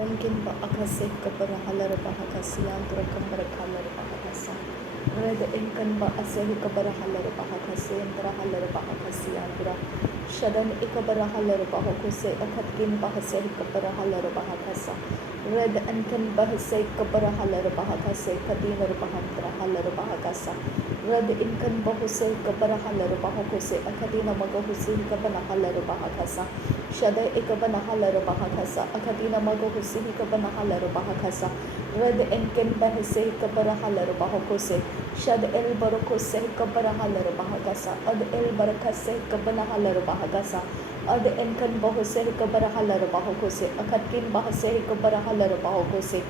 Rankin ba akase kapara halar bahakasiyan kambar halar bahakasa. Red inkan ba asehi kabara halar bahakasiyan halar bahakasiyan shadan ikabara halar bahakuse akatkin bahasehi kabara halar bahakasa. Red ankan bahase kabara halar bahakase kadinar bahantra halar bahakasa. Red inkan bahuse kabara halar bahakuse akadina magahuse kabana halar bahakasa. Shada ikabana halar bahakasa akadina magohusi hikabana halar bahakasa red enken bahase hikabara halar bahakose shad el barakose hikabara halar bahakasa ad el barakase hikabana halar bahakasa ad enkan bahose hikabara halar bahakose akadkin bahase hikabara halar bahakose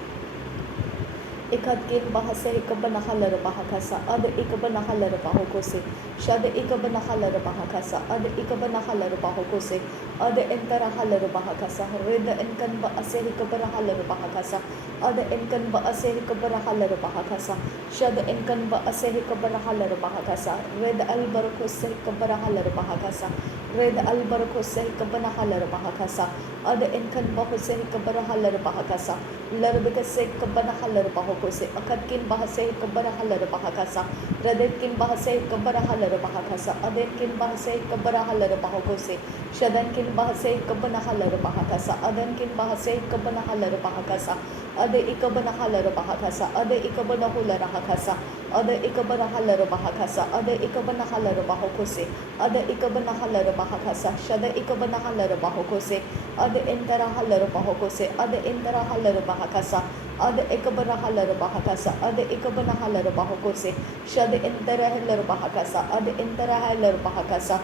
ikatkin bahase ikabana halar bahakasa ad ikabana halar bahakose shad ikabana halar bahakasa ad ikabana halar bahakose ad entara halar bahakasa red enkan bahase ikabara halar bahakasa ad enkan bahase ikabara halar bahakasa shad enkan bahase ikabara halar bahakasa red al barakose ikabara halar bahakasa red al barakose ikabana halar bahakasa ad enkan bahase ikabara halar bahakasa larbekase ikabana halar bahakose akatkin bahase ikabara halar bahakasa radetkin bahase ikabara halar bahakasa adetkin bahase ikabara halar bahakose shadankin bahase ikabana halar bahakasa adankin bahase ikabana halar bahakasa ade ikabana halar bahakasa ade ikabana hular bahakasa ade ikabana halar bahakasa ade ikabana halar bahakose ade ikabana halar bahakasa shada ikabana halar bahakose ade entara halar bahakose ade entara halar bahakasa ade ikabana halar bahakasa ade ikabana halar bahakose shada entara halar bahakasa ade entara halar bahakasa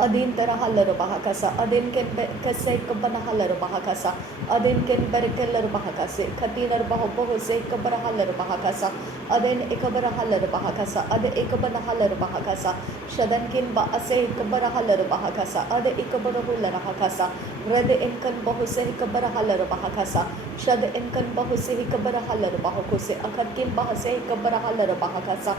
adin tara halar bahakasa adin ken kase kabana halar bahakasa adin ken berkelar bahakase khatinar bahobo se kabara halar bahakasa adin ekabara halar bahakasa ade ekabana halar bahakasa shadan ken ba ase kabara halar bahakasa ade ekabara hular bahakasa rade enkan bahuse kabara halar bahakasa shad enkan bahuse kabara halar bahakose akad ken bahase kabara halar bahakasa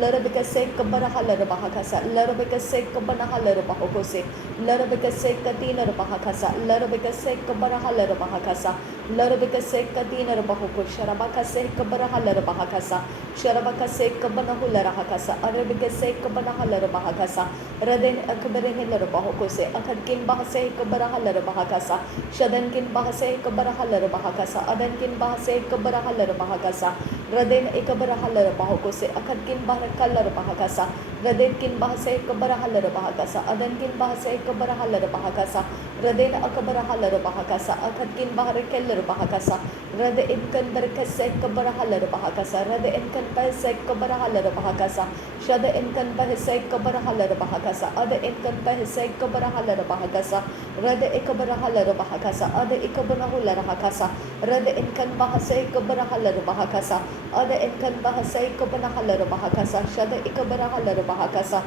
larabekase kabara halar bahakasa larabekase kabana halar bahakose larabekase katinar bahakasa larabekase kabara halar bahakasa larabekase katinar bahakose sharabakase kabara halar bahakasa sharabakase kabana hular bahakasa arabekase kabana halar bahakasa raden akbare halar bahakose akad ken bahase kabara halar bahakasa shadan ken bahase kabara halar bahakasa adan ken bahase kabara halar bahakasa raden ekabara halar bahakose akad ken kalar bahakasa raden kin bahase kabara halar bahakasa adan kin bahase kabara halar bahakasa raden akabara halar bahakasa akad kin bahar keller bahakasa rade inkan berkase kabara halar bahakasa rade inkan bahase kabara halar bahakasa shada inkan bahase kabara halar bahakasa ada inkan bahase kabara halar bahakasa rade ekabara halar bahakasa ada ikabara halar bahakasa rade inkan bahase kabara halar bahakasa ada inkan bahase kabara halar bahakasa shada ikabara halar bahakasa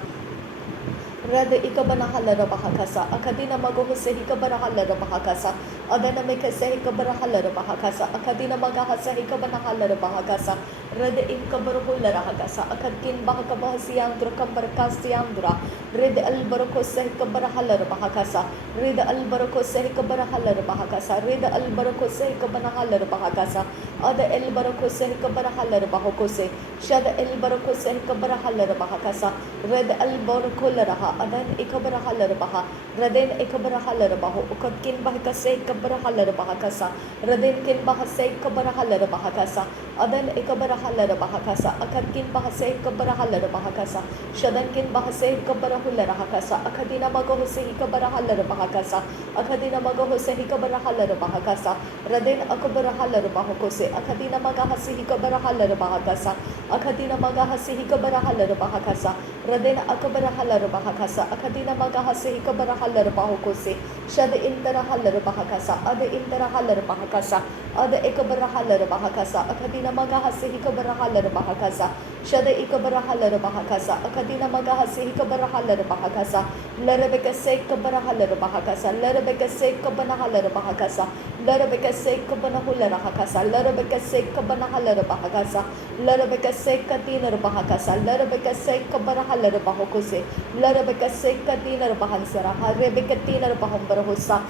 rada ikabana halar bahakasa akadina magohuse hikabara halar bahakasa adana mekase hikabara halar bahakasa akadina magahasa hikabana halar bahakasa rada ikabara hular bahakasa akadkin bahakabahasiyang drakam barakasiyang dura rida al barakose hikabara halar bahakasa rida al barakose hikabara halar bahakasa rida al barakose hikabana halar bahakasa ada el barakose hikabara halar bahakose shada el barakose hikabara halar bahakasa rida al barakola adan ikabara halar baha raden ikabara halar bahu ukatkin bahakase ikabara halar bahakasa raden kin bahase ikabara halar bahakasa adan ikabara halar bahakasa akatkin bahase ikabara halar bahakasa shadan kin bahase ikabara hular bahakasa akadina magohuse ikabara halar bahakasa akadina magohuse ikabara halar bahakasa raden akabara halar bahakose akadina magahase ikabara halar bahakasa akadina magahase ikabara halar bahakasa raden akabara halar bahakasa akadina magahase ikabara halar bahakose shad intara halar bahakasa ada intara halar bahakasa ada ikabara halar bahakasa akadina magahase ikabara halar bahakasa shad ikabara halar bahakasa akadina magahase ikabara halar bahakasa larabekase ikabara halar bahakasa larabekase ikabana halar bahakasa larabekase ikabana hular bahakasa larabekase ikabana halar bahakasa larabekase katinar bahakasa larabekase ikabara halar bahakose larabekase katinar bahansara harebekatinar bahambar hosa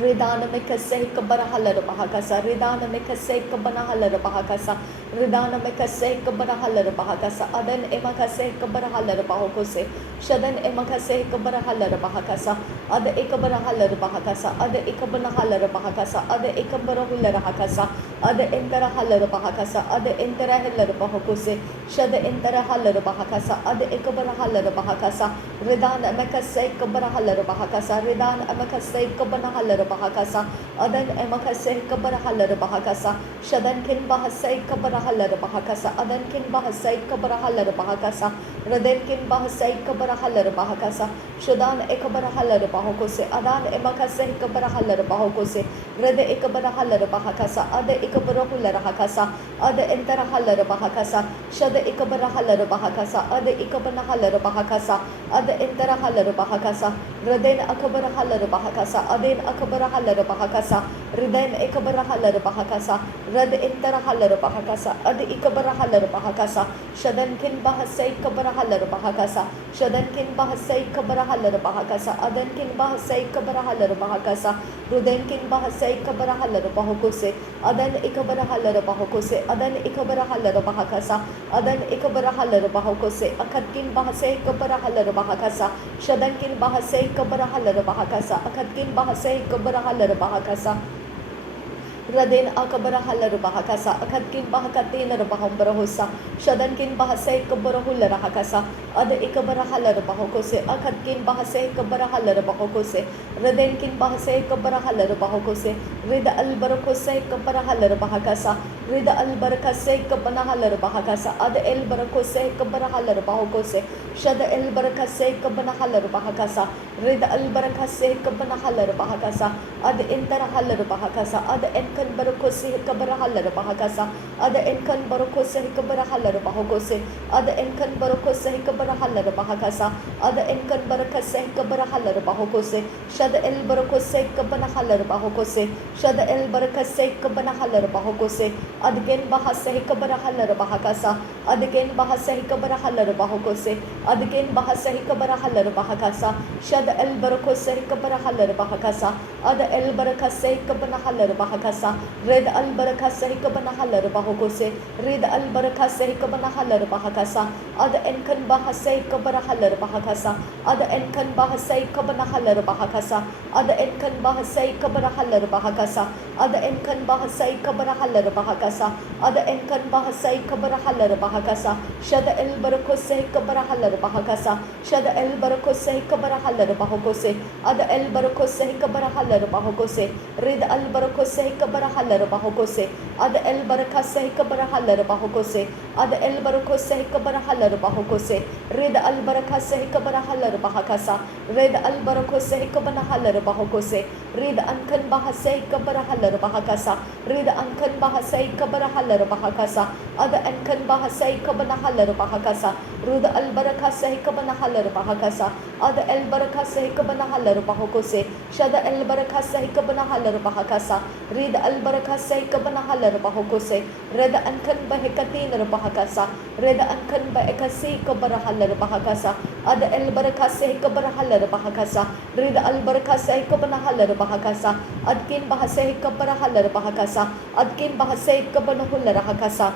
Ridana Mekasek Barahala Bahakasa, Ridana Mekasek Banahala Bahakasa, Ridana Mekasek Barahala Bahakasa, Adan Emakasek Barahala Bahokose, Shadan Emakasek Barahala Bahakasa, Ada Ekabarahala Bahakasa, Ada Ekabanahala Bahakasa, Ada Ekabarahula Bahakasa, Ada Enterahala Bahakasa, Ada Enterahela Bahokose, Shada Enterahala Bahakasa, Ada Ekabarahala Bahakasa, Ridana Mekasek Barahala Bahakasa, Ridana Emakasek Banahala Bahakasa, Adan Emakasek Barahala Bahakasa, Shadan Kin Bahasek Barahala Bahakasa, Adan Kin Bahasek Barahala Bahakasa, Raden Kin Bahasek Barahala Bahakasa, Shadan Ekabarahala Bahokose, Adan Emakasek Barahala Bahokose, Rede Ekabarahala Bahakasa, Ada Ekabarahula Bahakasa, Ada Enterahala Bahakasa, Shada Ekabarahala Bahakasa, Ada Ekabanahala Bahakasa, Ada Enterahala Bahakasa, Raden Akabarahala Bahakasa, Aden Akabarahala Bahakasa, Riden Ekabarahala Bahakasa, Rad Enterahala Bahakasa, Adi Ekabarahala Bahakasa, Shadan Kin Bahasai Kabarahala Bahakasa, Shadan Kin Bahasai Kabarahala Bahakasa, Adan Kin Bahasai Kabarahala Bahakasa, Ruden Kin Bahasai Kabarahala Bahokose, Adan Ekabarahala Bahokose, Adan Ekabarahala Bahakasa, Adan Ekabarahala Bahokose, Akatkin Bahasai Kabarahala Bahakasa, Shadan Kin Bahasai Kabarahala Bahakasa, Akatkin Bahasai Kabarahala Bahakasa, Raden Akabarahala Bahakasa, Akatkin Bahakatina Baham Barahosa, Shadankin Bahasai Kabarahula Rahakasa, Ada Ekabarahala Bahokose, Akatkin Bahasai Kabarahala Bahokose, Radenkin Bahasai Kabarahala Bahokose, Rida Albarakose Kabarahala Bahakasa, Rida Albarakase Kabanahala Bahakasa, Ada El Barakose Kabarahala Bahokose, Shada El Barakase Kabanahala Bahakasa, Rida Albarakase Kabanahala Bahakasa, Ada Interahala Bahakasa, Ada Enkan Barakose Kabarahala Bahakasa, Ada Enkan Barakose Kabarahala Bahokose, Ada Enkan Barakose Kabarahala Bahakasa, Ada Enkan Barakase Kabarahala Bahokose, Shada El Barakose Kabanahala Bahokose, Shada El Barakase Kabanahala Bahokose, Adgen Bahase Kabarahala Bahakasa, Adgen Bahase Kabarahala Bahokose, Adgen Bahase Kabarahala Bahakasa, Shada El Barakose Kabarahala Bahakasa, Ada El Barakase Kabanahala Bahakasa, Red Al Barakase Kabanahala Bahokose, Red Al Barakase Kabanahala Bahakasa, Ada Enkan Bahase Kabarahala Bahakasa, Ada Enkan Bahase Kabanahala Bahakasa, Ada Enkan Bahase Kabarahala Bahakasa, Ada Enkan Bahase Kabarahala Bahakasa, Ada Enkan Bahase Kabarahala Bahakasa, Shada El Barakose Kabarahala Bahakasa, Shada El Barakose Kabarahala Bahokose, Ada El Barakose Kabarahala Bahokose, Red Al Barakose Kabarahala Bahokose, Ada El Barakase Kabarahala Bahokose, Ada El Barakose Kabarahala Bahokose, Red Al Barakase Kabarahala Bahakasa, Red Al Barakose Kabanahala Bahokose, Red Ankan Bahase Kabarahala Bahakasa, Red Ankan Bahase Kabarahala Bahakasa, Ada Ankan Bahase Kabanahala Bahakasa, Ruda Al Barakase Kabanahala Bahakasa, Ada El Barakase Kabanahala Bahokose, Shada El Barakase Kabanahala Bahakasa, Red Al Barakase Kabanahala Bahokose, Red Ankan Bahekatin Bahakasa, Red Ankan Bahekasi Kabarahala Bahakasa, Ada El Barakase Kabarahala Bahakasa, Red Al Barakase Kabanahala Bahakasa, Adkin Bahase Kabarahala Bahakasa, Adkin Bahase Kabanahula Rahakasa।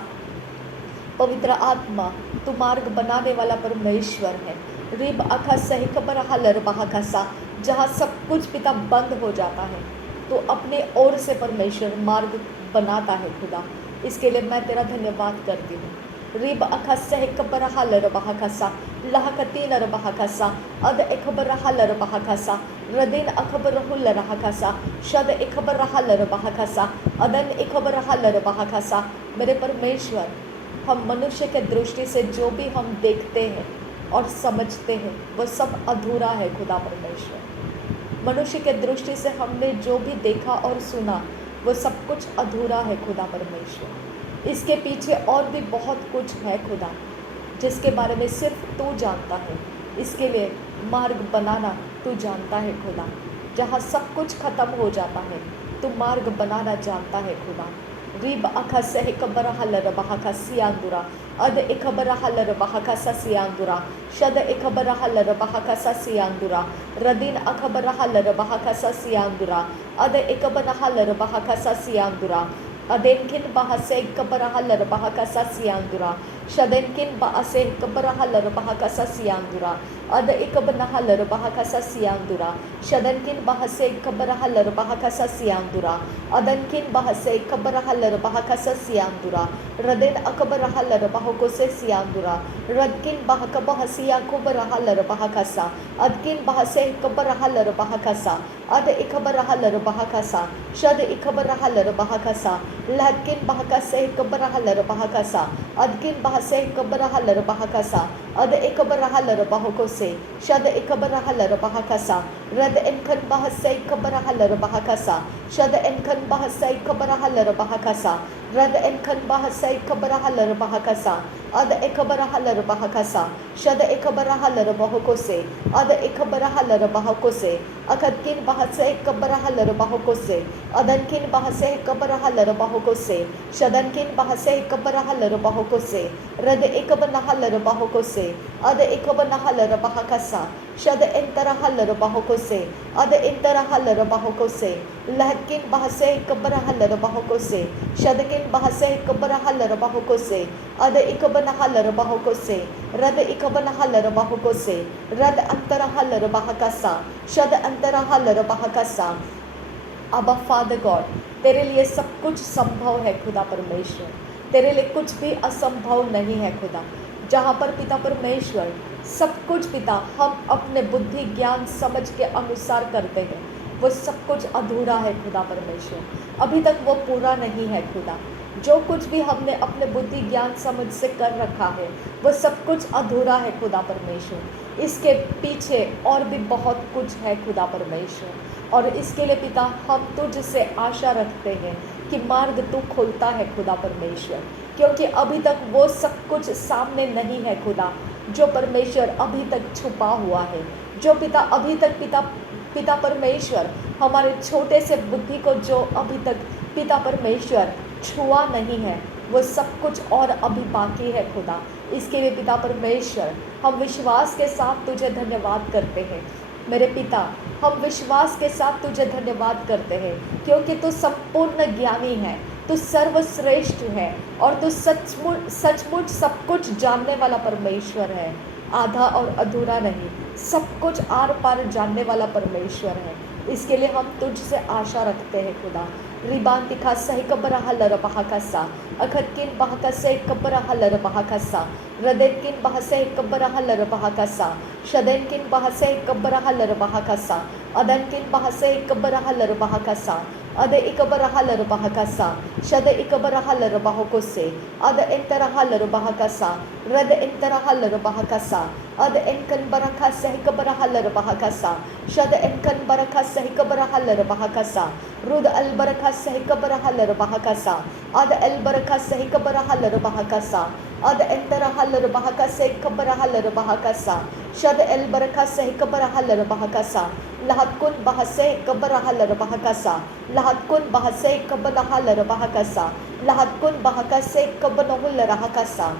पवित्र आत्मा तू मार्ग बनाने वाला परमेश्वर है। Rib आखा सही खबर हलर बहाकसा, जहाँ सब कुछ पिता बंद हो जाता है तो अपने ओर से परमेश्वर मार्ग बनाता है खुदा। इसके लिए मैं तेरा धन्यवाद करती हूँ। रिब आखा सही खबर हलर बहाकसा, लहकती नर बहाकसा, अद एखबर हलर बहाकसा, रदिन अखबर हुलर बहाकसा, शद एखबर हलर बहाकसा, अदन एखबर हलर बहाकसा। मेरे परमेश्वर, हम मनुष्य के दृष्टि से जो भी हम देखते हैं और समझते हैं वो सब अधूरा है खुदा परमेश्वर। मनुष्य के दृष्टि से हमने जो भी देखा और सुना वो सब कुछ अधूरा है खुदा परमेश्वर। इसके पीछे और भी बहुत कुछ है खुदा, जिसके बारे में सिर्फ तू जानता है। इसके लिए मार्ग बनाना तू जानता है खुदा। जहाँ सब कुछ ख़त्म हो जाता है तू मार्ग बनाना जानता है खुदा। Rib akase hekabara halara bahakasiandura. Ad ekabara halara bahakasasiandura. Shada ekabara halara bahakasasiandura. Radin akabara halara bahakasasiandura. Ada ekabara halara bahakasasiandura. Adenkin bahase kabara halara bahakasasiandura. Shadenkin baase kabara halara bahakasasiandura. Ada ikabana halara bahakasasiandura. Shadankin bahase kabara halara bahakasasiandura. Adankin bahase kabara halara bahakasasiandura. Radin akabara halara bahakosesiandura. Radkin bahakabahasiya kubara halara bahakasa. Adkin bahase kabara halara bahakasa. Ada ikabara halara bahakasa. Shad ikabara halara bahakasa. Ladkin bahakase kabara halara bahakasa. Adkin bahase kabara halara bahakasa. Ada ikabara halara bahakose. Shad ikabara halara bahakasa. Rad enkan bahase kabara halara bahakasa. Shad enkan bahase kabara halara bahakasa. Rad enkan bahase kabara halara bahakasa. Ada ikabara halara bahakasa. Shad ikabara halara bahakose. Ada ikabara halara bahakose. Akadkin bahase kabara halara bahakose. Adankin bahase kabara halara bahakose. Shadankin bahase kabara halara bahakose. Rad ikabana halara bahakose. Ada ikabana halara bahakasa. Shad entara halara bahakose. Ada entara halara bahakose. Lahkin bahase kabara halara bahakose. Shadkin bahase kabara halara bahakose. Ada ikabana halara bahakose. Rad ikabana halara bahakose. Rad antara halara bahakasa. Shad antara halara bahakasa. अबा father God, तेरे लिए सब कुछ संभव है खुदा परमेश्वर, तेरे लिए कुछ भी असंभव नहीं है खुदा। जहाँ पर पिता परमेश्वर सब कुछ पिता हम अपने बुद्धि ज्ञान समझ के अनुसार करते हैं, वो सब कुछ अधूरा है खुदा परमेश्वर, अभी तक वो पूरा नहीं है खुदा। जो कुछ भी हमने अपने बुद्धि ज्ञान समझ से कर रखा है वो सब कुछ अधूरा है खुदा परमेश्वर। इसके पीछे और भी बहुत कुछ है खुदा परमेश्वर, और इसके लिए पिता हम तुझसे आशा रखते हैं कि मार्ग तू खोलता है खुदा परमेश्वर, क्योंकि अभी तक वो सब कुछ सामने नहीं है खुदा जो परमेश्वर अभी तक छुपा हुआ है, जो पिता अभी तक पिता परमेश्वर हमारे छोटे से बुद्धि को जो अभी तक पिता परमेश्वर छुआ नहीं है, वो सब कुछ और अभी बाकी है खुदा। इसके लिए पिता परमेश्वर हम विश्वास के साथ तुझे धन्यवाद करते हैं मेरे पिता, हम विश्वास के साथ तुझे धन्यवाद करते हैं, क्योंकि तू संपूर्ण ज्ञानी है, तू सर्वश्रेष्ठ है, और तू सचमुच सब कुछ जानने वाला परमेश्वर है, आधा और अधूरा नहीं, सब कुछ आर पार जानने वाला परमेश्वर है। इसके लिए हम तुझसे आशा रखते हैं खुदा। रिबांतिका सही कबरा हलर बहाकसा, अखतकिन बहाकसे कबरा हलर बहाकसा, रदेकिन बहसे कबरा हलर बहाकसा, शदेनकिन बहसे कबरा हलर बहाकसा, अदनकिन बहसे कबरा हलर बहाकसा, अद इकबरा हलर बहाकसा, शद इकबरा हलर बहाकोसे, अद इंतरा हलर बहाकसा, रद इंतरा हलर बहाकसा, अद इनकन बरखा सही कबरा हलर बहाकसा, शद इनकन बरखा सही कबरा हलर बहाकसा, रुद अल बरखा सही कबरा हलर बहाकसा, अद अल बरखा सही कबरा हलर बहाकसा, अद इंतरा हलर बहाकसे कबरा हलर बहाकसा, शद अल बरखा सही कबरा हलर बहाकसा, लहतकुन बहसे कबरा हलर बहाकसा, लहतकुन बहसे कबरा हलर बहाकसा, लहतकुन बहकसे कबनहुल रहकसा,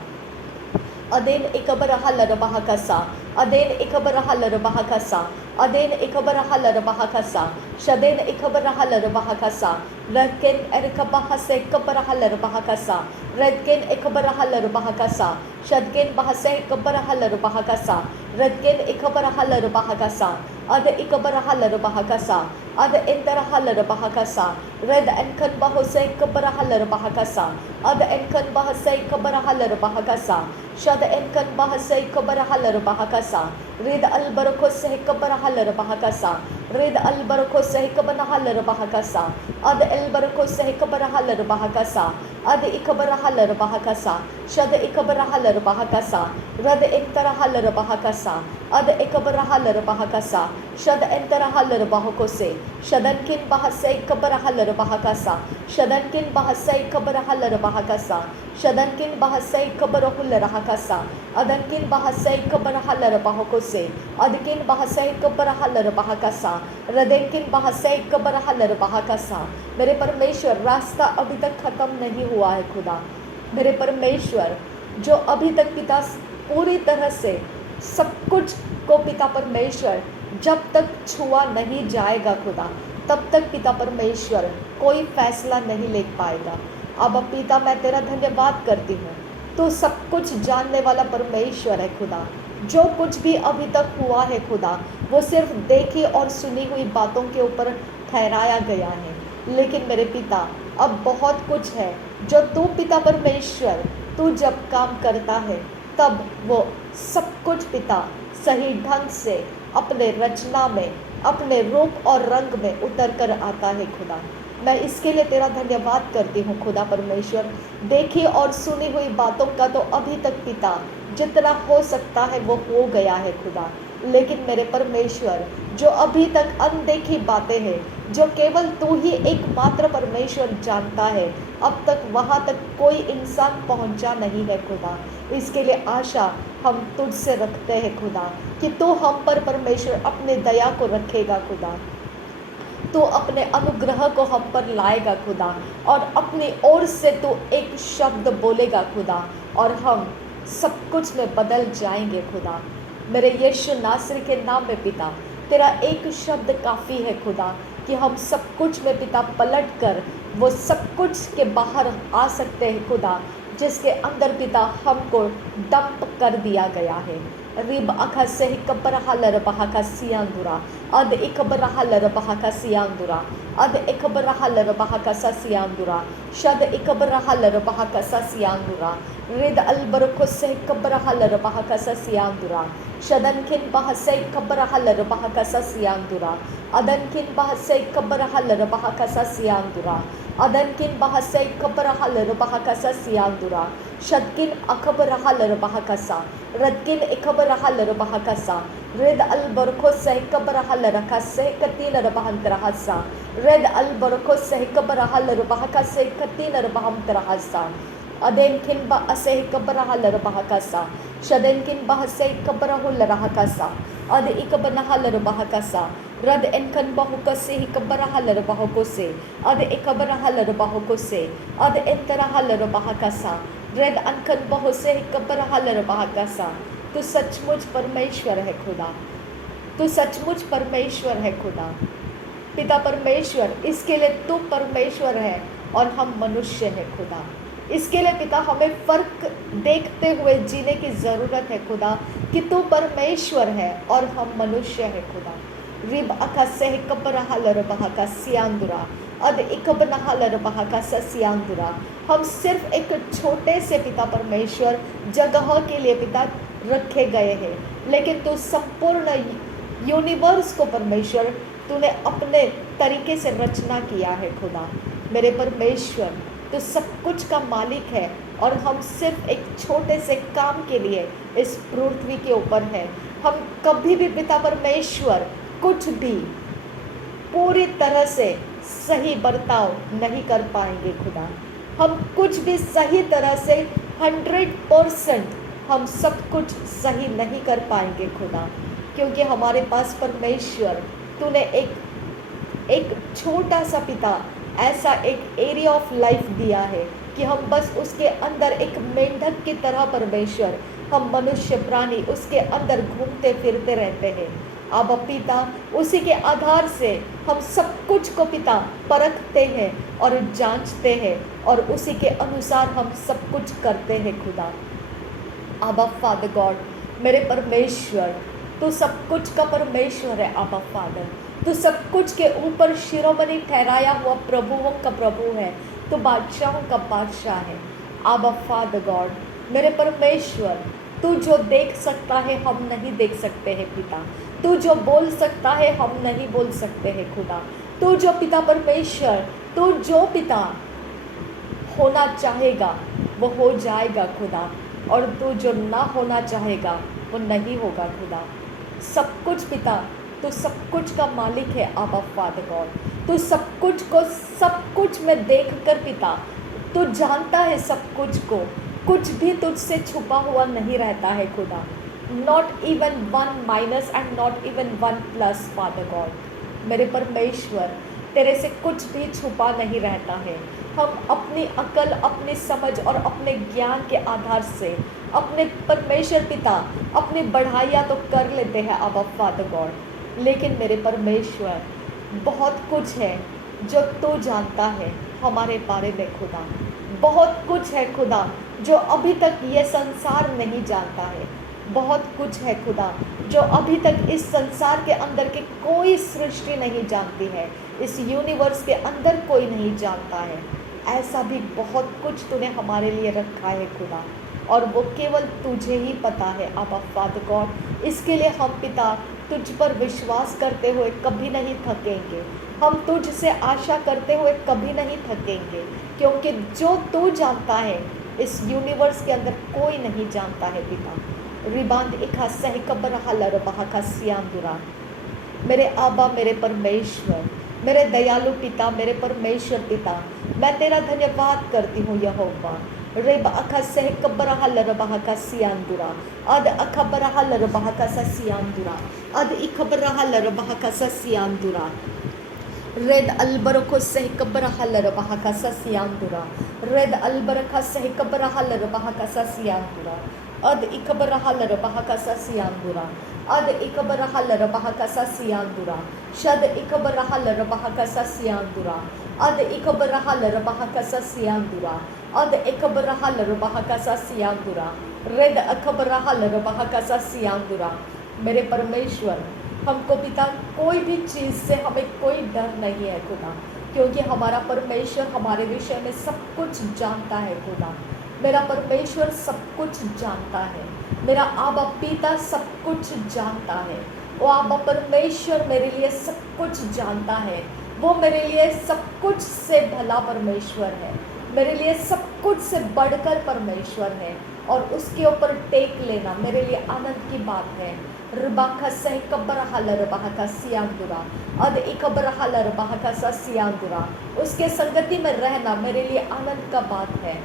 अदेन इकबरा हलर बहाकसा, अदेन इकबरा हलर बहाकसा, अदेन इकबरा हलर बहाकसा, शदेन इकबरा हलर बहाकसा, रदकेन एरकबा से कबरा हलर बहाकसा, रदकेन इकबरा हलर बहाकसा, शदकेन बहसे कबरा हलर बहाकसा, रदकेन इकबरा हलर बहाकसा, अद इकबरा हलर बहाकसा, अद इंतर हलर बहाकसा, रद एनकन बहसे कबरा हलर बहाकसा, अद एनकन बहसे कबरा हलर बहाकसा, शद एनकन बहसे कबरा हलर बहाकसा, रिद अल बरको से कबरा हलर बहाकसा, रिद अल बरको से कबना हलर बहाकसा, अद अल बरको से कबरा हलर बहाकसा, अद इकबरा हलर बहाकसा, शद इकबरहा लरबाहा कसा रद इंतरहा लरबाहा कसा अद इकबरहा लरबाहा कसा शद इंतरहा लरबाह को से शदन किन बहसे इकबरहा लरबाहा कसा शदन किन बहसे इकबरहा लरबाहा कसा शदन किन बहसे इकबरहु लरहा कसा अदन किन बहसे इकबरहा लरबाह को से अद किन बहसे इकबरहा लरबाहा कसा रदन किन बहसे इकबरहा लरबाहा कसा। मेरे परमेश्वर, रास्ता अभी तक खत्म नहीं हुआ है खुदा। मेरे परमेश्वर, जो अभी तक पिता पूरी तरह से सब कुछ को पिता परमेश्वर जब तक छुआ नहीं जाएगा खुदा, तब तक पिता परमेश्वर कोई फैसला नहीं ले पाएगा। अब पिता, मैं तेरा धन्यवाद करती हूँ। तो सब कुछ जानने वाला परमेश्वर है खुदा। जो कुछ भी अभी तक हुआ है खुदा, वो सिर्फ देखी और सुनी हुई बातों के ऊपर ठहराया गया है। लेकिन मेरे पिता, अब बहुत कुछ है जो तू पिता परमेश्वर, तू जब काम करता है तब वो सब कुछ पिता सही ढंग से अपने रचना में, अपने रूप और रंग में उतर कर आता है खुदा। मैं इसके लिए तेरा धन्यवाद करती हूँ खुदा परमेश्वर। देखी और सुनी हुई बातों का तो अभी तक पिता जितना हो सकता है वो हो गया है खुदा। लेकिन मेरे परमेश्वर, जो अभी तक अनदेखी बातें हैं, जो केवल तू ही एकमात्र परमेश्वर जानता है, अब तक वहाँ तक कोई इंसान पहुँचा नहीं है खुदा। इसके लिए आशा हम तुझसे रखते हैं खुदा कि तू हम पर परमेश्वर अपने दया को रखेगा खुदा। तू अपने अनुग्रह को हम पर लाएगा खुदा, और अपनी ओर से तू एक शब्द बोलेगा खुदा, और हम सब कुछ में बदल जाएंगे खुदा। मेरे यीशु नासरी के नाम में पिता, तेरा एक शब्द काफ़ी है खुदा कि हम सब कुछ में पिता पलट कर वो सब कुछ के बाहर आ सकते हैं खुदा, जिसके अंदर पिता हमको डंप कर दिया गया है। रिब अखा से इकबरहा लरबाहा का सियांदुरा अद इकबरहा लरबाहा का सियांदुरा अद इकबरहा लरबाहा का सियांदुरा शद इकबरहा लरबाहा का सियांदुरा रिद अलबरको से इकबरहा लरबाहा का सियांदुरा शदन किन बहसे इकबरहा लरबाहा का सियांदुरा अदन किन बहसे इकबरहा लरबाहा का सियांदुरा अदन किन बहसे इकबरहा लरबाहा का सियांदुरा शदकिन अकबरहा लरबाहा का रदकिन इकबरहा लरबाहा का रिद अलबरको से इकबरहा लरका से कतीन रबहंतरहा सा रिद अलबरको से इकबरहा लरबाहा का से कतीन रबहंतरहा सा अदेन किन बा असे इकबरहा लरबाहा का शदेन किन बा से इकबरहु लरहा का अद इकबरहा लरबाहा का रद एनकन बहु कसे इकबरहा लरबाहा को से अद इकबरहा लरबाहा को से अद एंतरहा लरबाहा का रेद अनकन बहु से इकबरहा लरबाहा का। तू सचमुच परमेश्वर है खुदा, तू सचमुच परमेश्वर है खुदा। पिता परमेश्वर, इसके लिए तू परमेश्वर है और हम मनुष्य है खुदा। इसके लिए पिता हमें फ़र्क देखते हुए जीने की ज़रूरत है खुदा कि तू परमेश्वर है और हम मनुष्य है खुदा। रिब अखा से इकबरहा लरबाहा का सियांदुरा अद इकबरहा लरबाहा का सियांदुरा। हम सिर्फ एक छोटे से पिता परमेश्वर जगह के लिए पिता रखे गए हैं, लेकिन तू संपूर्ण यूनिवर्स को परमेश्वर तूने अपने तरीके से रचना किया है खुदा। मेरे परमेश्वर, तो सब कुछ का मालिक है और हम सिर्फ एक छोटे से काम के लिए इस पृथ्वी के ऊपर है। हम कभी भी पिता परमेश्वर कुछ भी पूरी तरह से सही बर्ताव नहीं कर पाएंगे खुदा। हम कुछ भी सही तरह से 100% हम सब कुछ सही नहीं कर पाएंगे खुदा, क्योंकि हमारे पास परमेश्वर तूने एक छोटा सा पिता, ऐसा एक एरिया ऑफ लाइफ दिया है कि हम बस उसके अंदर एक मेंढक की तरह परमेश्वर, हम मनुष्य प्राणी उसके अंदर घूमते फिरते रहते हैं। अब पिता, उसी के आधार से हम सब कुछ को पिता परखते हैं और जांचते हैं और उसी के अनुसार हम सब कुछ करते हैं खुदा। आबा फादर गॉड, मेरे परमेश्वर, तू सब कुछ का परमेश्वर है। आबा फादर, तू सब कुछ के ऊपर शिरोमणि ठहराया हुआ प्रभुओं का प्रभु है, तो बादशाहों का बादशाह है। आबा फादर गॉड, मेरे परमेश्वर, तू जो देख सकता है हम नहीं देख सकते हैं पिता, तू जो बोल सकता है हम नहीं बोल सकते हैं खुदा, तू जो पिता परमेश्वर, तू जो पिता होना चाहेगा वो हो जाएगा खुदा। और तू जो ना होना चाहेगा वो नहीं होगा खुदा। सब कुछ पिता, तू सब कुछ का मालिक है आबा फादर गॉड। तू सब कुछ में देख कर पिता, तू जानता है सब कुछ को। कुछ भी तुझसे छुपा हुआ नहीं रहता है खुदा। Not even one minus and not even one plus father God. मेरे परमेश्वर, तेरे से कुछ भी छुपा नहीं रहता है। हम अपनी अकल, अपनी समझ और अपने ज्ञान के आधार से अपने परमेश्वर पिता अपनी बढ़ाइयाँ तो कर लेते हैं आबा फादर गॉड, लेकिन मेरे परमेश्वर बहुत कुछ है जो तू जानता है हमारे बारे में खुदा। बहुत कुछ है खुदा जो अभी तक ये संसार नहीं जानता है। बहुत कुछ है खुदा जो अभी तक इस संसार के अंदर की कोई सृष्टि नहीं जानती है, इस यूनिवर्स के अंदर कोई नहीं जानता है। ऐसा भी बहुत कुछ तूने हमारे लिए रखा है खुदा, और वो केवल तुझे ही पता है आबा फादर गॉड। इसके लिए हम पिता तुझ पर विश्वास करते हुए कभी नहीं थकेंगे। हम तुझ से आशा करते हुए कभी नहीं थकेंगे, क्योंकि जो तू जानता है इस यूनिवर्स के अंदर कोई नहीं जानता है पिता। रिबांद इखा सह कबर हलर बहाका सियांदुरा। मेरे आबा, मेरे परमेश्वर, मेरे दयालु पिता, मेरे परमेश्वर पिता, मैं तेरा धन्यवाद करती हूँ यहोवा। रेब अखा सह कबर हलर बहाका सियांदुरा। अद अखबर हलर बहाका सा सियांदुरा। अद इखबर हलर बहाका सा सियांदुरा। रेद अलबरको सह कबर हलर बहाका सा सियांदुरा। रेद अलबरका सह कबर हलर बहाका सा सियांदुरा। अद इखबर हलर बहाका सा सियांदुरा। अद इखबर हलर बहाका सा सियांदुरा। शद इखबर हलर बहाका सा सियांदुरा। अद इखबर हलर बहाका सा सियांदुरा। अद इखबर हलर बहाका सा सियांदुरा। रेद अखबर हलर बहाका सा सियांदुरा। मेरे परमेश्वर, हमको पिता कोई भी चीज़ से हमें कोई डर नहीं है खुदा, क्योंकि हमारा परमेश्वर हमारे विषय में सब कुछ जानता है खुदा। मेरा परमेश्वर सब कुछ जानता है। मेरा आबा पिता सब कुछ जानता है। वो आबा परमेश्वर मेरे लिए सब कुछ जानता है। वो मेरे लिए सब कुछ से भला परमेश्वर है, मेरे लिए सब कुछ से बढ़कर परमेश्वर है, और उसके ऊपर टेक लेना मेरे लिए आनंद की बात है। रबाखा सह कबर हलर बहाका सियांदुरा। अद इकबर हलर बहाका सा सियांदुरा। उसके संगति में रहना मेरे लिए आनंद का बात है।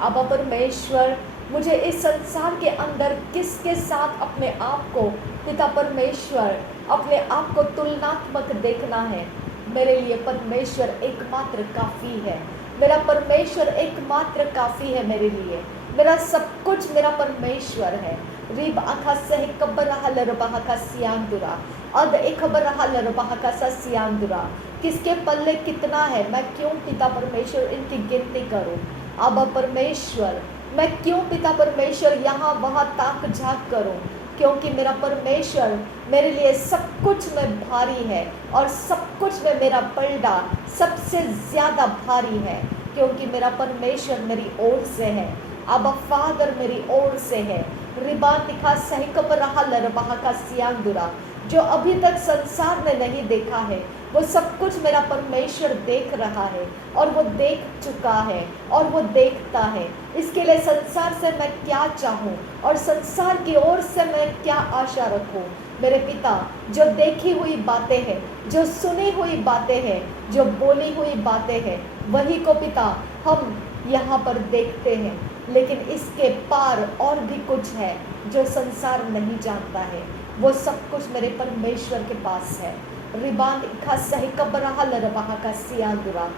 आबा परमेश्वर, मुझे इस संसार के अंदर किसके साथ अपने आप को पिता परमेश्वर अपने आप को तुलनात्मक देखना है। मेरे लिए परमेश्वर एकमात्र काफ़ी है। मेरा परमेश्वर एकमात्र काफ़ी है मेरे लिए। मेरा सब कुछ मेरा परमेश्वर है। रिब अखा सह कबर हलर बहाका सियांदुरा। अद इखबर हलर बहाका सा सियांदुरा। किसके पल्ले कितना है, मैं क्यों पिता परमेश्वर इनकी गिनती करूं। आबा परमेश्वर, मैं क्यों पिता परमेश्वर यहाँ वहाँ ताक झाँक करूं, क्योंकि मेरा परमेश्वर मेरे लिए सब कुछ में भारी है, और सब कुछ में मेरा पलड़ा सबसे ज़्यादा भारी है, क्योंकि मेरा परमेश्वर मेरी ओर से है। आबा फादर मेरी ओर से है। रिबान दिखा सह कबर हलर बहाका सियांदुरा। जो अभी तक संसार ने नहीं देखा है वो सब कुछ मेरा परमेश्वर देख रहा है, और वो देख चुका है, और वो देखता है। इसके लिए संसार से मैं क्या चाहूँ और संसार की ओर से मैं क्या आशा रखूँ। मेरे पिता, जो देखी हुई बातें हैं, जो सुनी हुई बातें हैं, जो बोली हुई बातें हैं, वही को पिता हम यहाँ पर देखते हैं, लेकिन इसके पार और भी कुछ है जो संसार नहीं जानता है। वो सब कुछ मेरे परमेश्वर के पास है। रिबान इखा सही कबरा हलर बहाका सियांदुरा।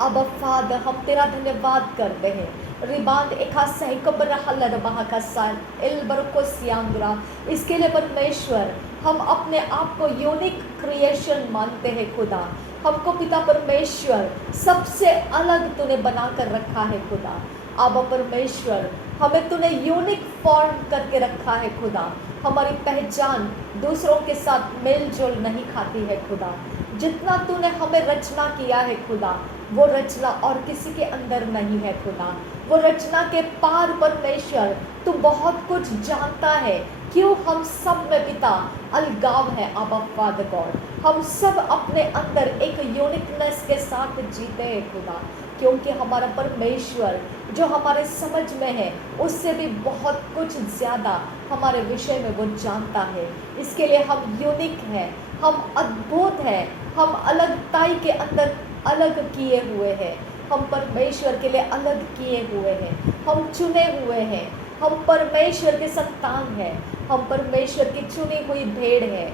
अब फादर, हम तेरा धन्यवाद करते हैं। रिबान इखा सही कबरा हलर बहाका सा इल्बर को सियांदुरा। इसके लिए परमेश्वर हम अपने आप को यूनिक क्रिएशन मानते हैं खुदा। हमको पिता परमेश्वर सबसे अलग तूने बना कर रखा है खुदा। आबा परमेश्वर, हमें तूने यूनिक फॉर्म करके रखा है खुदा। हमारी पहचान दूसरों के साथ मेल जोल नहीं खाती है खुदा। जितना तूने हमें रचना किया है खुदा, वो रचना और किसी के अंदर नहीं है खुदा। वो रचना के पार परमेश्वर तू बहुत कुछ जानता है। क्यों हम सब में पिता अलगाव है आबा फादर गॉड। हम सब अपने अंदर एक यूनिकनेस के साथ जीते हैं खुदा, क्योंकि हमारा परमेश्वर जो हमारे समझ में है उससे भी बहुत कुछ ज़्यादा हमारे विषय में वो जानता है। इसके लिए हम यूनिक हैं, हम अद्भुत हैं, हम अलगताई के अंदर अलग किए हुए हैं। हम परमेश्वर के लिए अलग किए हुए हैं, हम चुने हुए हैं, हम परमेश्वर के संतान हैं, हम परमेश्वर की चुनी हुई भेड़ है।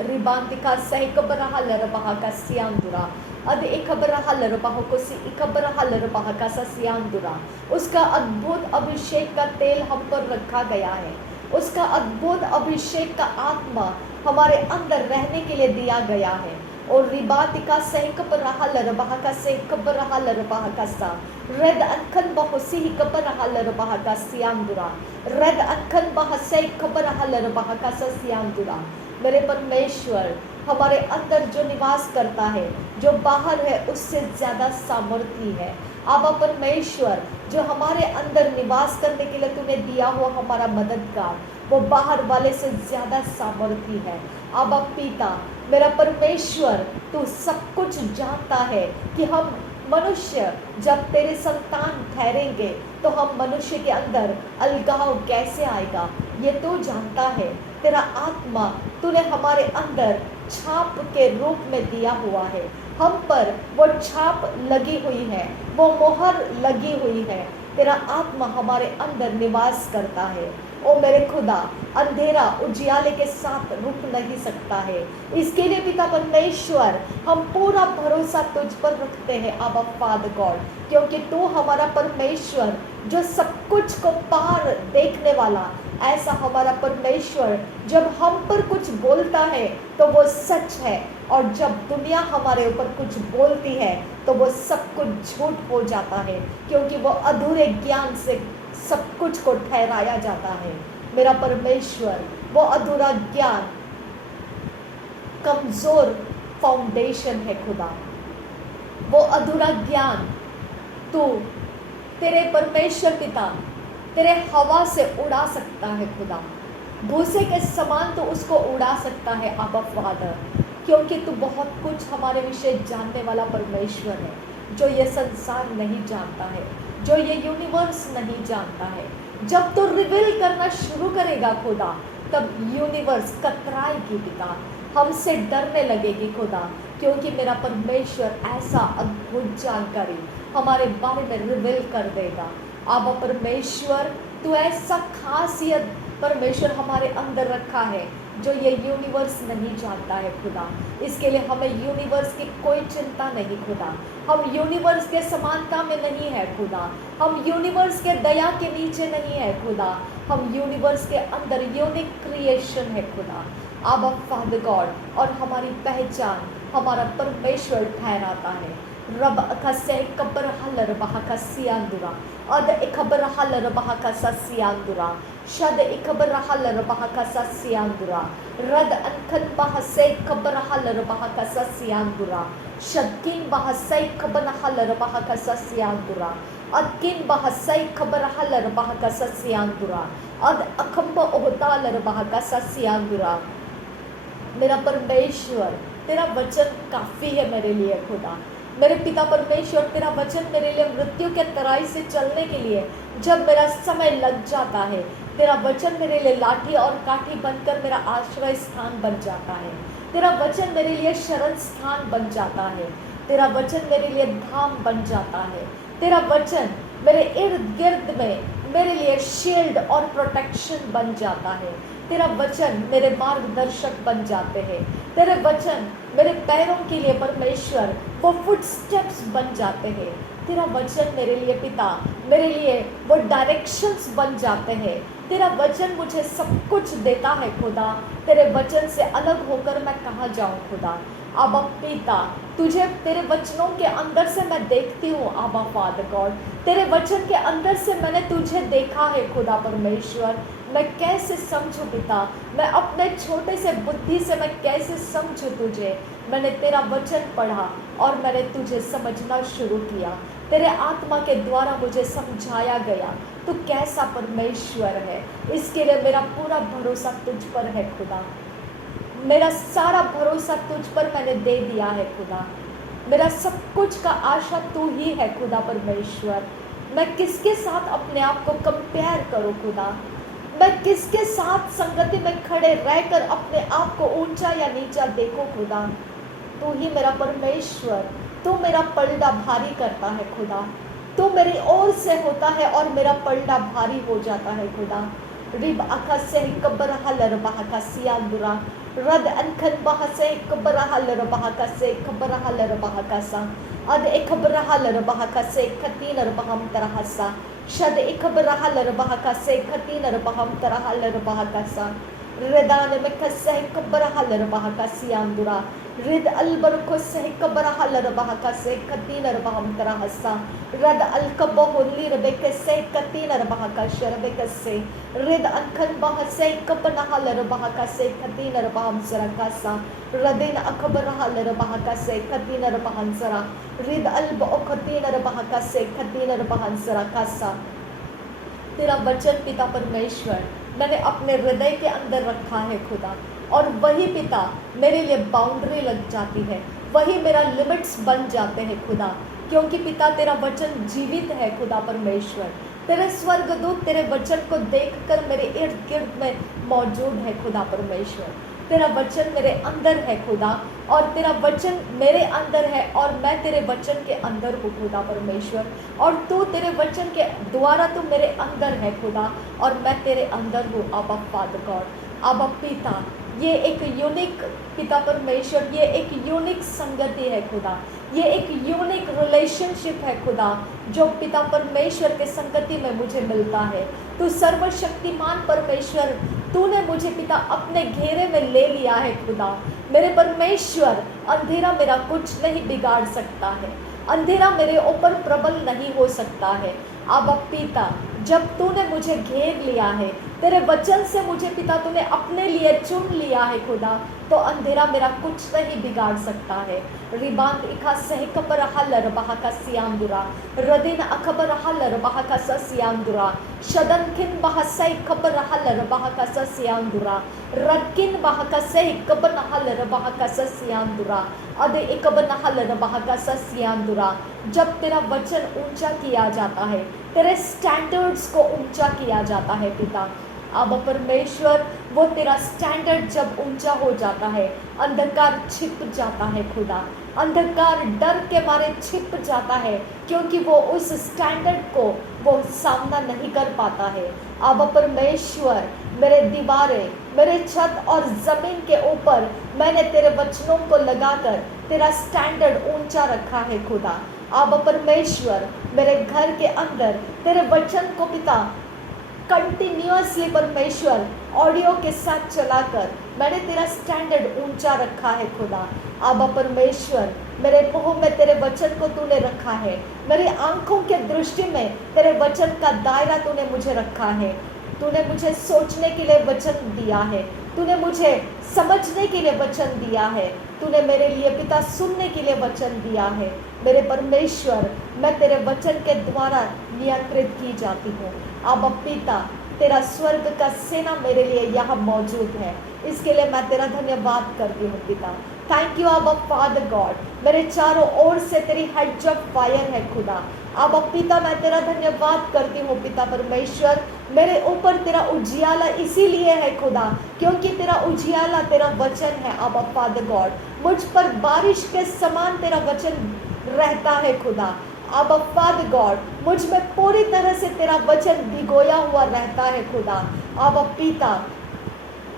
रिबांतिका सहकबरहा लरबहा का सियांदुरा अद इकबरहा लरबहा को सी इकबरहा लरबहा का सियांदुरा। उसका अद्भुत अभिषेक का तेल हम पर रखा गया है, उसका अद्भुत अभिषेक का आत्मा हमारे अंदर रहने के लिए दिया गया है। और रिबातिका सहकबरहा लरबहा का सहकबरहा लरबहा का सा रद अखन बहुसी हिकबरहा लरबहा का सियांदुरा रद अखन बहसे हिकबरहा लरबहा का सियांदुरा। मेरे परमेश्वर हमारे अंदर जो निवास करता है, जो बाहर है उससे ज़्यादा सामर्थी है। आबा परमेश्वर जो हमारे अंदर निवास करने के लिए तूने दिया हुआ हमारा मददगार, वो बाहर वाले से ज़्यादा सामर्थी है। आबा पिता मेरा परमेश्वर तू सब कुछ जानता है कि हम मनुष्य जब तेरे संतान ठहरेंगे तो हम मनुष्य के अंदर अलगाव कैसे आएगा, ये तो जानता है। तेरा आत्मा तूने हमारे अंदर छाप के रूप में दिया हुआ है, हम पर वो छाप लगी हुई है, वो मोहर लगी हुई है। तेरा आत्मा हमारे अंदर निवास करता है। ओ मेरे खुदा, अंधेरा उजियाले के साथ रुक नहीं सकता है। इसके लिए पिता परमेश्वर हम पूरा भरोसा तुझ पर रखते हैं आबा फादर गॉड, क्योंकि तू हमारा परमेश्वर जो सब कुछ को पार देखने वाला, ऐसा हमारा परमेश्वर जब हम पर कुछ बोलता है तो वो सच है, और जब दुनिया हमारे ऊपर कुछ बोलती है तो वो सब कुछ झूठ हो जाता है, क्योंकि वो अधूरे ज्ञान से सब कुछ को ठहराया जाता है। मेरा परमेश्वर वो अधूरा ज्ञान कमजोर फाउंडेशन है खुदा, वो अधूरा ज्ञान तू तेरे परमेश्वर पिता तेरे हवा से उड़ा सकता है खुदा, भूसे के समान तो उसको उड़ा सकता है आबा फादर, क्योंकि तू बहुत कुछ हमारे विषय जानने वाला परमेश्वर है, जो ये संसार नहीं जानता है, जो ये यूनिवर्स नहीं जानता है। जब तू रिवील करना शुरू करेगा खुदा, तब यूनिवर्स कतराएगी पिता, हमसे डरने लगेगी खुदा, क्योंकि मेरा परमेश्वर ऐसा अद्भुत जानकारी हमारे बारे में रिवील कर देगा। आबा परमेश्वर तू ऐसा खासियत परमेश्वर हमारे अंदर रखा है जो ये यूनिवर्स नहीं जानता है खुदा। इसके लिए हमें यूनिवर्स की कोई चिंता नहीं खुदा, हम यूनिवर्स के समानता में नहीं है खुदा, हम यूनिवर्स के दया के नीचे नहीं है खुदा, हम यूनिवर्स के अंदर यूनिक क्रिएशन है खुदा आबा फादर गॉड। और हमारी पहचान हमारा परमेश्वर ठहराता है। रब अखसे कब्र हलर बहका सियांदुरा अद इखबर हलर बहका सियांदुरा शद इखबर हलर बहका सियांदुरा रद अनखन बहसे कब्र हलर बहका सियांदुरा शदकिन बहसे कब्र हलर बहका सियांदुरा अदकिन बहसे कब्र हलर बहका सियांदुरा अद अखंब ओहतालर बहका सियांदुरा। मेरा परमेश्वर तेरा वचन काफ़ी है मेरे लिए खुदा। मेरे पिता परमेश्वर तेरा वचन मेरे लिए मृत्यु के तराई से चलने के लिए जब मेरा समय लग जाता है, तेरा वचन मेरे लिए लाठी और काठी बनकर मेरा आश्रय स्थान बन जाता है। तेरा वचन मेरे लिए शरण स्थान बन जाता है। तेरा वचन मेरे लिए धाम बन जाता है। तेरा वचन मेरे इर्द गिर्द में मेरे लिए शील्ड और प्रोटेक्शन बन जाता है। तेरा वचन मेरे मार्गदर्शक बन जाते हैं। तेरे वचन मेरे पैरों के लिए परमेश्वर वो फुट स्टेप्स बन जाते हैं। तेरा वचन मेरे लिए पिता मेरे लिए वो डायरेक्शंस बन जाते हैं। तेरा वचन मुझे सब कुछ देता है खुदा। तेरे वचन से अलग होकर मैं कहाँ जाऊँ खुदा। आबा पिता तुझे तेरे वचनों के अंदर से मैं देखती हूँ आबा फादर गॉड। तेरे वचन के अंदर से मैंने तुझे देखा है खुदा परमेश्वर। मैं कैसे समझूं पिता, मैं अपने छोटे से बुद्धि से मैं कैसे समझूं तुझे। मैंने तेरा वचन पढ़ा और मैंने तुझे समझना शुरू किया। तेरे आत्मा के द्वारा मुझे समझाया गया तू कैसा परमेश्वर है। इसके लिए मेरा पूरा भरोसा तुझ पर है खुदा। मेरा सारा भरोसा तुझ पर मैंने दे दिया है खुदा। मेरा सब कुछ का आशा तू ही है खुदा परमेश्वर। मैं किसके साथ अपने आप को कंपेयर करूं खुदा? मैं किसके साथ संगति में खड़े रहकर अपने आप को ऊंचा या नीचा देखो खुदा? तू ही मेरा परमेश्वर। तू मेरा पलड़ा भारी करता है खुदा। तू मेरी ओर से होता है और मेरा पलड़ा भारी हो जाता है खुदा। रिब आका से कब्र हलर बहाका सियादुरा रद अनखन बहा से कब्र हलर बहाका से कब्र हलर बहाका सा अद एक कब्र हलर बहाका से खतीनर बहम तरह सा शद एक कब्र हलर बहाका से खतीनर बहम तरह हलर बहाका सा रदान में कसे कब्र हलर बहाका सियादुरा रिद अलबर को सह कब्र हलर बहाका से खतीनर बहम तरह सा रद अलकब होली रबे कसे खतीनर बहाका शरबे कसे रिद अनखन बह से कबन हलर बहाका से खतीनर बहम सरका सा रदिन अकबर हलर बहाका से खतीनर बहन सरा रिद अल्ब खतीनर बहाका से खतीनर बहन सरका सा। तेरा वचन पिता परमेश्वर मैंने अपने हृदय के अंदर रखा है खुदा, और वही पिता मेरे लिए बाउंड्री लग जाती है, वही मेरा लिमिट्स बन जाते हैं खुदा, क्योंकि पिता तेरा वचन जीवित है खुदा परमेश्वर। तेरे स्वर्गदूत तेरे वचन को देखकर मेरे इर्द गिर्द में मौजूद है खुदा परमेश्वर। तेरा वचन मेरे अंदर है खुदा, और तेरा वचन मेरे अंदर है और मैं तेरे वचन के अंदर हूँ खुदा परमेश्वर, और तू तेरे वचन के द्वारा तू मेरे अंदर है खुदा, और मैं तेरे अंदर हूँ। आबा फादर गॉड, आबा पिता, ये एक यूनिक पिता परमेश्वर, ये एक यूनिक संगति है खुदा, ये एक यूनिक रिलेशनशिप है खुदा, जो पिता परमेश्वर के संगति में मुझे मिलता है। तू सर्वशक्तिमान परमेश्वर, तूने मुझे पिता अपने घेरे में ले लिया है खुदा। मेरे परमेश्वर, अंधेरा मेरा कुछ नहीं बिगाड़ सकता है, अंधेरा मेरे ऊपर प्रबल नहीं हो सकता है। अब पिता, जब तूने मुझे घेर लिया है, तेरे वचन से मुझे पिता तूने अपने लिए चुन लिया है खुदा, तो अंधेरा मेरा कुछ नहीं बिगाड़ सकता है। रिबांत इखा सह कबर हलर बहाका सियांदुरा रदिन अखबर हलर बहाका सियांदुरा शदन किन बहसै कबर हलर बहाका सियांदुरा रदकिन बहाका सह कबर हलर बहाका सियांदुरा अदे इकबन हलर बहाका सियांदुरा। जब तेरा वचन ऊंचा किया जाता है, तेरे स्टैंडर्ड्स को ऊंचा किया जाता है पिता, अब परमेश्वर वो तेरा स्टैंडर्ड जब ऊंचा हो जाता है, अंधकार छिप जाता है खुदा, अंधकार डर के मारे छिप जाता है, क्योंकि वो उस स्टैंडर्ड को वो सामना नहीं कर पाता है। अब परमेश्वर, मेरे दीवारें, मेरे छत और ज़मीन के ऊपर मैंने तेरे वचनों को लगाकर तेरा स्टैंडर्ड ऊंचा रखा है खुदा। अब परमेश्वर, मेरे घर के अंदर तेरे वचन को पिता कंटिन्यूअसली परमेश्वर ऑडियो के साथ चलाकर मैंने तेरा स्टैंडर्ड ऊंचा रखा है खुदा। अब परमेश्वर, मेरे मुंह में तेरे वचन को तूने रखा है, मेरी आंखों के दृष्टि में तेरे वचन का दायरा तूने मुझे रखा है। तूने मुझे सोचने के लिए वचन दिया है, तूने मुझे समझने के लिए वचन दिया है, तूने मेरे लिए पिता सुनने के लिए वचन दिया है। मेरे परमेश्वर, मैं तेरे वचन के द्वारा नियंत्रित की जाती हूँ। अब पिता, तेरा स्वर्ग का सेना मेरे लिए यहाँ मौजूद है, इसके लिए मैं तेरा धन्यवाद करती हूँ पिता। थैंक यू अब फादर गॉड, मेरे चारों ओर से तेरी हेड्स ऑफ फायर है खुदा। अब पिता, मैं तेरा धन्यवाद करती हूँ पिता परमेश्वर, मेरे ऊपर तेरा उजियाला इसीलिए है खुदा, क्योंकि तेरा उजियाला तेरा वचन है। अब फादर गॉड, मुझ पर बारिश के समान तेरा वचन रहता है खुदा। अब फादर गॉड, मुझ में पूरी तरह से तेरा वचन भिगोया हुआ रहता है खुदा। अब पिता,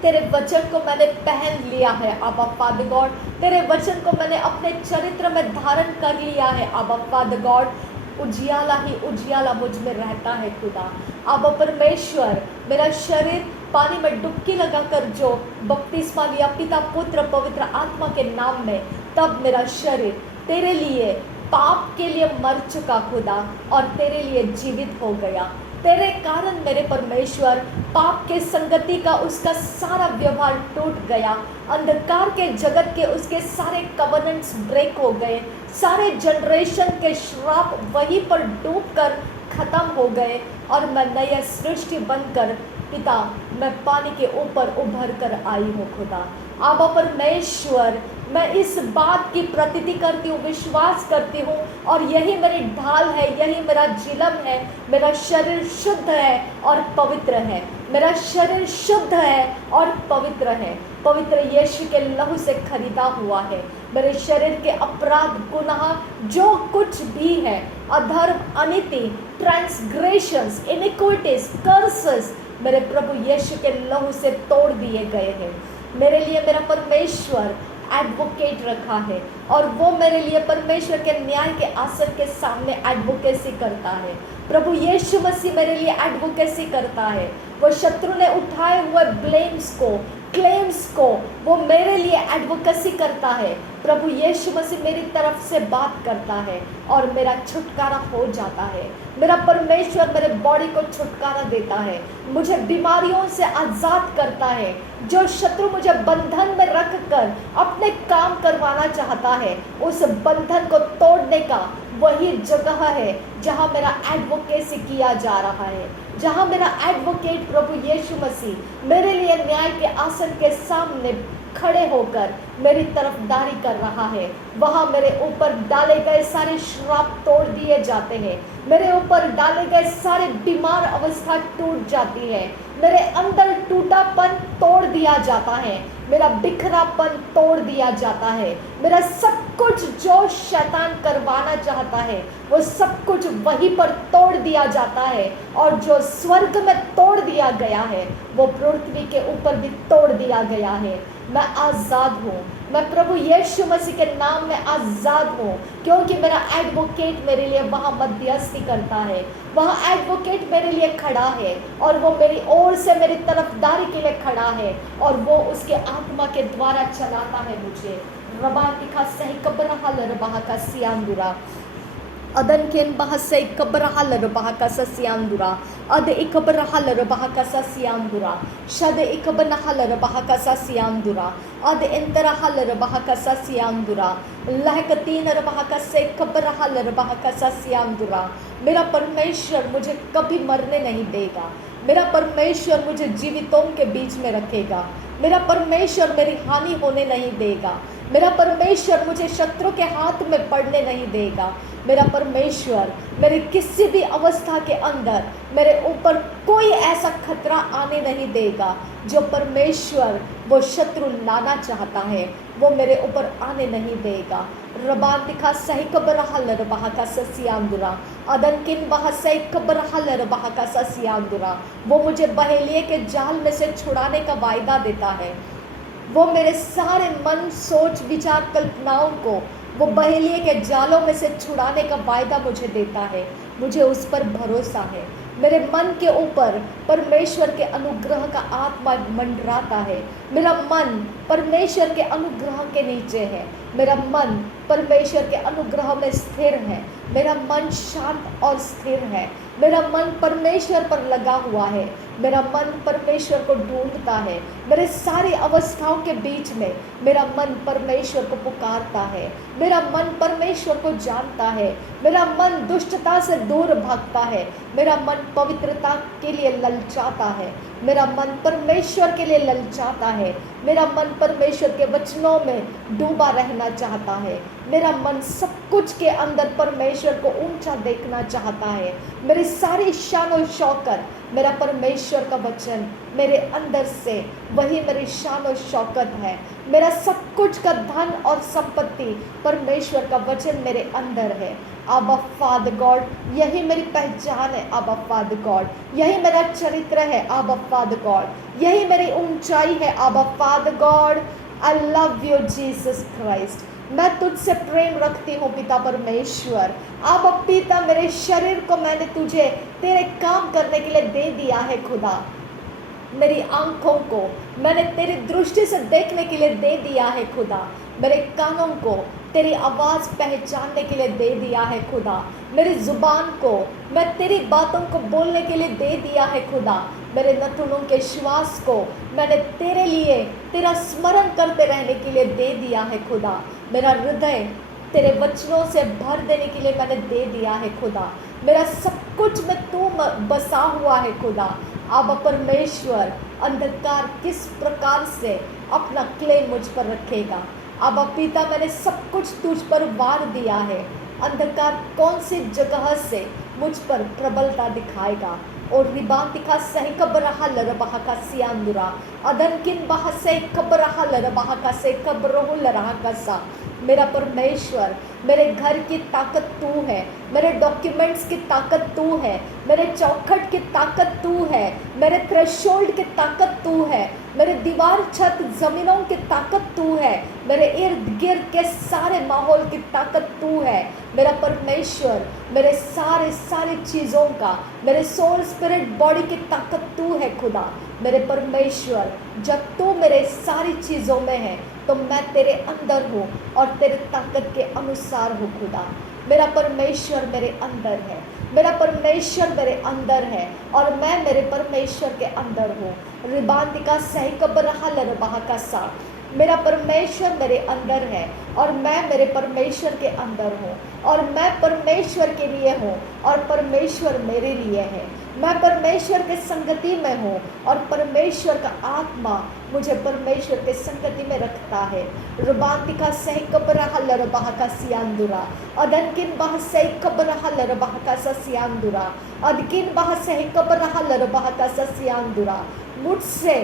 तेरे वचन को मैंने पहन लिया है। अब फादर गॉड, तेरे वचन को मैंने अपने चरित्र में धारण कर लिया है। अब फादर गॉड, उजियाला ही उजियाला मुझ में रहता है खुदा। अब परमेश्वर, मेरा शरीर पानी में डुबकी लगाकर जो बपतिस्मा लिया पिता, पुत्र, पवित्र आत्मा के नाम में, तब मेरा शरीर तेरे लिए पाप के लिए मर चुका खुदा, और तेरे लिए जीवित हो गया। तेरे कारण मेरे परमेश्वर पाप के संगति का उसका सारा व्यवहार टूट गया, अंधकार के जगत के उसके सारे कवनेंट्स ब्रेक हो गए, सारे जनरेशन के श्राप वहीं पर डूब कर खत्म हो गए और मैं नया सृष्टि बनकर पिता मैं पानी के ऊपर उभर कर आई हूँ खुदा। आबा परमेश्वर, मैं इस बात की प्रतीति करती हूँ, विश्वास करती हूँ और यही मेरी ढाल है, यही मेरा जिलम है। मेरा शरीर शुद्ध है और पवित्र है, मेरा शरीर शुद्ध है और पवित्र है, पवित्र यीशु के लहू से खरीदा हुआ है। मेरे शरीर के अपराध, गुनाह जो कुछ भी है, अधर्म, अनीति, ट्रांसग्रेशंस, इनिक्विटीज, कर्सेस मेरे प्रभु यीशु के लहू से तोड़ दिए गए हैं। मेरे लिए मेरा परमेश्वर एडवोकेट रखा है और वो मेरे लिए परमेश्वर के न्याय के आसन के सामने एडवोकेसी करता है। प्रभु यीशु मसीह मेरे लिए एडवोकेसी करता है। वो शत्रु ने उठाए हुए ब्लेम्स को, क्लेम्स को वो मेरे लिए एडवोकेसी करता है। प्रभु यीशु मसीह मेरी तरफ से बात करता है और मेरा छुटकारा हो जाता है। मेरा परमेश्वर मेरे बॉडी को छुटकारा देता है, मुझे बीमारियों से आज़ाद करता है। जो शत्रु मुझे बंधन में रख कर अपने काम करवाना चाहता है, उस बंधन को तोड़ने का वही जगह है जहाँ मेरा एडवोकेसी किया जा रहा है, जहाँ मेरा एडवोकेट प्रभु यीशु मसीह मेरे लिए न्याय के आसन के सामने खड़े होकर मेरी तरफदारी कर रहा है। वहाँ मेरे ऊपर डाले गए सारे श्राप तोड़ दिए जाते हैं, मेरे ऊपर डाले गए सारे बीमार अवस्था टूट जाती है, मेरे अंदर टूटापन तोड़ दिया जाता है, मेरा बिखरापन तोड़ दिया जाता है। मेरा सब कुछ जो शैतान करवाना चाहता है वो सब कुछ वहीं पर तोड़ दिया जाता है और जो स्वर्ग में तोड़ दिया गया है वो पृथ्वी के ऊपर भी तोड़ दिया गया है। मैं आज़ाद हूँ, मैं प्रभु यीशु मसीह के नाम में आज़ाद हूँ, क्योंकि मेरा एडवोकेट मेरे लिए वहाँ मध्यस्थी करता है, वहाँ एडवोकेट मेरे लिए खड़ा है और वो मेरी ओर से मेरी तरफदारी के लिए खड़ा है और वो उसके आत्मा के द्वारा चलाता है मुझे। रबातिका सही कब्रहाल रबाका सियांदुरा अदनकेन बहसे कब्रहाल रबाका ससियांदुरा अद इकब्रहाल रबाका ससियांदुरा शद इकबनहाल रबाका ससियांदुरा अद इंतरहाल रबाका ससियांदुरा लहकतीन रबाका से कब्रहाल रबाका ससियांदुरा। मेरा परमेश्वर मुझे कभी मरने नहीं देगा, मेरा परमेश्वर मुझे जीवितों के बीच में रखेगा, मेरा परमेश्वर मेरी हानि होने नहीं देगा, मेरा परमेश्वर मुझे शत्रु के हाथ में पड़ने नहीं देगा, मेरा परमेश्वर मेरे किसी भी अवस्था के अंदर मेरे ऊपर कोई ऐसा खतरा आने नहीं देगा जो परमेश्वर वो शत्रु लाना चाहता है वो मेरे ऊपर आने नहीं देगा। रबातिका सही कब्रहाल रबाका ससियांदुरा अदनकिन बहा सही कब्रहाल रबाका ससियांदुरा। वो मुझे बहेलिए के जाल में से छुड़ाने का वायदा देता है, वो मेरे सारे मन, सोच, विचार, कल्पनाओं को वो बहेलिए के जालों में से छुड़ाने का वायदा मुझे देता है। मुझे उस पर भरोसा है। मेरे मन के ऊपर परमेश्वर के अनुग्रह का आत्मा मंडराता है। मेरा मन परमेश्वर के अनुग्रह के नीचे है, मेरा मन परमेश्वर के अनुग्रह में स्थिर है, मेरा मन शांत और स्थिर है, मेरा मन परमेश्वर पर लगा हुआ है, मेरा मन परमेश्वर को ढूंढता है। मेरे सारी अवस्थाओं के बीच में मेरा मन परमेश्वर को पुकारता है, मेरा मन परमेश्वर को जानता है, मेरा मन दुष्टता से दूर भागता है, मेरा मन पवित्रता के लिए ललचाता है, मेरा मन परमेश्वर के लिए ललचाता है, मेरा मन परमेश्वर के वचनों में डूबा रहना चाहता है, मेरा मन सब कुछ के अंदर परमेश्वर को ऊंचा देखना चाहता है। मेरी सारी शान और शौकत मेरा परमेश्वर का वचन मेरे अंदर से, वही मेरी शान और शौकत है। मेरा सब कुछ का धन और संपत्ति परमेश्वर का वचन मेरे अंदर है। आबा फादर गॉड, यही मेरी पहचान है। आबा फादर गॉड, यही मेरा चरित्र है। आबा फादर गॉड, यही मेरी ऊंचाई है। आबा father God, I love you Jesus Christ. मैं तुझसे प्रेम रखती हूँ पिता परमेश्वर। आबा पिता, मेरे शरीर को मैंने तुझे तेरे काम करने के लिए दे दिया है खुदा। मेरी आंखों को मैंने तेरी दृष्टि से देखने के लिए दे दिया है खुदा। मेरे कानों को तेरी आवाज़ पहचानने के लिए दे दिया है खुदा। मेरी ज़ुबान को मैं तेरी बातों को बोलने के लिए दे दिया है खुदा। मेरे नथुनों के श्वास को मैंने तेरे लिए तेरा स्मरण करते रहने के लिए दे दिया है खुदा। मेरा हृदय तेरे वचनों से भर देने के लिए मैंने दे दिया है खुदा। मेरा सब कुछ में तू बसा हुआ है खुदा। अब परमेश्वर अंधकार किस प्रकार से अपना क्लेम मुझ पर रखेगा। अब पिता मैंने सब कुछ तुझ पर वार दिया है। अंधकार कौन सी जगह से मुझ पर प्रबलता दिखाएगा। और रिबांतिका सही कबरहा लरबहा का सियांदुरा अदन किन बहा से कबरहा लरबहा का से कबरोह लरहा का सा। मेरा परमेश्वर, मेरे घर की ताकत तू है, मेरे डॉक्यूमेंट्स की ताकत तू है, मेरे चौखट की ताकत तू है, मेरे थ्रेशोल्ड की ताकत तू है, मेरे दीवार छत ज़मीनों की ताकत तू है, मेरे इर्द गिर्द के सारे माहौल की ताकत तू है। मेरा परमेश्वर, मेरे सारी चीज़ों का, मेरे सोल स्पिरिट बॉडी की ताकत तू है खुदा। मेरे परमेश्वर, जब तू मेरे सारी चीज़ों में है तो मैं तेरे अंदर हूँ और तेरे ताकत के अनुसार हूँ खुदा। मेरा परमेश्वर मेरे अंदर है, मेरा परमेश्वर मेरे अंदर है और मैं मेरे परमेश्वर के अंदर हूँ। रिबांतिका सही कबरहा लरबहा का सा। मेरा परमेश्वर मेरे अंदर है और मैं मेरे परमेश्वर के अंदर हूँ और मैं परमेश्वर के लिए हूँ और परमेश्वर मेरे लिए है। मैं परमेश्वर के संगति में हूँ और परमेश्वर का आत्मा मुझे परमेश्वर के संगति में रखता है। रुबांतिका सही कबरहा लरबहा का सियांदुरा अदनकिन बह सही कबरहा लरबहा का सियांदुरा अदकिन बह सही कबरहा लरबहा का सियांदुरा। मुझसे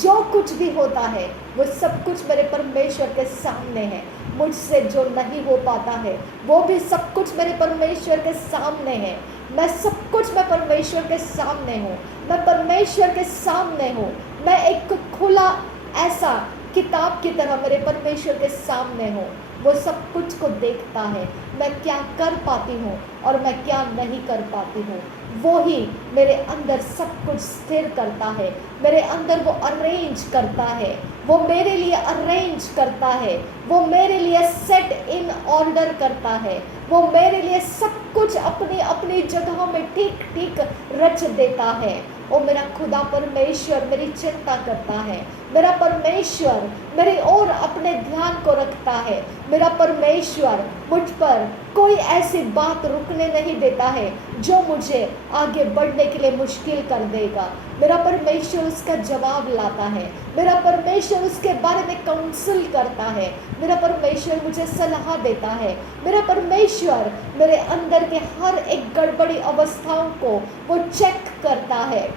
जो कुछ भी होता है वो सब कुछ मेरे परमेश्वर के सामने है। मुझसे जो नहीं हो पाता है वो भी सब कुछ मेरे परमेश्वर के सामने है। मैं सब कुछ मैं परमेश्वर के सामने हूँ, मैं परमेश्वर के सामने हूँ। मैं एक खुला ऐसा किताब की तरह मेरे परमेश्वर के सामने हूँ। वो सब कुछ को देखता है, मैं क्या कर पाती हूँ और मैं क्या नहीं कर पाती हूँ। वो ही मेरे अंदर सब कुछ स्थिर करता है, मेरे अंदर वो अरेंज करता है, वो मेरे लिए अरेंज करता है, वो मेरे लिए सेट इन ऑर्डर करता है, वो मेरे लिए सब कुछ अपनी अपनी जगहों में ठीक ठीक रच देता है। ओ मेरा खुदा परमेश्वर मेरी चिंता करता है, मेरा परमेश्वर मेरी ओर अपने ध्यान को रखता है। मेरा परमेश्वर मुझ पर कोई ऐसी बात रुकने नहीं देता है जो मुझे आगे बढ़ने के लिए मुश्किल कर देगा। मेरा परमेश्वर उसका जवाब लाता है, मेरा परमेश्वर उसके बारे में काउंसिल करता है, मेरा परमेश्वर मुझे सलाह देता है। मेरा परमेश्वर मेरे अंदर के हर एक गड़बड़ी अवस्थाओं को वो चेक करता है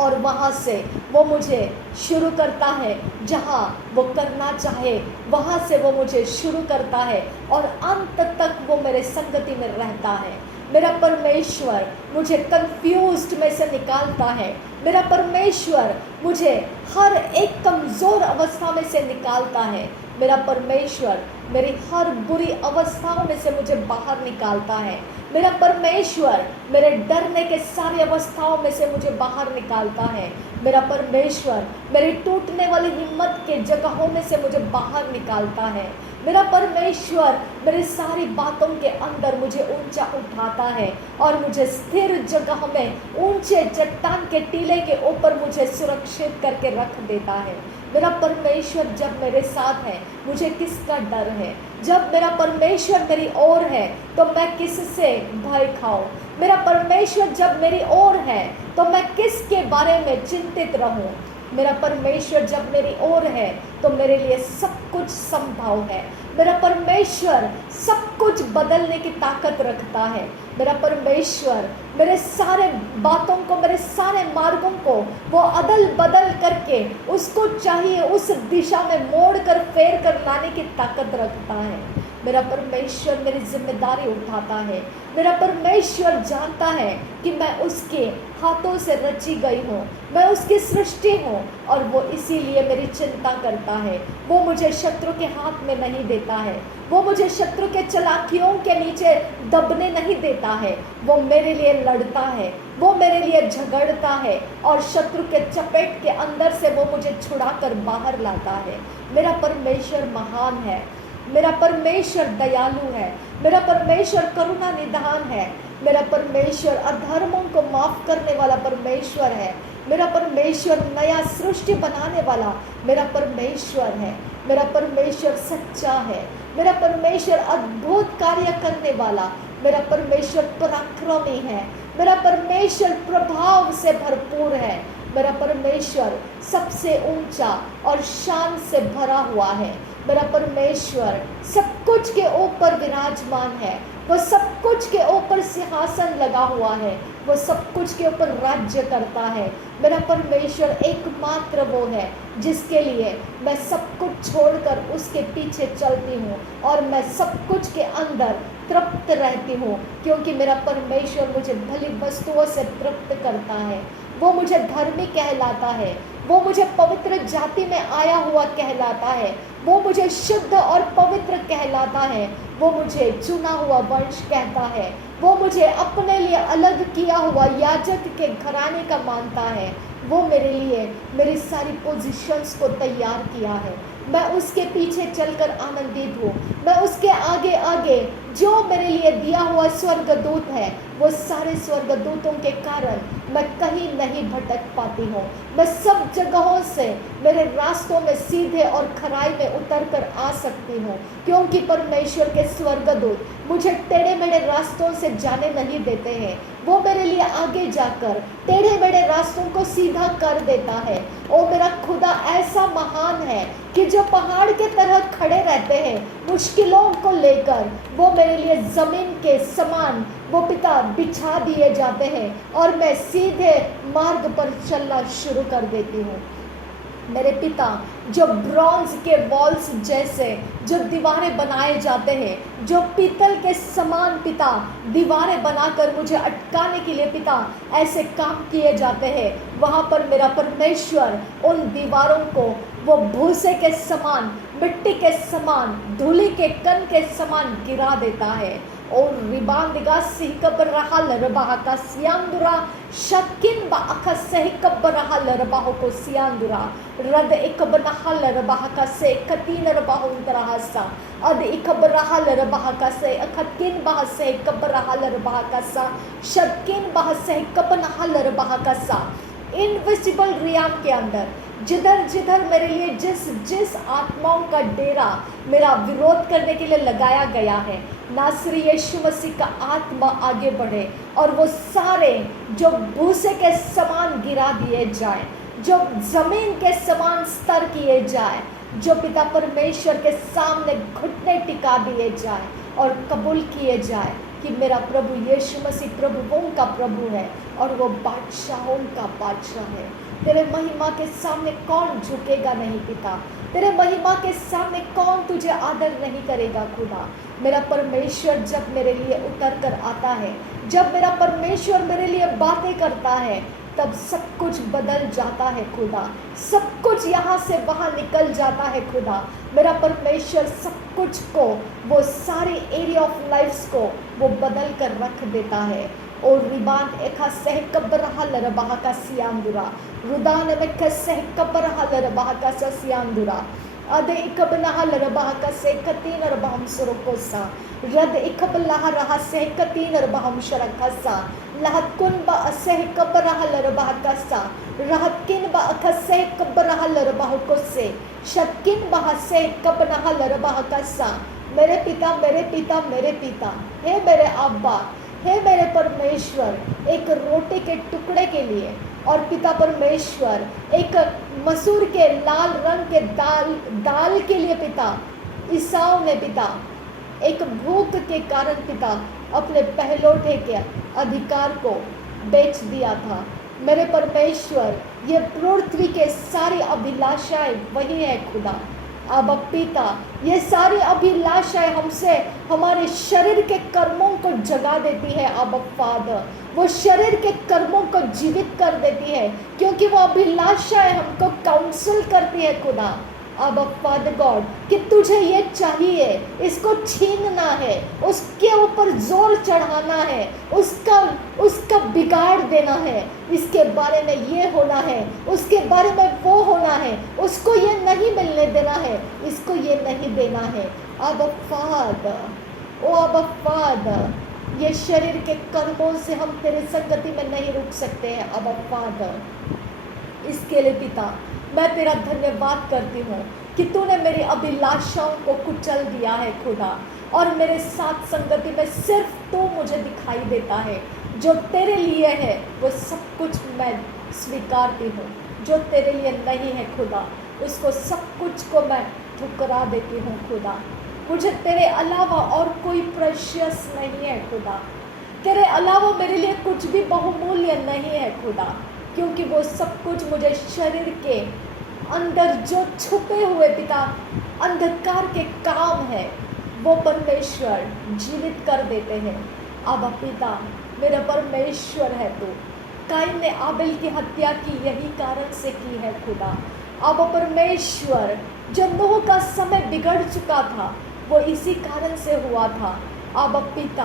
और वहाँ से वो मुझे शुरू करता है, जहाँ वो करना चाहे वहाँ से वो मुझे शुरू करता है और अंत तक वो मेरे संगति में रहता है। मेरा परमेश्वर मुझे कंफ्यूज्ड में से निकालता है, मेरा परमेश्वर मुझे हर एक कमज़ोर अवस्था में से निकालता है। मेरा परमेश्वर मेरी हर बुरी अवस्थाओं में से मुझे बाहर निकालता है। मेरा परमेश्वर मेरे डरने के सारी अवस्थाओं में से मुझे बाहर निकालता है। मेरा परमेश्वर मेरी टूटने वाली हिम्मत के जगहों में से मुझे बाहर निकालता है। मेरा परमेश्वर मेरी सारी बातों के अंदर मुझे ऊंचा उठाता है और मुझे स्थिर जगह में ऊंचे चट्टान के टीले के ऊपर मुझे सुरक्षित करके रख देता है। मेरा परमेश्वर जब मेरे साथ है मुझे किसका डर है। जब मेरा परमेश्वर मेरी ओर है तो मैं किससे भय खाऊं। मेरा परमेश्वर जब मेरी ओर है तो मैं किसके बारे में चिंतित रहूं। मेरा परमेश्वर जब मेरी ओर है तो मेरे लिए सब कुछ संभव है। मेरा परमेश्वर सब कुछ बदलने की ताकत रखता है। मेरा परमेश्वर मेरे सारे बातों को, मेरे सारे मार्गों को वो अदल बदल करके उसको चाहिए उस दिशा में मोड़ कर फेर कर लाने की ताकत रखता है। मेरा परमेश्वर मेरी जिम्मेदारी उठाता है। मेरा परमेश्वर जानता है कि मैं उसके हाथों से रची गई हूँ, मैं उसकी सृष्टि हूँ और वो इसीलिए मेरी चिंता करता है। वो मुझे शत्रु के हाथ में नहीं देता है, वो मुझे शत्रु के चालाकियों के नीचे दबने नहीं देता है। वो मेरे लिए लड़ता है, वो मेरे लिए झगड़ता है और शत्रु के चपेट के अंदर से वो मुझे छुड़ा कर बाहर लाता है। मेरा परमेश्वर महान है, मेरा परमेश्वर दयालु है, मेरा परमेश्वर करुणा निधान है, मेरा परमेश्वर अधर्मों को माफ करने वाला परमेश्वर है, मेरा परमेश्वर नया सृष्टि बनाने वाला मेरा परमेश्वर है, मेरा परमेश्वर सच्चा है, मेरा परमेश्वर अद्भुत कार्य करने वाला मेरा परमेश्वर पराक्रमी है, मेरा परमेश्वर प्रभाव से भरपूर है, मेरा परमेश्वर सबसे ऊंचा और शान से भरा हुआ है, मेरा परमेश्वर सब कुछ के ऊपर विराजमान है, वो सब कुछ के ऊपर सिंहासन लगा हुआ है, वो सब कुछ के ऊपर राज्य करता है। मेरा परमेश्वर एकमात्र वो है जिसके लिए मैं सब कुछ छोड़कर उसके पीछे चलती हूँ और मैं सब कुछ के अंदर तृप्त रहती हूँ, क्योंकि मेरा परमेश्वर मुझे भली वस्तुओं से तृप्त करता है। वो मुझे धर्मी कहलाता है, वो मुझे पवित्र जाति में आया हुआ कहलाता है, वो मुझे शुद्ध और पवित्र कहलाता है, वो मुझे चुना हुआ वंश कहता है, वो मुझे अपने लिए अलग किया हुआ याजक के घराने का मानता है। वो मेरे लिए मेरी सारी पोजीशंस को तैयार किया है। मैं उसके पीछे चलकर आनंदित हूँ। मैं उसके आगे आगे जो मेरे लिए दिया हुआ स्वर्गदूत है, वो सारे स्वर्गदूतों के कारण मैं कहीं नहीं भटक पाती हूँ। मैं सब जगहों से मेरे रास्तों में सीधे और खराई में उतर कर आ सकती हूँ, क्योंकि परमेश्वर के स्वर्गदूत मुझे टेढ़े मेढ़े रास्तों से जाने नहीं देते हैं। वो मेरे लिए आगे जाकर टेढ़े मेढ़े रास्तों को सीधा कर देता है। ओ मेरा खुदा ऐसा महान है कि जो पहाड़ के तरह खड़े रहते हैं मुश्किलों को लेकर, वो मेरे लिए जमीन के समान वो पिता बिछा दिए जाते हैं और मैं सीधे मार्ग पर चलना शुरू कर देती हूँ। मेरे पिता जो ब्रॉन्ज के वॉल्स जैसे जो दीवारें बनाए जाते हैं, जो पीतल के समान पिता दीवारें बनाकर मुझे अटकाने के लिए पिता ऐसे काम किए जाते हैं, वहाँ पर मेरा परमेश्वर उन दीवारों को वो भूसे के समान, मिट्टी के समान, धूली के कण के समान गिरा देता है। और रिबांदिगा सिहकबरहा लरबाहा का सियांदुरा शकिन बाखा सहिकबरहा लरबाहो को सियांदुरा रद इकबरहा लरबाहा का से कतीन रबाहो तरहसा अद इकबरहा लरबाहा का से अखकिन बाह से कबरहा लरबाहा का सा शकिन बाह से कबनहा लरबाहा का सा। इनविजिबल रियाम के अंदर जिधर जिधर मेरे लिए जिस जिस आत्माओं का डेरा मेरा विरोध करने के लिए लगाया गया है, नासरी यीशु मसीह का आत्मा आगे बढ़े और वो सारे जो भूसे के समान गिरा दिए जाए, जो जमीन के समान स्तर किए जाए, जो पिता परमेश्वर के सामने घुटने टिका दिए जाए और कबूल किए जाए कि मेरा प्रभु यीशु मसीह प्रभुओं का प्रभु है और वो बादशाहों का बादशाह है। तेरे महिमा के सामने कौन झुकेगा नहीं पिता, तेरे महिमा के सामने कौन तुझे आदर नहीं करेगा खुदा। मेरा परमेश्वर जब मेरे लिए उतर कर आता है, जब मेरा परमेश्वर मेरे लिए बातें करता है, तब सब कुछ बदल जाता है खुदा। सब कुछ यहाँ से वहाँ निकल जाता है खुदा। मेरा परमेश्वर सब कुछ को, वो सारे एरिया ऑफ लाइफ्स को वो बदल कर रख देता है। और रिबान एका सह कब्रहा लरबाहा का सियांदुरा रुदान में का सह कब्रहा लरबाहा का सियांदुरा अद इकबलाहा लरबाहा का से कतीन रबाहम सुरकोसा रद इकबलाहा रहा से कतीन रबाहम शरकसा लहकुन बा असह कब्रहा लरबाहा का सा रहकिन बा अखसे कब्रहा लरबाह को से शकिन बा से कबनहा लरबाहा का सा। मेरे पिता मेरे पिता मेरे पिता, हे मेरे अब्बा, हे मेरे परमेश्वर, एक रोटी के टुकड़े के लिए और पिता परमेश्वर एक मसूर के लाल रंग के दाल के लिए पिता ईसाऊ ने पिता एक भूख के कारण पिता अपने पहलौठे के अधिकार को बेच दिया था। मेरे परमेश्वर, ये पृथ्वी के सारी अभिलाषाएं वही है खुदा। अब पिता, ये सारी अभिलाषाएं हमसे हमारे शरीर के कर्मों को जगा देती है। अब फादर, वो शरीर के कर्मों को जीवित कर देती है, क्योंकि वो अभिलाषाएं हमको काउंसिल करती है खुदा। अब फादर गॉड कि तुझे ये चाहिए, इसको छीनना है, उसके ऊपर जोर चढ़ाना है, उसका बिगाड़ देना है, इसके बारे में ये होना है, उसके बारे में वो होना है, उसको ये नहीं मिलने देना है, इसको ये नहीं देना है। अब फादर, ओ अब फादर, ये शरीर के कर्मों से हम तेरे संगति में नहीं रुक सकते हैं। अब फादर, इसके लिए पिता मैं तेरा धन्यवाद करती हूँ कि तूने मेरी अभिलाषाओं को कुचल दिया है खुदा, और मेरे साथ संगति में सिर्फ तू मुझे दिखाई देता है। जो तेरे लिए है वो सब कुछ मैं स्वीकारती हूँ, जो तेरे लिए नहीं है खुदा उसको सब कुछ को मैं ठुकरा देती हूँ खुदा। मुझे तेरे अलावा और कोई प्रेशियस नहीं है खुदा, तेरे अलावा मेरे लिए कुछ भी बहुमूल्य नहीं है खुदा, क्योंकि वो सब कुछ मुझे शरीर के अंदर जो छुपे हुए पिता अंधकार के काम है वो परमेश्वर जीवित कर देते हैं। अब पिता मेरा परमेश्वर है तू। काइन ने आबेल की हत्या की यही कारण से की है खुदा। अब परमेश्वर जो नूह का समय बिगड़ चुका था वो इसी कारण से हुआ था। अब पिता,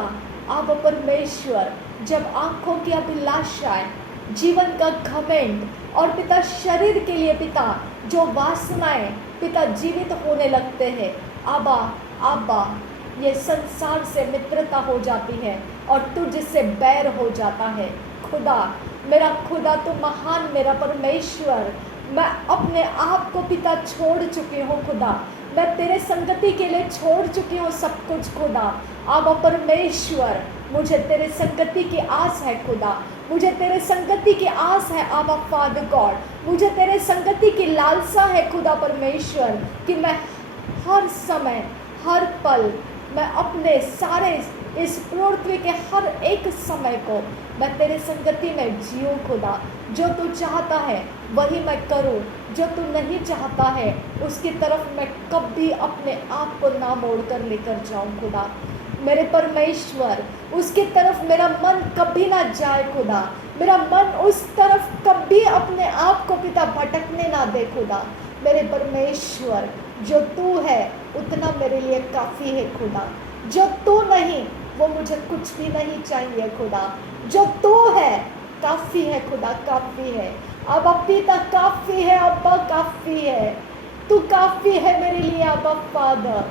अब परमेश्वर जब आंखों की अभिलाषाएं, जीवन का घमंड और पिता शरीर के लिए पिता जो वासनाएं पिता जीवित होने लगते हैं, आबा आबा ये संसार से मित्रता हो जाती है और तुझसे बैर हो जाता है। खुदा, मेरा खुदा तो महान, मेरा परमेश्वर, मैं अपने आप को पिता छोड़ चुकी हूँ खुदा, मैं तेरे संगति के लिए छोड़ चुकी हूँ सब कुछ खुदा। अब परमेश्वर मुझे तेरे संगति की आस है खुदा, मुझे तेरे संगति की आस है। आबा फादर गॉड, मुझे तेरे संगति की लालसा है खुदा परमेश्वर, कि मैं हर समय हर पल मैं अपने सारे इस पृथ्वी के हर एक समय को मैं तेरे संगति में जीऊँ खुदा। जो तू चाहता है वही मैं करूँ, जो तू नहीं चाहता है उसकी तरफ मैं कभी अपने आप को ना मोड़ कर लेकर जाऊँ खुदा। मेरे परमेश्वर, उसकी तरफ मेरा मन कभी ना जाए खुदा, मेरा मन उस तरफ कभी अपने आप को पिता भटकने ना दे खुदा। मेरे परमेश्वर, जो तू है उतना मेरे लिए काफ़ी है खुदा, जो तू नहीं वो मुझे कुछ भी नहीं चाहिए खुदा, जो तू है काफ़ी है खुदा, काफ़ी है। अब पिता काफ़ी है, अब्बा काफ़ी है, तू काफ़ी है मेरे लिए अब्बा फादर,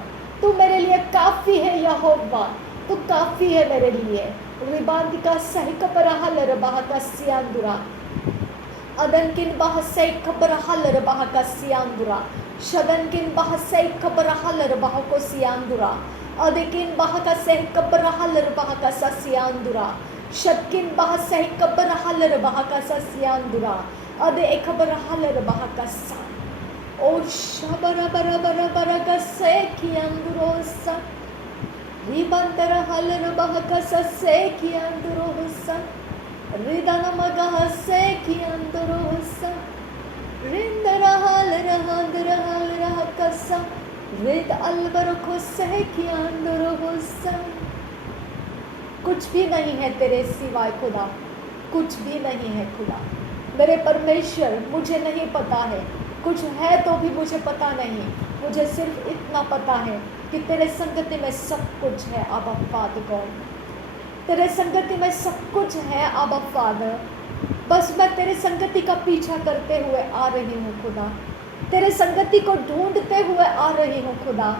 तू मेरे लिए काफ़ी है यहोवा, तू काफ़ी है मेरे लिए। रिबांदिका सहिक परहल रबाह का सियांदुरा अदनकिन बहसै खबरहल रबाह का सियांदुरा शदनकिन बहसै खबरहल रबाह को सियांदुरा अदकिन बह का सह खबरहल रबाह का सियांदुरा शदकिन बहसै खबरहल रबाह का सियांदुरा अद एक खबरहल रबाह का सा ओ शबरा बरा बरा बरा का से कियांदुरोसा रिबंतर हल रबाह का से कियांदुरोसा रिदन मगह से कियांदुरोसा रिंदर हल रह कसा रिद अलबर को से कियांदुरोसा। कुछ भी नहीं है तेरे सिवाय खुदा, कुछ भी नहीं है खुदा। मेरे परमेश्वर, मुझे नहीं पता है, कुछ है तो भी मुझे पता नहीं, मुझे सिर्फ इतना पता है कि तेरे संगति में सब कुछ है। आबा फादर गॉड, तेरे संगति में सब कुछ है आबा फादर। बस मैं तेरे संगति का पीछा करते हुए आ रही हूँ खुदा, तेरे संगति को ढूंढते हुए आ रही हूँ खुदा।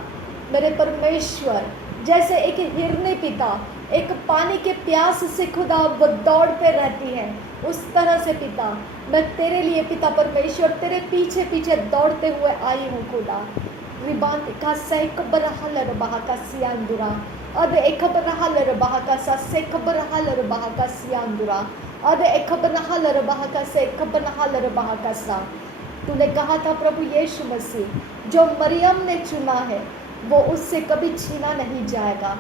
मेरे परमेश्वर, जैसे एक हिरनी पिता एक पानी के प्यास से खुदा वो दौड़ते रहती है, उस तरह से पिता मैं तेरे लिए पिता परमेश्वर तेरे पीछे पीछे दौड़ते हुए आई हूँ खुदा। रिबान का सैक बरहल रबाह का सियांदुरा अद एक बरहल रबाह का सा सैक बरहल रबाह का सियांदुरा अद एक बरहल रबाह का सैक बरहल रबाह का सा। तूने कहा था प्रभु यीशु मसीह, जो मरियम ने चुना है वो उससे कभी छीना नहीं जाएगा,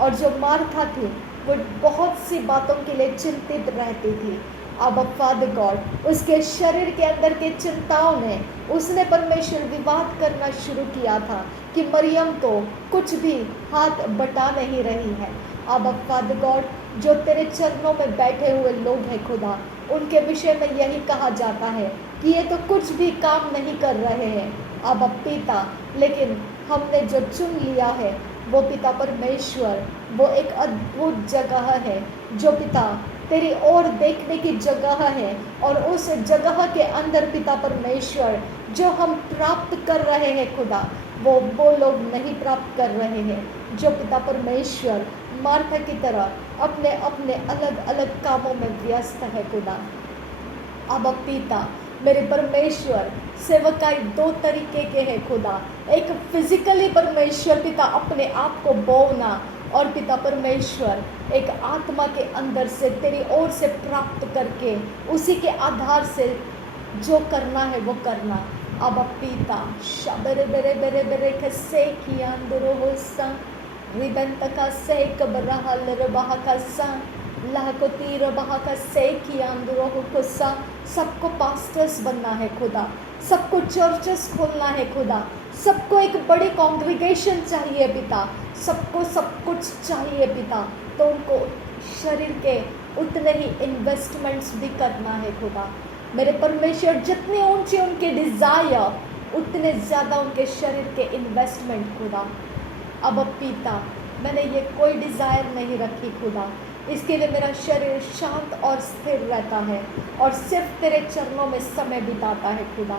और जो मार्था थी वो बहुत सी बातों के लिए चिंतित रहती थी। अब फादर गॉड, उसके शरीर के अंदर के चिंताओं ने उसने परमेश्वर विवाद करना शुरू किया था कि मरियम तो कुछ भी हाथ बटा नहीं रही है। अब फादर गॉड, जो तेरे चरणों में बैठे हुए लोग हैं खुदा, उनके विषय में यही कहा जाता है कि ये तो कुछ भी काम नहीं कर रहे हैं अब पिता, लेकिन हमने जो चुन लिया है वो पिता परमेश्वर, वो एक अद्भुत जगह है जो पिता तेरी ओर देखने की जगह है, और उस जगह के अंदर पिता परमेश्वर जो हम प्राप्त कर रहे हैं खुदा, वो लोग नहीं प्राप्त कर रहे हैं जो पिता परमेश्वर मार्था की तरह अपने अपने अलग अलग कामों में व्यस्त है खुदा। अब पिता मेरे परमेश्वर, सेवकाई दो तरीके के हैं खुदा। एक फिजिकली परमेश्वर पिता अपने आप को बोना, और पिता परमेश्वर एक आत्मा के अंदर से तेरी ओर से प्राप्त करके उसी के आधार से जो करना है वो करना। अब पिता शबरे बेरे बेरे बेरे कसे कियांदरो होसा रिबन तका से कबरहा लरबाह कसा लाको तीर बहा का से कियांदरो होसा। सबको पास्टर्स बनना है खुदा, सबको चर्चेस खोलना है खुदा, सबको एक बड़ी कॉन्ग्रीगेशन चाहिए पिता, सबको सब कुछ चाहिए पिता। तो उनको शरीर के उतने ही इन्वेस्टमेंट्स भी करना है खुदा। मेरे परमेश्वर जितने ऊंचे उनके डिज़ायर, उतने ज़्यादा उनके शरीर के इन्वेस्टमेंट खुदा। अब पिता मैंने ये कोई डिज़ायर नहीं रखी खुदा, इसके लिए मेरा शरीर शांत और स्थिर रहता है और सिर्फ तेरे चरणों में समय बिताता है खुदा।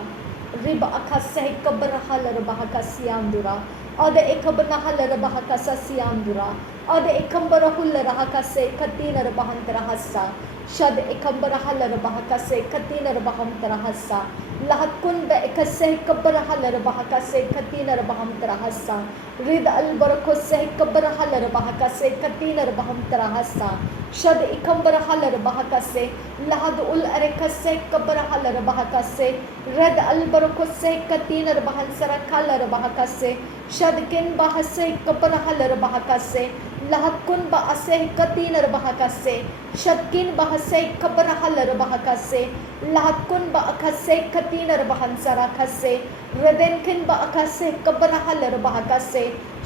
रिब अखा सह कब्र हलर बहा का सियांदुरा अद एकब नहलर बहा का सियांदुरा अद एकंबर हुल्लर का से कतीनर बहंतर हस्सा शद एकंबर हलर बहा का से कतीनर बहंतर हस्सा लहकुन ब एकसे कब्र हलर बहा का से कतीनर बहंतर हस्सा रिद अलबर को सह कब्र हलर बहा का से कतीनर बहंतर हस्सा शद इकंबर हलर बहा का से लहद उल अरेक से कब्र हलर बहा का से रद अलबर को से कतीनर बहन सरखलर बहा का से शद किन बह से कब्र हलर बहा का से लहकुन बह से कतीनर बहा का से शदकिन बह से कब्र हलर बहा का से लहकुन बह से कतीनर बहन सरख से रदेनकिन बह से कब्र हलर बहा का से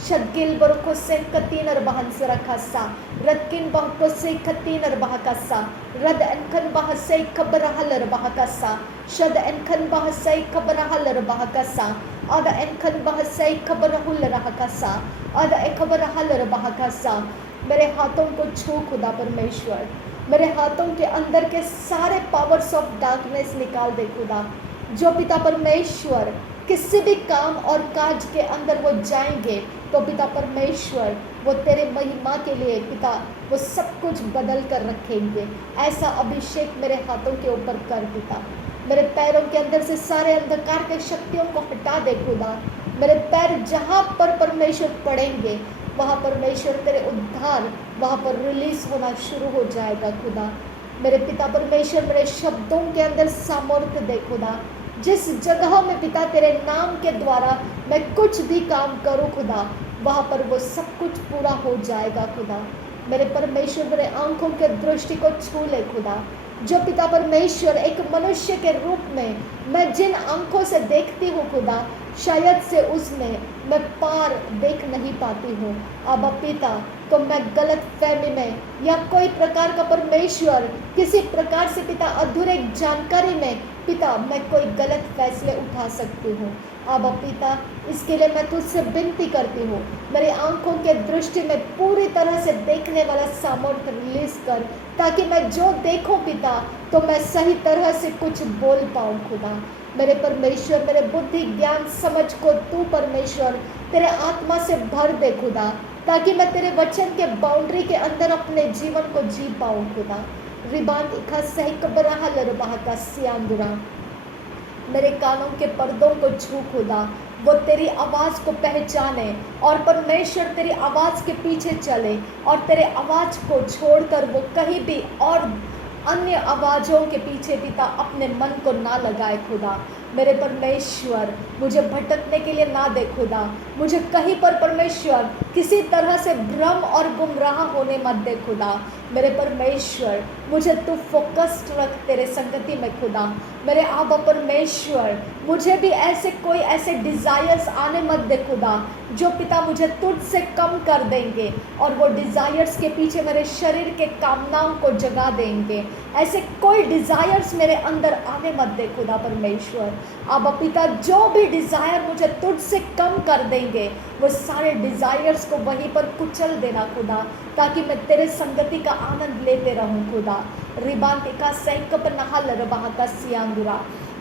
शदगिल बरको से कतीनर बहन सरखसा रदकिन बहको से कतीनर बहा का सा रद अनखन बह से कब्र हलर बहा का सा शद अनखन बह से कब्र हलर बहा का सा अद अनखन बह से कब्र हुल रहा का सा अद एकबर हलर बहा का सा। मेरे हाथों को छू खुदा परमेश्वर, मेरे हाथों के अंदर के सारे पावर्स ऑफ डार्कनेस निकाल दे खुदा। जो पिता परमेश्वर किसी भी काम और काज के अंदर वो जाएंगे तो पिता परमेश्वर वो तेरे महिमा के लिए पिता वो सब कुछ बदल कर रखेंगे। ऐसा अभिषेक मेरे हाथों के ऊपर कर पिता। मेरे पैरों के अंदर से सारे अंधकार के शक्तियों को हटा दे खुदा। मेरे पैर जहाँ पर परमेश्वर पड़ेंगे वहाँ परमेश्वर तेरे उद्धार वहाँ पर रिलीज होना शुरू हो जाएगा खुदा। मेरे पिता परमेश्वर मेरे शब्दों के अंदर सामर्थ्य दे खुदा। जिस जगह में पिता तेरे नाम के द्वारा मैं कुछ भी काम करूँ खुदा, वहाँ पर वो सब कुछ पूरा हो जाएगा खुदा। मेरे परमेश्वर मेरे आंखों के दृष्टि को छू ले खुदा। जो पिता परमेश्वर एक मनुष्य के रूप में मैं जिन आंखों से देखती हूँ खुदा, शायद से उसमें मैं पार देख नहीं पाती हूँ। अब पिता तो मैं गलत फहमी में या कोई प्रकार का परमेश्वर किसी प्रकार से पिता अधूरे जानकारी में पिता मैं कोई गलत फैसले उठा सकती हूँ। अब पिता इसके लिए मैं तुझसे विनती करती हूँ, मेरी आंखों के दृष्टि में पूरी तरह से देखने वाला सामर्थ्य रिलीज कर, ताकि मैं जो देखूँ पिता तो मैं सही तरह से कुछ बोल पाऊँ खुदा। मेरे परमेश्वर मेरे बुद्धि ज्ञान समझ को तू परमेश्वर तेरे आत्मा से भर दे खुदा, ताकि मैं तेरे वचन के बाउंड्री के अंदर अपने जीवन को जी पाऊँ खुदा। रिबान इखा सही कबराहा लरबाह का सियांदुरा। मेरे कानों के पर्दों को छू खुदा, वो तेरी आवाज़ को पहचाने और परमेश्वर तेरी आवाज़ के पीछे चले और तेरे आवाज़ को छोड़कर वो कहीं भी और अन्य आवाज़ों के पीछे पिता अपने मन को ना लगाए खुदा। मेरे परमेश्वर मुझे भटकने के लिए ना दे खुदा, मुझे कहीं पर परमेश्वर किसी तरह से भ्रम और गुमराह होने मत दे खुदा। मेरे परमेश्वर मुझे तू फोकस्ड रख तेरे संगति में खुदा। मेरे आबा परमेश्वर मुझे भी कोई ऐसे डिज़ायर्स आने मत दे खुदा जो पिता मुझे तुझसे कम कर देंगे और वो डिज़ायर्स के पीछे मेरे शरीर के कामनाओं को जगा देंगे। ऐसे कोई डिज़ायर्स मेरे अंदर आने मत दे खुदा परमेश्वर। अब पिता जो भी डिज़ायर मुझे तुझसे कम कर देंगे देंगे, वो सारे डिज़ायर्स को वहीं पर कुचल देना खुदा, ताकि मैं तेरे संगति का आनंद लेते रहूं खुदा। रिबांतिका सैकप नहल रबाका सियांदुरा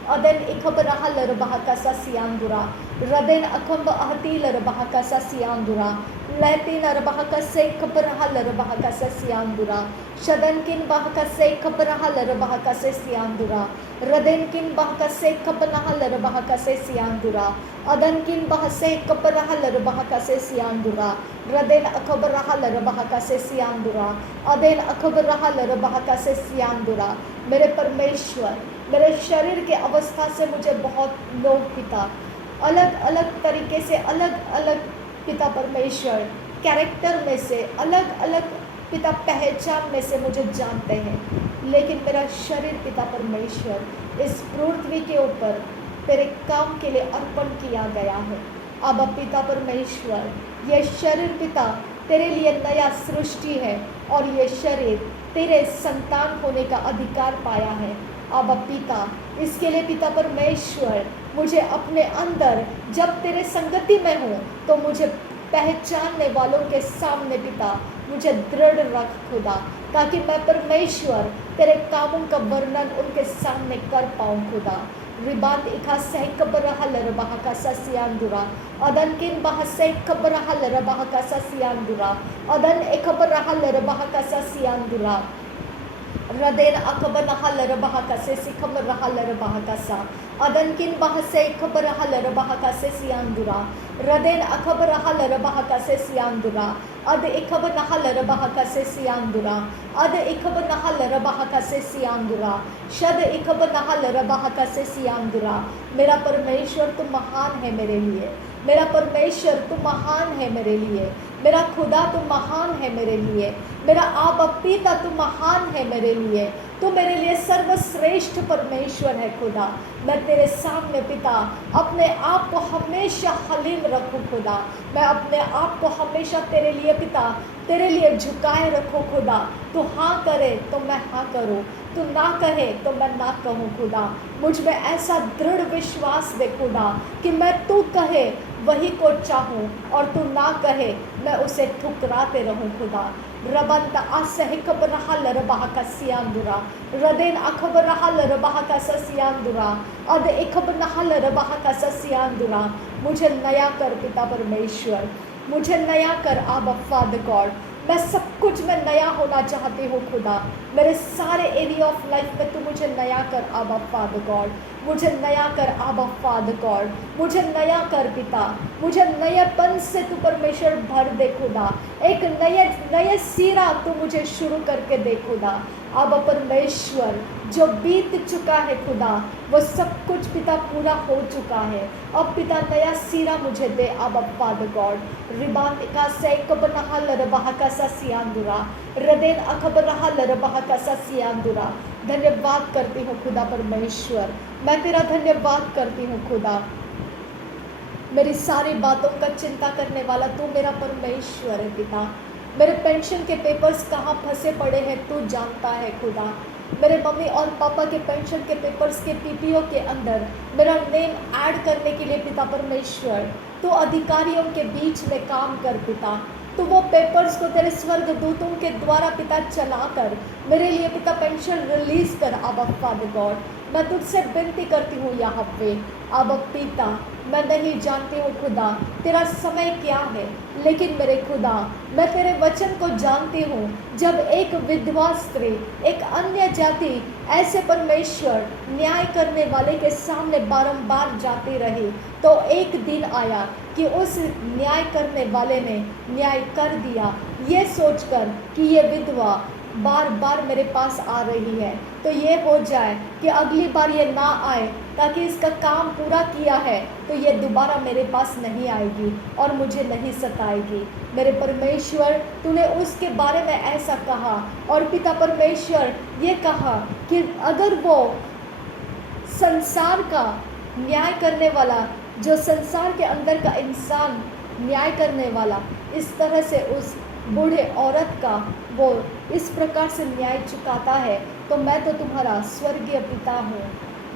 अदन इखब रहल रबाका सा सियांदुरा रदेन अखंब अहतील रबाका सा सियांदुरा लैतिन रबाका सैकप रहल रबाका सा सियांदुरा शदन किन बहका सैकप रहल रबाका से सियांदुरा रदेन किन बहका सैकप नहल रबाका से सियांदुरा अदन किन बह सैकप रहल रबाका से सियांदुरा रदेन अखब रहल रबाका से सियांदुरा अदेन अखब रहल रबाका से सियांदुरा। मेरे परमेश्वर, मेरे शरीर के अवस्था से मुझे बहुत लोग पिता अलग अलग तरीके से, अलग अलग पिता परमेश्वर कैरेक्टर में से, अलग अलग पिता पहचान में से मुझे जानते हैं, लेकिन मेरा शरीर पिता परमेश्वर इस पृथ्वी के ऊपर तेरे काम के लिए अर्पण किया गया है। अब पिता परमेश्वर, ये शरीर पिता तेरे लिए नया सृष्टि है और ये शरीर तेरे संतान होने का अधिकार पाया है। अब पिता, इसके लिए पिता परमेश्वर मुझे अपने अंदर जब तेरे संगति में हूँ तो मुझे पहचानने वालों के सामने पिता मुझे दृढ़ रख खुदा, ताकि मैं परमेश्वर तेरे कामों का वर्णन उनके सामने कर पाऊँ खुदा। रिबात इखा सहकब रहल रबाह का ससियांदुरा अदन किन बह सहकब रहल रबाह का ससियांदुरा अदन एकब रहल रबाह का ससियांदुरा रदेन अकब नहल रबाह का से सिखब रहल रबाह का सा अदन किन बह सहकब रहल रबाह का से सियांदुरा रदेन अकब रहल रबाह का से सियांदुरा अद इखब नहल रबाह का से सियांदुरा अद इखब नहल रबाह का से सियांदुरा शद इखब नहल रबाह का से सियांदुरा। मेरा परमेश्वर तुम महान है मेरे लिए, मेरा परमेश्वर तुम महान है मेरे लिए, मेरा खुदा तुम महान है मेरे लिए, मेरा आबा पिता तुम महान है मेरे लिए, तू मेरे लिए सर्वश्रेष्ठ परमेश्वर है खुदा। मैं तेरे सामने पिता अपने आप को हमेशा हलीम रखूँ खुदा, मैं अपने आप को हमेशा तेरे लिए पिता तेरे लिए झुकाए रखो खुदा। तू हाँ करे तो मैं हाँ करूँ, तू ना कहे तो मैं ना कहूँ खुदा। मुझ में ऐसा दृढ़ विश्वास दे खुदा कि मैं तू कहे वही को चाहूँ और तू ना कहे मैं उसे ठुकराते रहूँ खुदा। रबंत असहकब रहल रबाह का सियांदुरा रदेन अखब रहल रबाह का ससियांदुरा अद इखब नहल रबाह का ससियांदुरा। मुझे नया कर पिता परमेश्वर, मुझे नया कर आबा फादर गॉड। मैं सब कुछ में नया होना चाहती हूँ खुदा, मेरे सारे एरिया ऑफ लाइफ में तू मुझे नया कर आबा फादर गॉड, मुझे नया कर आबा फादर गॉड, मुझे नया कर पिता, मुझे नएपन से तू परमेश्वर भर दे खुदा। एक नए सिरा तू मुझे शुरू करके दे खुदा। आबा परमेश्वर, जो बीत चुका है खुदा वो सब कुछ पिता पूरा हो चुका है। अब पिता नया सिरा मुझे दे आबा फादर गॉड। रिबातिका सैकब नहल रबाह का ससियांदुरा रदेन अखब रहल रबाह का ससियांदुरा। धन्यवाद करती हूँ खुदा परमेश्वर, मैं तेरा धन्यवाद करती हूँ खुदा। मेरी सारी बातों का चिंता करने वाला तू मेरा परमेश्वर है पिता। मेरे पेंशन के पेपर्स कहाँ फंसे पड़े हैं तू जानता है खुदा। मेरे मम्मी और पापा के पेंशन के पेपर्स के पीपीओ के अंदर मेरा नेम ऐड करने के लिए पिता परमेश्वर तो अधिकारियों के बीच में काम कर पिता। तो वो पेपर्स को तेरे स्वर्ग दूतों के द्वारा पिता चलाकर मेरे लिए पिता पेंशन रिलीज कर आबा फादर गॉड। मैं तुझसे विनती करती हूँ यहाँ पे आबा पिता, मैं नहीं जानती हूँ खुदा तेरा समय क्या है, लेकिन मेरे खुदा मैं तेरे वचन को जानती हूँ। जब एक विधवा स्त्री एक अन्य जाति ऐसे परमेश्वर न्याय करने वाले के सामने बारंबार जाती रही तो एक दिन आया कि उस न्याय करने वाले ने न्याय कर दिया, ये सोचकर कि ये विधवा बार बार मेरे पास आ रही है तो ये हो जाए कि अगली बार ये ना आए, ताकि इसका काम पूरा किया है तो ये दोबारा मेरे पास नहीं आएगी और मुझे नहीं सताएगी। मेरे परमेश्वर तूने उसके बारे में ऐसा कहा और पिता परमेश्वर ये कहा कि अगर वो संसार का न्याय करने वाला, जो संसार के अंदर का इंसान न्याय करने वाला इस तरह से उस बूढ़े औरत का वो इस प्रकार से न्याय चुकाता है तो मैं तो तुम्हारा स्वर्गीय पिता हूँ,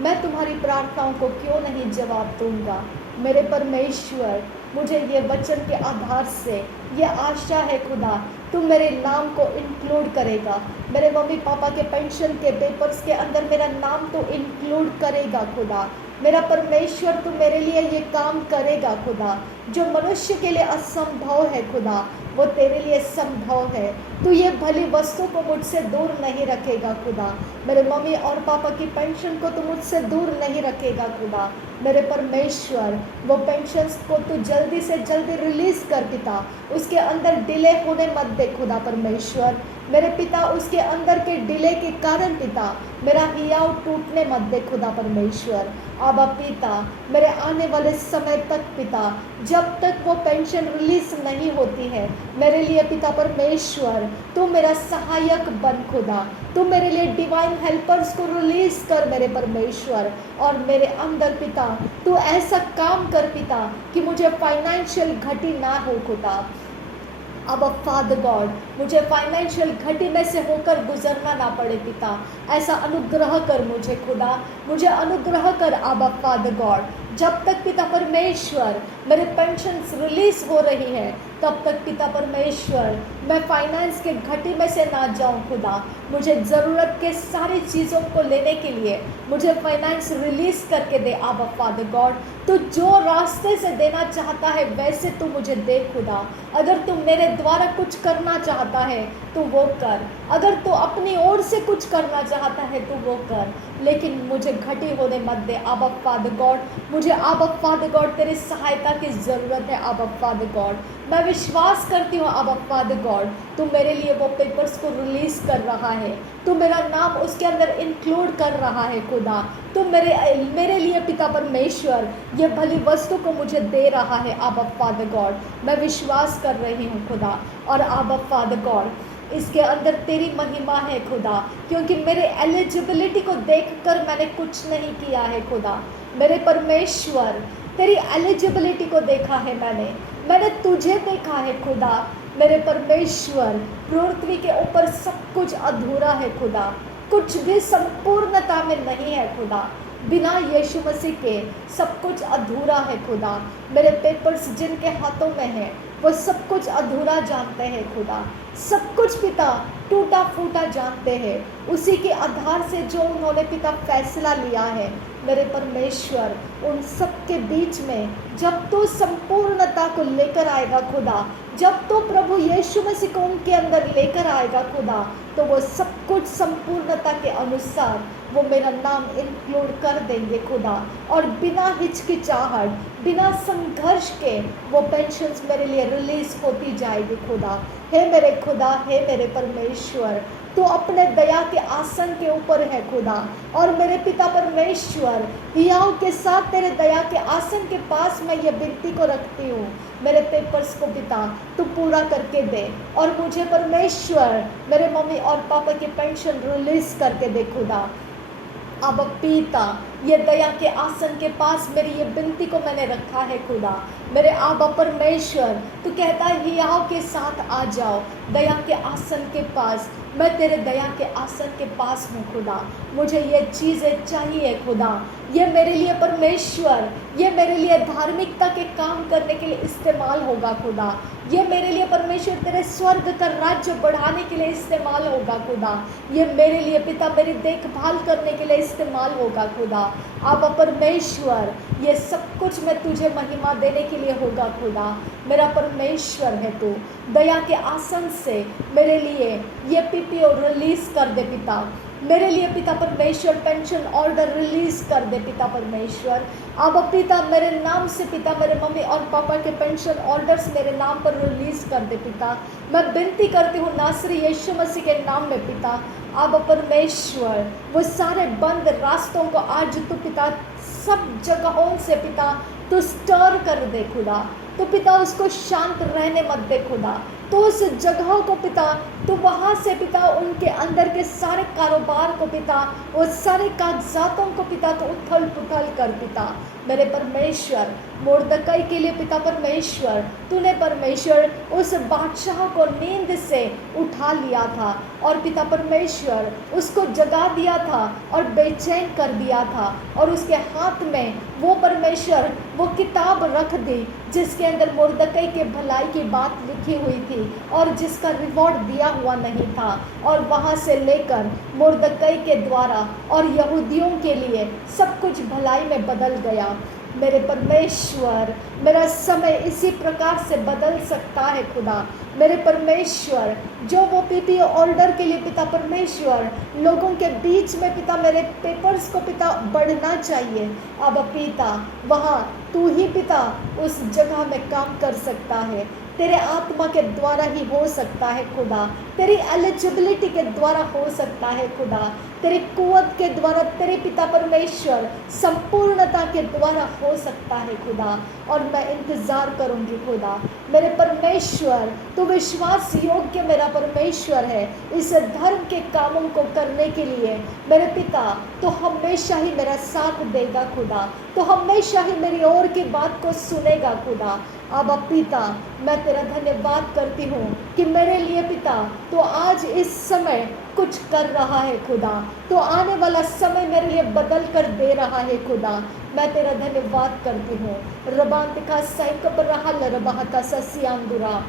मैं तुम्हारी प्रार्थनाओं को क्यों नहीं जवाब दूंगा। मेरे परमेश्वर मुझे ये वचन के आधार से ये आशा है खुदा, तुम मेरे नाम को इंक्लूड करेगा, मेरे मम्मी पापा के पेंशन के पेपर्स के अंदर मेरा नाम तो इंक्लूड करेगा खुदा। मेरा परमेश्वर तू मेरे लिए ये काम करेगा खुदा। जो मनुष्य के लिए असंभव है खुदा, वो तेरे लिए संभव है। तू ये भली वस्तु को मुझसे दूर नहीं रखेगा खुदा। मेरे मम्मी और पापा की पेंशन को तू मुझसे दूर नहीं रखेगा खुदा। मेरे परमेश्वर वो पेंशन्स को तू जल्दी से जल्दी रिलीज़ कर पिता, उसके अंदर डिले होने मत दे खुदा परमेश्वर। मेरे पिता उसके अंदर के डिले के कारण पिता मेरा हियाव टूटने मत दे खुदा परमेश्वर। आबा पिता मेरे आने वाले समय तक पिता, जब तक वो पेंशन रिलीज नहीं होती है, मेरे लिए पिता परमेश्वर तू मेरा सहायक बन खुदा। तू मेरे लिए डिवाइन हेल्पर्स को रिलीज कर मेरे परमेश्वर, और मेरे अंदर पिता तू ऐसा काम कर पिता कि मुझे फाइनेंशियल घटी ना हो खुदा। अब फादर गॉड मुझे फाइनेंशियल घटी में से होकर गुजरना ना पड़े पिता, ऐसा अनुग्रह कर मुझे खुदा, मुझे अनुग्रह कर आबा फादर गॉड। जब तक पिता परमेश्वर मेरे पेंशन्स रिलीज हो रही है, तब तक पिता परमेश्वर मैं फाइनेंस के घटी में से ना जाऊं खुदा। मुझे ज़रूरत के सारी चीज़ों को लेने के लिए मुझे फाइनेंस रिलीज करके दे आबा फादर गॉड। तो जो रास्ते से देना चाहता है वैसे तू मुझे दे खुदा। अगर तू मेरे द्वारा कुछ करना चाहता है तो वो कर, अगर तू अपनी ओर से कुछ करना चाहता है तो वो कर, लेकिन मुझे घटी होने मत दे आबा फादर गॉड। मुझे आबा फादर गॉड तेरी सहायता की ज़रूरत है आबा फादर गॉड। मैं विश्वास करती हूँ आबा फादर गॉड, तू मेरे लिए वो पेपर्स को रिलीज़ कर रहा है, तू मेरा नाम उसके अंदर इंक्लूड कर रहा है खुदा। तू मेरे लिए पिता परमेश्वर ये भली वस्तु को मुझे दे रहा है आबा फादर गॉड। मैं विश्वास कर रही हूँ खुदा, और आबा फादर गॉड इसके अंदर तेरी महिमा है खुदा, क्योंकि मेरे एलिजिबिलिटी को देखकर मैंने कुछ नहीं किया है खुदा। मेरे परमेश्वर तेरी एलिजिबिलिटी को देखा है मैंने तुझे देखा है खुदा। मेरे परमेश्वर पृथ्वी के ऊपर सब कुछ अधूरा है खुदा, कुछ भी संपूर्णता में नहीं है खुदा। बिना यीशु मसीह के सब कुछ अधूरा है खुदा। मेरे पेपर्स जिनके हाथों में हैं वो सब कुछ अधूरा जानते हैं खुदा, सब कुछ पिता टूटा फूटा जानते हैं। उसी के आधार से जो उन्होंने पिता फैसला लिया है, मेरे परमेश्वर उन सब के बीच में जब तो संपूर्णता को लेकर आएगा खुदा, जब तो प्रभु यीशु मसीह को उनके अंदर लेकर आएगा खुदा, तो वो सब कुछ संपूर्णता के अनुसार वो मेरा नाम इंक्लूड कर देंगे खुदा। और बिना हिचकिचाहट, बिना संघर्ष के वो पेंशन्स मेरे लिए रिलीज होती जाएगी खुदा। हे मेरे खुदा, हे मेरे परमेश्वर, तो अपने दया के आसन के ऊपर है खुदा, और मेरे पिता परमेश्वर हियाव के साथ तेरे दया के आसन के पास मैं ये विनती को रखती हूँ, मेरे पेपर्स को पिता तू पूरा करके दे, और मुझे परमेश्वर मेरे मम्मी और पापा की पेंशन रिलीज करके दे खुदा। अब पिता ये दया के आसन के पास मेरी ये विनती को मैंने रखा है खुदा। मेरे आबा परमेश्वर तू कहता है हियाव के साथ आ जाओ दया के आसन के पास। मैं तेरे दया के आसन के पास हूँ खुदा। मुझे ये चीज़ें चाहिए खुदा। ये मेरे लिए परमेश्वर, ये मेरे लिए धार्मिकता के काम करने के लिए इस्तेमाल होगा खुदा। ये मेरे लिए परमेश्वर तेरे स्वर्ग का राज्य बढ़ाने के लिए इस्तेमाल होगा खुदा। ये मेरे लिए पिता मेरी देखभाल करने के लिए इस्तेमाल होगा खुदा। आप परमेश्वर ये सब कुछ मैं तुझे महिमा देने के लिए होगा खुदा। मेरा परमेश्वर है तू। दया के आसन से मेरे लिए ये पीपीओ रिलीज कर दे पिता। मेरे लिए पिता परमेश्वर पेंशन ऑर्डर रिलीज कर दे पिता परमेश्वर। अब पिता मेरे नाम से पिता मेरे मम्मी और पापा के पेंशन ऑर्डर्स मेरे नाम पर रिलीज कर दे पिता। मैं विनती करती हूँ नासरी यीशु मसीह के नाम में पिता। अब परमेश्वर वो सारे बंद रास्तों को आज तू पिता सब जगहों से पिता तू स्टर कर दे खुदा। तो पिता उसको शांत रहने मत दे खुदा। तो उस जगहों को पिता तो वहाँ से पिता उनके अंदर के सारे कारोबार को पिता, वो सारे कागजातों को पिता तो उथल पुथल कर पिता मेरे परमेश्वर, मुर्दकई के लिए पिता परमेश्वर, तूने परमेश्वर उस बादशाह को नींद से उठा लिया था और पिता परमेश्वर उसको जगा दिया था और बेचैन कर दिया था, और उसके हाथ में वो परमेश्वर वो किताब रख दी जिसके अंदर मुर्दकई के भलाई की बात लिखी हुई थी और जिसका रिवॉर्ड दिया हुआ नहीं था। और वहाँ से लेकर मुर्दकई के द्वारा और यहूदियों के लिए सब कुछ भलाई में बदल गया। मेरे परमेश्वर, मेरा समय इसी प्रकार से बदल सकता है खुदा मेरे परमेश्वर। जो वो पीपी ऑर्डर के लिए पिता परमेश्वर लोगों के बीच में पिता मेरे पेपर्स को पिता बढ़ना चाहिए, अब पिता वहाँ तू ही पिता उस जगह में काम कर सकता है, तेरे आत्मा के द्वारा ही हो सकता है खुदा, तेरी एलिजिबिलिटी के द्वारा हो सकता है खुदा, तेरी कुवत के द्वारा, तेरे पिता परमेश्वर संपूर्णता के द्वारा हो सकता है खुदा। और मैं इंतज़ार करूंगी खुदा मेरे परमेश्वर, तू विश्वास योग्य मेरा परमेश्वर है इस धर्म के कामों को करने के लिए मेरे पिता, तो हमेशा ही मेरा साथ देगा खुदा, तो हमेशा ही मेरी ओर की बात को सुनेगा खुदा। अब पिता मैं तेरा धन्यवाद करती हूँ कि मेरे लिए पिता तो आज इस समय कुछ कर रहा है खुदा, तो आने वाला समय मेरे लिए बदल कर दे रहा है खुदा। मैं तेरा धन्यवाद करती हूँ। रबांतिका साइकब रहा लरबाह का ससियांदुरा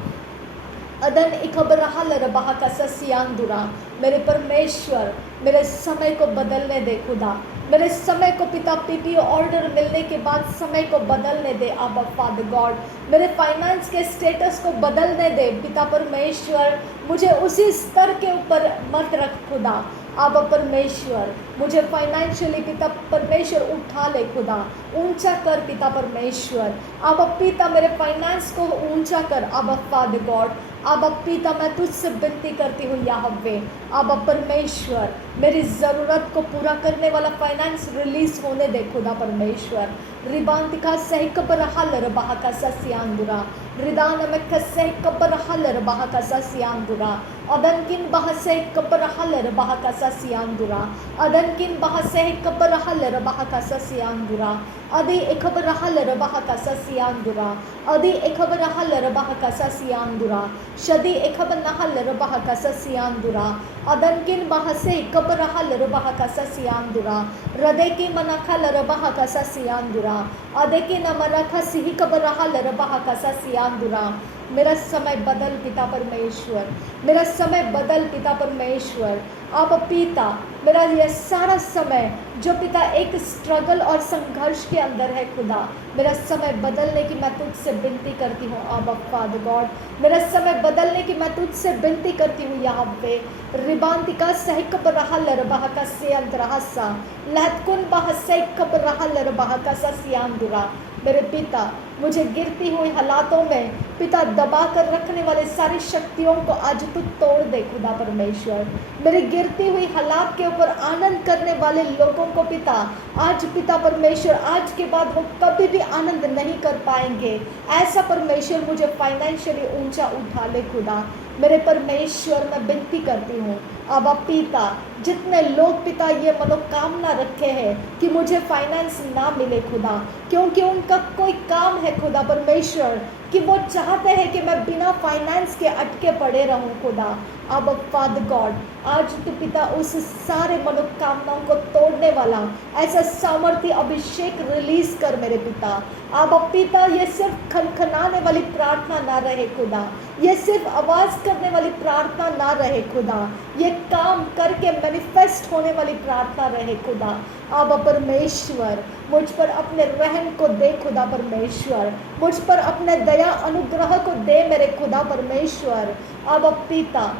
अदन इखबरहा लरबाह का ससियांदुरा। मेरे परमेश्वर मेरे समय को बदलने दे खुदा, मेरे समय को पिता पीपी ऑर्डर मिलने के बाद समय को बदलने दे आबा फादर गॉड, मेरे फाइनेंस के स्टेटस को बदलने दे पिता परमेश्वर। मुझे उसी स्तर के ऊपर मत रख खुदा, आबा परमेश्वर मुझे फाइनेंशियली पिता परमेश्वर उठा ले खुदा, ऊंचा कर पिता परमेश्वर। आबा पिता मेरे फाइनेंस को ऊंचा कर आबा फादर गॉड। आबा पिता मैं तुझसे विनती करती हूँ याहवे, आबा परमेश्वर मेरी ज़रूरत को पूरा करने वाला फाइनेंस रिलीज होने दे खुदा परमेश्वर। रिबांतिका सही कबर हलर बहा का ससियांदुरा, रिदान में कसे कबर हलर बहा का ससियांदुरा, अदनकिन बहा से कबर हलर बहा का ससियांदुरा, अदनकिन बहा से कबर हलर बहा का ससियांदुरा, अदि एकबर हलर बहा का ससियांदुरा, अदि एकबर हलर बहा का ससियांदुरा, शदी एकबर नहलर बहा का ससियांदुरा, अदनकिन बहा से कबर हलर बहा का ससियांदुरा, हृदय की मनाखा लर बहा का ससियांदुरा, अदे की नमरखा सिही कबर हलर बहा का ससियांदुरा। मेरा समय बदल पिता परमेश्वर, मेरा समय बदल पिता परमेश्वर। आप पिता मेरा यह सारा समय जो पिता एक स्ट्रगल और संघर्ष के अंदर है खुदा, मेरा समय बदलने की मैं तुझसे विनती करती हूँ आबा फादर गॉड, मेरा समय बदलने की मैं तुझसे विनती करती हूँ यहाँ पे। रिबांतिका सहकब रहा लरबाह का से अंतरासा लहतकुन बाह सहकब रहा लरबाह का ससियांदुरा। मेरे पिता मुझे गिरती हुई हालातों में पिता दबा कर रखने वाले सारी शक्तियों को आज तू तोड़ दे खुदा परमेश्वर। मेरी गिरती हुई हालात के ऊपर आनंद करने वाले लोगों को पिता आज पिता परमेश्वर आज के बाद वो कभी भी आनंद नहीं कर पाएंगे, ऐसा परमेश्वर मुझे फाइनेंशियली ऊंचा उठा ले खुदा। मेरे परमेश्वर मैं विनती करती हूँ अब पिता जितने लोग पिता ये मनोकामना रखे हैं कि मुझे फाइनेंस ना मिले खुदा, क्योंकि उनका कोई काम है खुदा परमेश्वर कि वो चाहते हैं कि मैं बिना फाइनेंस के अटके पड़े रहूं खुदा। अब फादर गॉड आज तो पिता उस सारे मनोकामनाओं को तोड़ने वाला ऐसा सामर्थ्य अभिषेक रिलीज कर मेरे पिता। अब पिता ये सिर्फ खनखनाने वाली प्रार्थना ना रहे खुदा, ये सिर्फ आवाज़ करने वाली प्रार्थना ना रहे खुदा, ये काम करके मैनिफेस्ट होने वाली प्रार्थना रहे खुदा। अब परमेश्वर मुझ पर अपने रहम को दे खुदा परमेश्वर, मुझ पर अपने दया अनुग्रह को दे मेरे खुदा परमेश्वर। अब पिता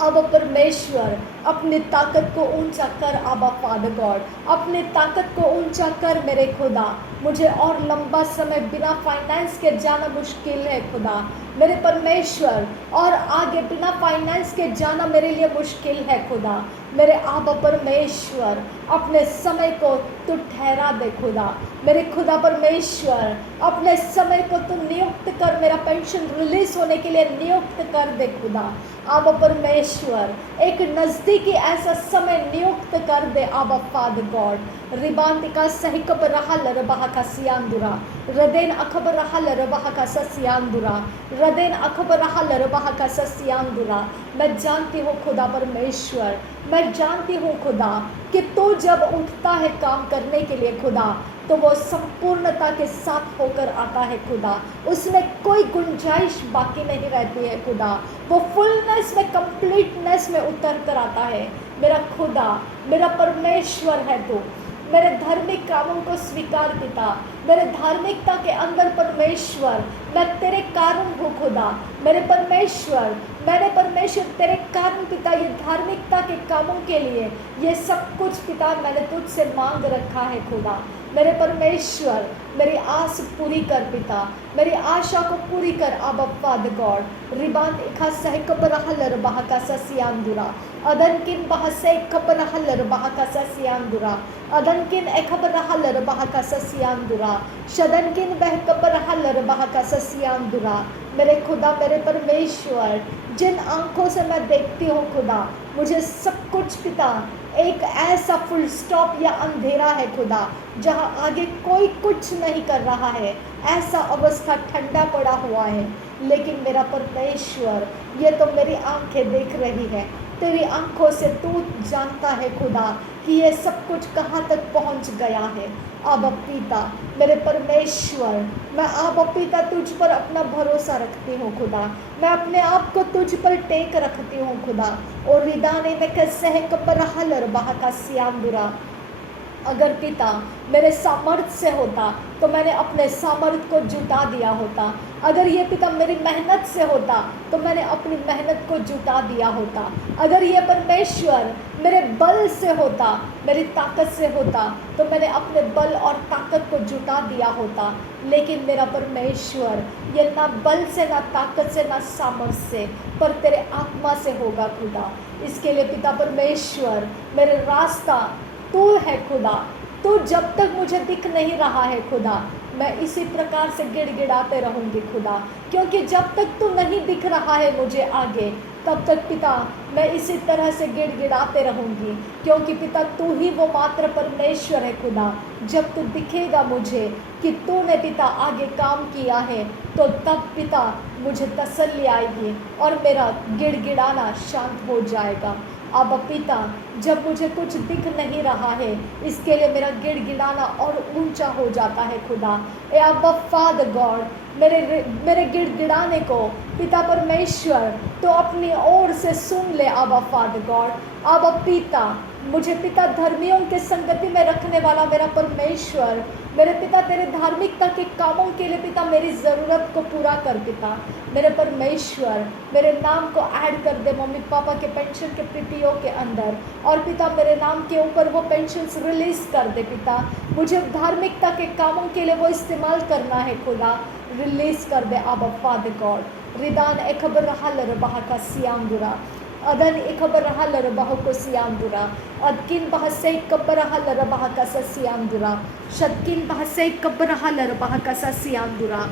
अब परमेश्वर अपनी ताकत को ऊंचा कर आबा फादर गॉड, अपनी ताकत को ऊंचा कर मेरे खुदा। मुझे और लंबा समय बिना फाइनेंस के जाना मुश्किल है खुदा मेरे परमेश्वर, और आगे बिना फाइनेंस के जाना मेरे लिए मुश्किल है खुदा मेरे आबा परमेश्वर। अपने समय को तू ठहरा दे खुदा मेरे खुदा परमेश्वर, अपने समय को तू नियुक्त कर, मेरा पेंशन रिलीज होने के लिए नियुक्त कर दे खुदा आबा परमेश्वर। एक नज़दीकी ऐसा समय नियुक्त कर दे आबा फादर गॉड। रिबांतिका सही कब रहा लरबाह का सियांदुरा, रदेन अखबर रहा लरबाह का ससियांदुरा, रदेन अखबर रहा लरबाह का ससियांदुरा। मैं जानती हूँ खुदा परमेश्वर, मैं जानती हूँ खुदा कि तू जब उठता है काम करने के लिए खुदा, तो वो संपूर्णता के साथ होकर आता है खुदा, उसमें कोई गुंजाइश बाकी नहीं रहती है खुदा, वो फुलनेस में, कंप्लीटनेस में उतर कर आता है मेरा खुदा मेरा परमेश्वर है तू। मेरे धार्मिक कामों को स्वीकार पिता, मेरे धार्मिकता के अंदर परमेश्वर, मैं तेरे कारण हूँ खुदा मेरे परमेश्वर, मैंने परमेश्वर तेरे कारण पिता ये धार्मिकता के कामों के लिए ये सब कुछ पिता मैंने तुझसे मांग रखा है खुदा मेरे परमेश्वर। मेरी आस पूरी कर पिता, मेरी आशा को पूरी कर आबा फादर गॉड। रिबान इखा सह कबरहलर बाह का ससियांदुरा, अदनकिन बाह से कबरहलर बाह का ससियांदुरा, अदनकिन एकबरहलर बाह का ससियांदुरा, शदनकिन बह कबरहलर बाह का ससियांदुरा। मेरे खुदा मेरे परमेश्वर, जिन आंखों से मैं देखती हूँ खुदा, मुझे सब कुछ पिता एक ऐसा फुल स्टॉप या अंधेरा है खुदा जहाँ आगे कोई कुछ नहीं कर रहा है, ऐसा अवस्था ठंडा पड़ा हुआ है। लेकिन मेरा परमेश्वर, ये तो मेरी आंखें देख रही है, तेरी आंखों से तू जानता है खुदा कि ये सब कुछ कहाँ तक पहुँच गया है। आबा पिता मेरे परमेश्वर, मैं आबा पिता तुझ पर अपना भरोसा रखती हूँ खुदा, मैं अपने आप को तुझ पर टेक रखती हूँ खुदा। और रिदाने में कैसे है कपरहलर बाह का सियांदुरा। अगर पिता मेरे सामर्थ्य से होता तो मैंने अपने सामर्थ्य को जुटा दिया होता, अगर ये पिता मेरी मेहनत से होता तो मैंने अपनी मेहनत को जुटा दिया होता, अगर ये परमेश्वर मेरे बल से होता, मेरी ताकत से होता तो मैंने अपने बल और ताकत को जुटा दिया होता। लेकिन मेरा परमेश्वर, ये ना बल से, ना ताकत से, ना सामर्थ्य से, पर तेरे आत्मा से होगा खुदा। इसके लिए पिता परमेश्वर, मेरे रास्ता तू है खुदा, तू जब तक मुझे दिख नहीं रहा है खुदा, मैं इसी प्रकार से गिड़गिड़ाते रहूँगी खुदा, क्योंकि जब तक तू नहीं दिख रहा है मुझे आगे, तब तक पिता मैं इसी तरह से गिड़गिड़ाते रहूँगी, क्योंकि पिता तू ही वो मात्र परमेश्वर है खुदा। जब तू दिखेगा मुझे कि तूने पिता आगे काम किया है, तो तब पिता मुझे तसल्ली आएगी और मेरा गिड़गिड़ाना शांत हो जाएगा। अब पिता जब मुझे कुछ दिख नहीं रहा है, इसके लिए मेरा गिड़गिड़ाना और ऊंचा हो जाता है खुदा। ए अब्बा फादर गॉड, मेरे गिड़गिड़ाने को पिता परमेश्वर तो अपनी ओर से सुन ले अब्बा फादर गॉड। अब्बा पिता, मुझे पिता धर्मियों के संगति में रखने वाला मेरा परमेश्वर, मेरे पिता तेरे धार्मिकता के कामों के लिए पिता मेरी ज़रूरत को पूरा कर पिता मेरे परमेश्वर। मेरे नाम को ऐड कर दे मम्मी पापा के पेंशन के पीपीओ के अंदर, और पिता मेरे नाम के ऊपर वो पेंशन रिलीज कर दे पिता। मुझे धार्मिकता के कामों के लिए वो इस्तेमाल करना है खुदा, रिलीज कर दे आबा फादर गॉड। रिदान एक खबर रहा लरबाह का सियांदुरा, अदन एक खबर रहा लरबाह को सियांदुरा, अदकिन बहसे कब्बर रहा लरबाह का सियांदुरा, शदकिन बहसे कब्बर रहा लरबाह का सियांदुरा।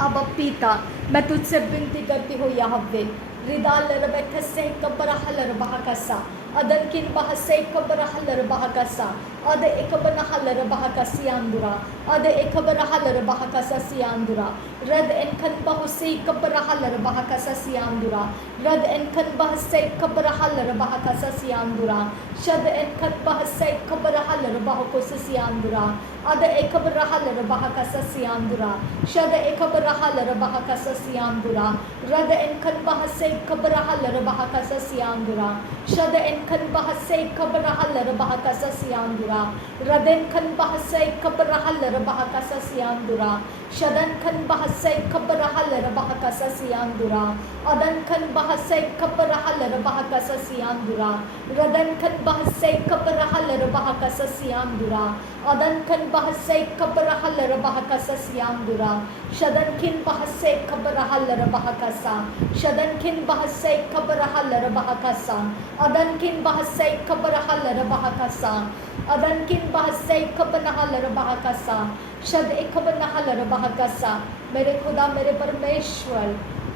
अब पिता मैं तुझसे विनती करती हूँ यहोवे, रिदा लरबे से कब्बर रहा लरबाह का सा, अदन किन बहसे कब्बर रहा लरबाह का सा, अद एक बनहा लरबाह का सियांदुरा, अद एक बनहा लरबाह का सियांदुरा, रद एनखन बहुसे कब्बर रहा लरबाह का सियांदुरा, रद एनखन बहसे कब्बर रहा लरबाह का सियांदुरा, शद एनखन बहसे कब्बर रहा लरबाह को सियांदुरा, अद एक रहा लरबाह का सियांदुरा, शद एक रहा लरबाह का सियांदुरा, रद एनखन बहसे कब्बर रहा लरबाह का सियांदुरा, शद kan bahasa kabrahalar bahakasa siandura raden kan bahasa kabrahalar bahakasa siandura shadan kan bahasa kabrahalar bahakasa siandura adan kan bahasa kabrahalar bahakasa siandura radan kan bahasa kabrahalar bahakasa siandura adan kan bahasa kabrahalar bahakasa siandura shadan kin bahasa kabrahalar bahakasa shadan kin bahasa kabrahalar bahakasa adan kin bahasa kabrahalar bahakasa adan kin bahasa kabrahalar bahakasa शद एकबनाहलर bahakasa मेरे खुदा मेरे परमेश्वर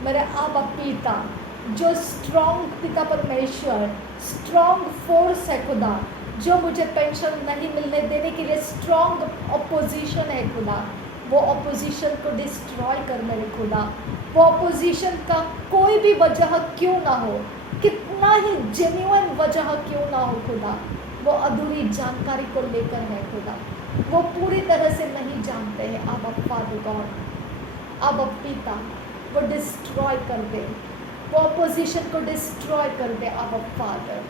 मेरे आबा पिता जो strong पिता परमेश्वर स्ट्रॉन्ग फोर्स है खुदा जो मुझे पेंशन नहीं मिलने देने के लिए स्ट्रॉन्ग अपोजिशन है खुदा वो अपोजिशन को डिस्ट्रॉय कर मेरे खुदा वो अपोजिशन का कोई भी वजह क्यों ना हो कितना ही जेन्युइन वजह क्यों ना हो खुदा वो अधूरी जानकारी को लेकर है खुदा वो पूरी तरह से नहीं जानते हैं अब फादर गॉड अब पिता वो डिस्ट्रॉय कर दे वो अपोजिशन को डिस्ट्रॉय कर दे अब फादर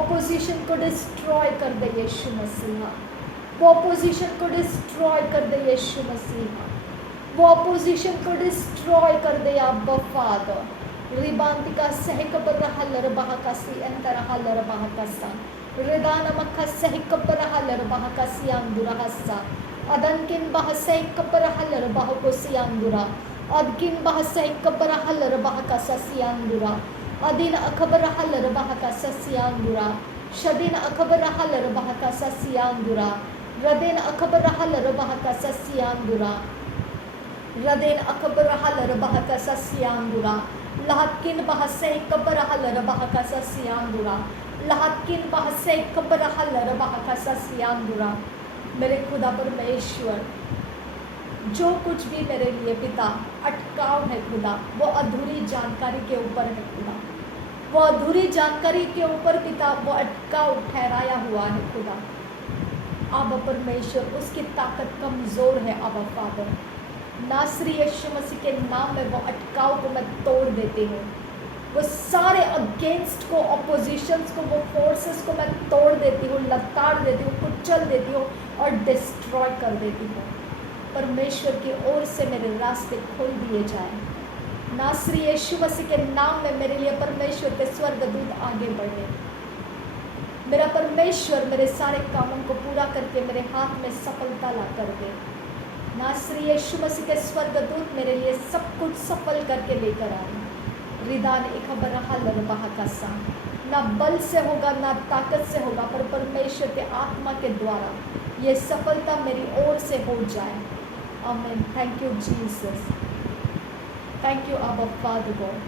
अपोजिशन को डिस्ट्रॉय कर दे यीशु मसीह वो अपोजिशन को डिस्ट्रॉय कर दे यीशु मसीह वो अपोजिशन को डिस्ट्रॉय कर दे अब फादर रिबांतिका सहकबर हलर बहकासी अंतर huller बहकासा Ridana makasay kaparahalar bahakasiyandura hasa adankin bahasay kaparahalar bahakosiyandura adkin bahasay kaparahalar bahakasasiyandura adina akabarahalar bahakasasiyandura shadina akabarahalar bahakasasiyandura radena akabarahalar bahakasasiyandura radena akabarahalar bahakasasiyandura lahatkin bahasay kaparahalar bahakasasiyandura लाहकिन bahasa kabrahalar bahakasa siandura मेरे खुदा परमेश्वर जो कुछ भी मेरे लिए पिता अटकाव है खुदा वो अधूरी जानकारी के ऊपर है खुदा वो अधूरी जानकारी के ऊपर पिता वो अटकाव ठहराया हुआ है खुदा अब परमेश्वर उसकी ताकत कमज़ोर है अब फादर नासरी यीशु मसीह के नाम में वो अटकाव को मैं तोड़ देती हूँ वो सारे अगेंस्ट को अपोजिशंस को वो फोर्सेस को मैं तोड़ देती हूँ लताड़ देती हूँ कुचल देती हूँ और डिस्ट्रॉय कर देती हूँ परमेश्वर की ओर से मेरे रास्ते खोल दिए जाए नासरी यीशु मसीह के नाम में मेरे लिए परमेश्वर के स्वर्गदूत आगे बढ़े मेरा परमेश्वर मेरे सारे कामों को पूरा करके मेरे हाथ में सफलता ला कर दे नासरी यीशु मसीह के स्वर्गदूत मेरे लिए सब कुछ सफल करके लेकर आए रिदान इखबरहलर बहकासा ना बल से होगा ना ताकत से होगा पर परमेश्वर के आत्मा के द्वारा ये सफलता मेरी ओर से हो जाए आमीन thank you Jesus thank you अबा फादर गॉड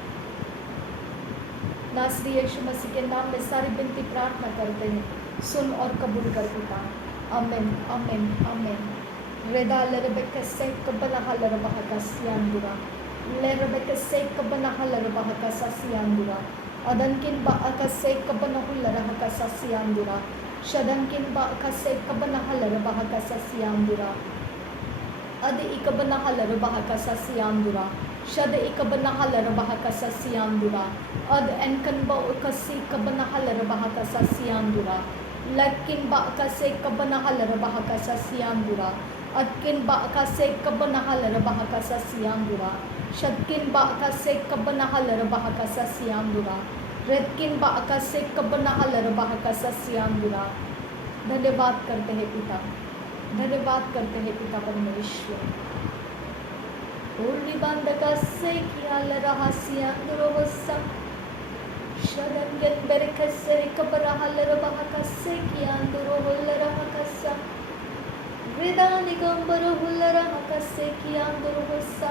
नासरी यीशु मसीह के नाम में सारी विनती प्रार्थना करते हैं सुन और कबूल कर पिता आमीन आमीन आमीन रेदा लरबेक से कबलहलर बहकासियांदुरा Lerabeka say kabanahalar bahakasasiandura adankin ba akasay kabanahular hakasasiandura shadankin ba akasay kabanahalar bahakasasiandura adi ikabanahalar bahakasasiandura shad ikabanahalar bahakasasiandura ad enkan ba akasay kabanahalar bahakasasiandura lakin ba akasay kabanahalar bahakasasiandura adkin ba akasay kabanahalar bahakasasiandura शदकिन बाका से कबनाहलर bahakasa siandura रेदकिन बाका से कबनाहलर bahakasa siandura धन्यवाद करते हैं पिता धन्यवाद करते हैं पिता परमेश्वर ओली बंदका से किया लरहा सियांदुरो वसा शदन बरका से कबनाहलर bahakasa कियांदुरो होलरा हकसा ग्रेदानि गंबरो होलरा हकसे कियांदुरो वसा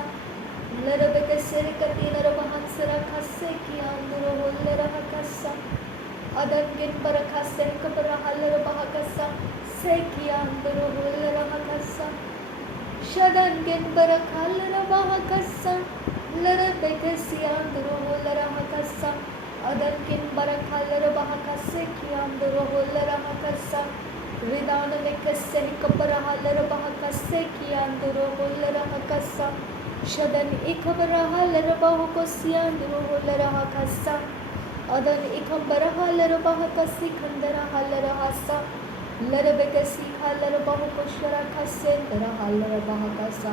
लरबेक सेरिकती नरबहंसरा खसे कियांदुरो होलरा हकसा अदंगिन बरखा से कबरहलर बहकसा से कियांदुरो होलरा हकसा शदंगिन बरखलर बहकसा लरबेक सियांदुरो होलरा हकसा अदंगिन बरखलर बहकसे कियांदुरो होलरा हकसा रिदान में कसे कबरहलर बहकसे कियांदुरो होलरा हकसा शदन इखबरहलर बहुको सियांदुरो होलरा हकसा अदन इकम्बरहा लरबाह कसी खंदरहा लरहासा लरबेकसी खा लरबाह कुशरा खसेंदरहा लरबाह कसा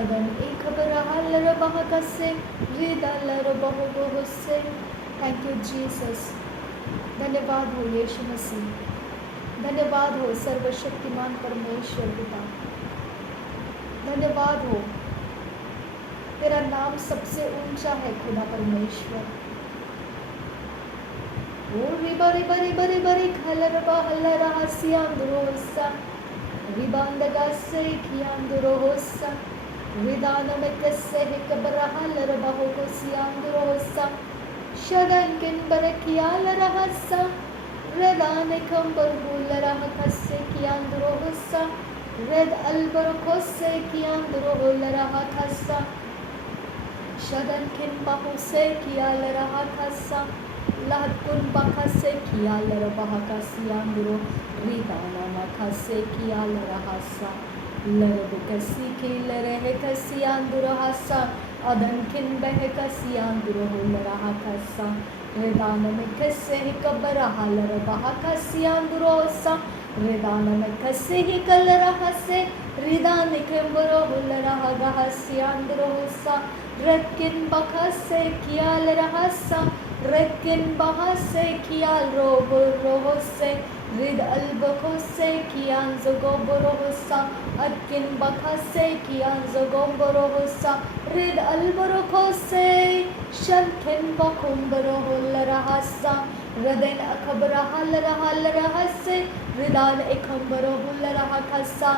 अदन इकबरहा लरबाह कसे रिदा लरबाह गोहसे। Thank you Jesus. धन्यवाद हो यीशु मसीह, धन्यवाद हो सर्वशक्तिमान परमेश्वर पिता, धन्यवाद हो, तेरा नाम सबसे ऊंचा है खुदा परमेश्वर। ओ रिबा रिबा रिबा रिबा रि खलरबा हलरहस्यांदुरोसा रिबांदगासे खियांदुरोसा रिदानमेकसे हिकबरहा लरबाहो कोसियांदुरोसा शदन किंबरकियालरहसा रेदानिकम बरहुलरहकसे कियांदुरोसा रेद अल्बरकोसे कियांदुरोलरहकसा शदन किंबाहुसे कियालरहकसा लहकुन बखसे कियालरबहकसियांदुरो रिदानमकसे कियालरहसा लरबकसी किलरहकसियांदुरोहसा अदन किन बहकसियांदुरोलरहकसा रेदानमेकसे हिकबरहा लरबहकसियांदुरोसा रेदानमेकसे हिकलरहसे रिदानिकम्बरोलरहगहसियांदुरोसा रेकिन बखसे कियालरहसा रेकिन बहसे कियाल रोबोरोसे रिद अल्बकोसे कियान जोगोबरोसा अकिन बखसे कियान जोगोबरोसा रिद अल्बरोकोसे शंकिन बकुम्बरोलरहसा रदन अखबरहलरहलरहसे रिदान एकम्बरोलरहकसा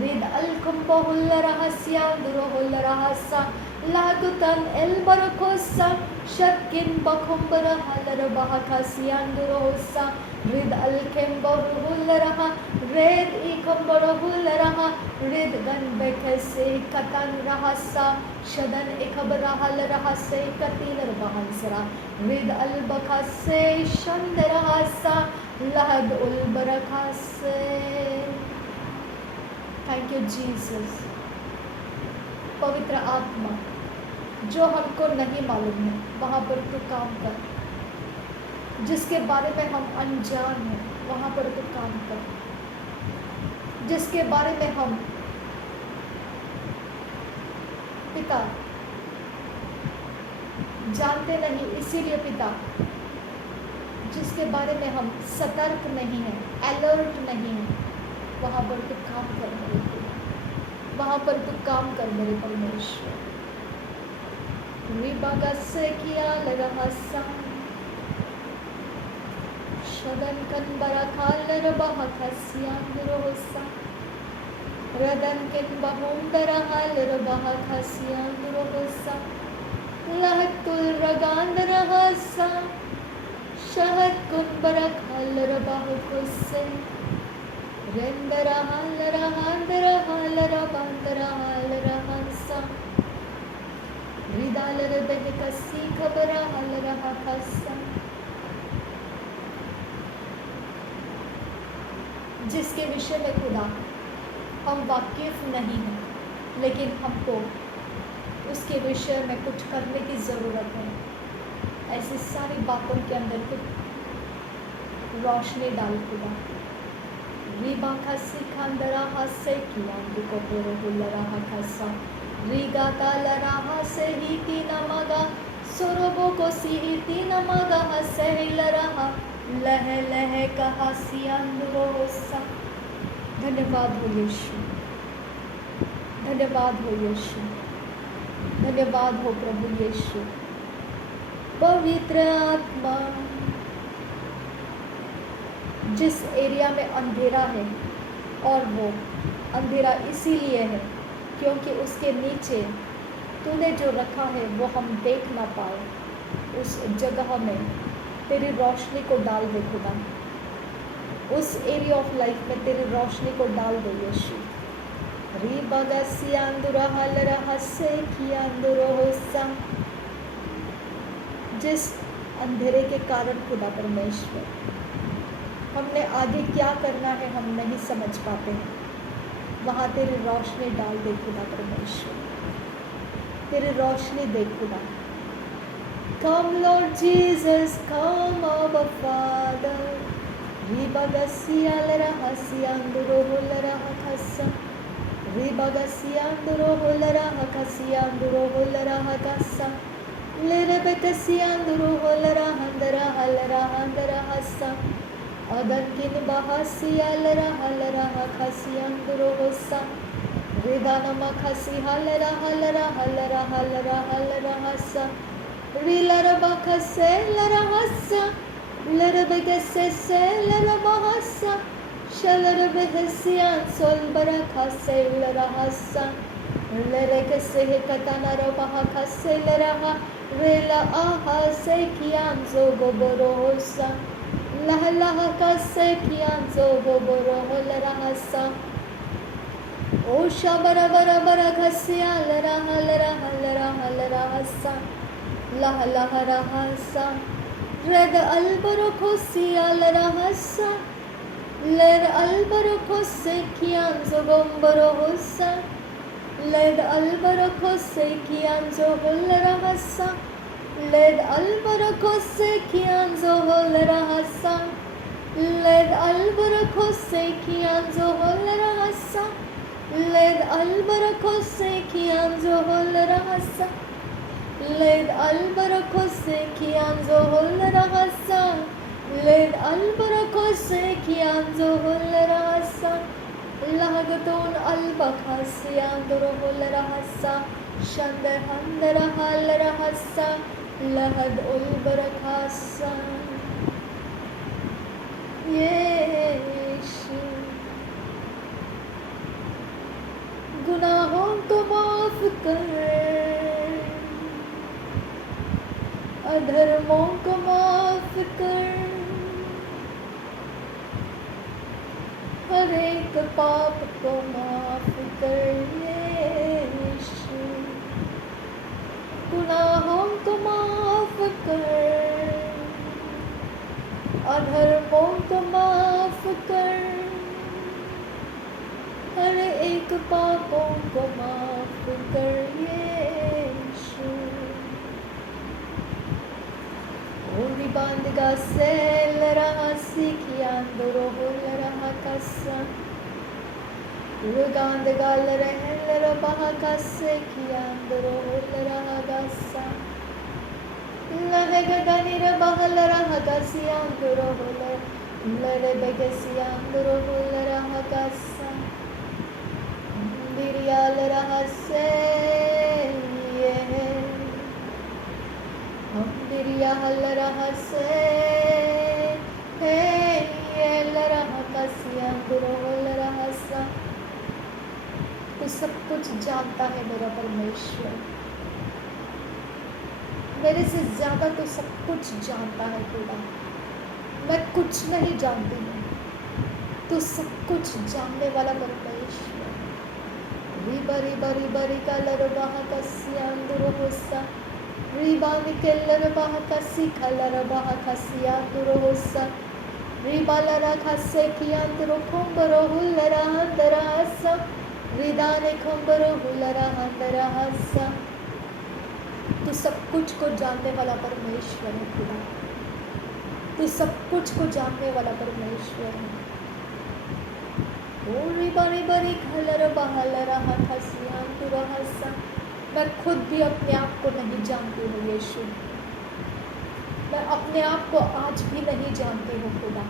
रिद अल्कुम्बहुलरहस्यांदुरोलरहसा लादुतन एल्बरकोसा शक्किन बकुम्बरहलरबहकसियांदुरोसा रिद अलकेम्बरुलरहा रेद इकम्बरुलरहा रिद गनबेकसे कतन रहसा शदन एकबरहलरहसे कतिलरबहंसरा रिद अलबकसे शंदरहसा लहद उलबरकसे। Thank you Jesus. पवित्र आत्मा, जो हमको नहीं मालूम है वहाँ पर तू काम कर, जिसके बारे में हम अनजान हैं वहाँ पर तू काम कर, जिसके बारे में हम पिता जानते नहीं, इसीलिए पिता जिसके बारे में हम सतर्क नहीं हैं, अलर्ट नहीं हैं, वहाँ पर तू काम कर मेरे पिता, वहाँ पर तू काम कर मेरे परमेश्वर। रिबागसे किया लरहसा शदन कनबरा खालर बहकसियांदुरोसा रदन किन बहुंदरा हालर बहकसियांदुरोसा लहतुल रगांदरहसा शहद कुनबरा खालर बहकुसे रेंदरा हालरा हांदरा हालरा बंदरा हालरा हंसा रिदालर बहकसी खबरा हालरा हंसा। जिसके विषय में खुदा हम वाकिफ नहीं हैं, लेकिन हमको उसके विषय में कुछ करने की ज़रूरत है, ऐसी सारी बातों के अंदर कुछ रोशनी डाल खुदा। रीबा खसी खांदरा हसे किया दुको बोरो हुलरा हसा रीगा तालरा हसे ही तीना मगा सोरोबो को सी तीना मगा हसे हिलरा लह लह कहा सियांदुरोसा। धन्यवाद हो यीशु, धन्यवाद हो यीशु, धन्यवाद हो प्रभु यीशु। पवित्र आत्मा, जिस एरिया में अंधेरा है, और वो अंधेरा इसीलिए है क्योंकि उसके नीचे तूने जो रखा है वो हम देख ना पाए, उस जगह में तेरी रोशनी को डाल दे खुदा, उस एरिया ऑफ लाइफ में तेरी रोशनी को डाल दे यीशु। जिस अंधेरे के कारण खुदा परमेश्वर हमने आगे क्या करना है हम नहीं समझ पाते हैं, वहाँ तेरी रोशनी डाल दे खुदा परमेश्वर, तेरी रोशनी दे खुदा, Come, Lord Jesus, come, our Father. Ribagasialara hasianduro holara hakasa. Ribagasianduro holara hakasianduro holara hakasa. Lerebekasianduro holara handara halara handara hasa. Adankin bahasialara halara hakasianduro hosa. Ridana makasi halara halara halara halara halara hasa. Rilara bakase lara hasa. Lara begase lara bahasa. Shalara behesian sol barakase lara hasa. Lara kase katana bahakase lara ha. Rela aha se kianzo goborosa. Laha laha kase kianzo goboro lara hasa. O shabara bara bara khasiya lara lara lara lara hasa la la hasa red albaro khosiya lara hasa led albaro khose kian zogombaro hosa led albaro khose kian zoholara hasa led albaro khose kian zoholara hasa led albaro khose kian zoholara hasa Led albarakose kianzo holara hasa. Led albarakose kianzo holara hasa. Led albarakose kianzo holara hasa. Lahagaton albakasi andoro holara hasa. Shanda handara halara hasa. Lahad ulbarakasa. Yeshu. गुनाहों को माफ कर अधर्मों को माफ कर हर एक पाप को माफ कर यीशु गुनाहों को माफ कर अधर्मों को माफ कर हर एक पापों को माफ कर यीशु ओरी बांधगा से लरहा सीखियांदरो हो लरहा कसा रुगांधगा लरहे लरबहा कसे कियांदरो हो लरहा गसा लहेगा दनिर बहा लरहा कसियांदरो हो लरे बेगसियांदरो हो लरहा कसा Dirial rahase Hum diriyal rahase Hey rahakasiya durol rahasa तू सब कुछ जानता है मेरा परमेश्वर मेरे से ज्यादा तू सब कुछ जानता है खुदा मैं कुछ नहीं जानती हूँ तू सब कुछ जानने वाला परमेश्वर Riba riba riba rika larabaha kasi anduro hosa Riba nikel larabaha kasi kalarabaha kasi anduro hosa Riba lara khase ki anduro kumbaro hullara handara hasa Ridane kumbaro hullara handara hasa तू सब कुछ को जानने वाला परमेश्वर है खुदा तू सब कुछ को जानने वाला परमेश्वर है ओरी बड़ी बड़ी खलर बहलर हसियान तू रहसा मैं खुद भी अपने आप को नहीं जानती हूँ यीशु मैं अपने आप को आज भी नहीं जानती हूँ खुदा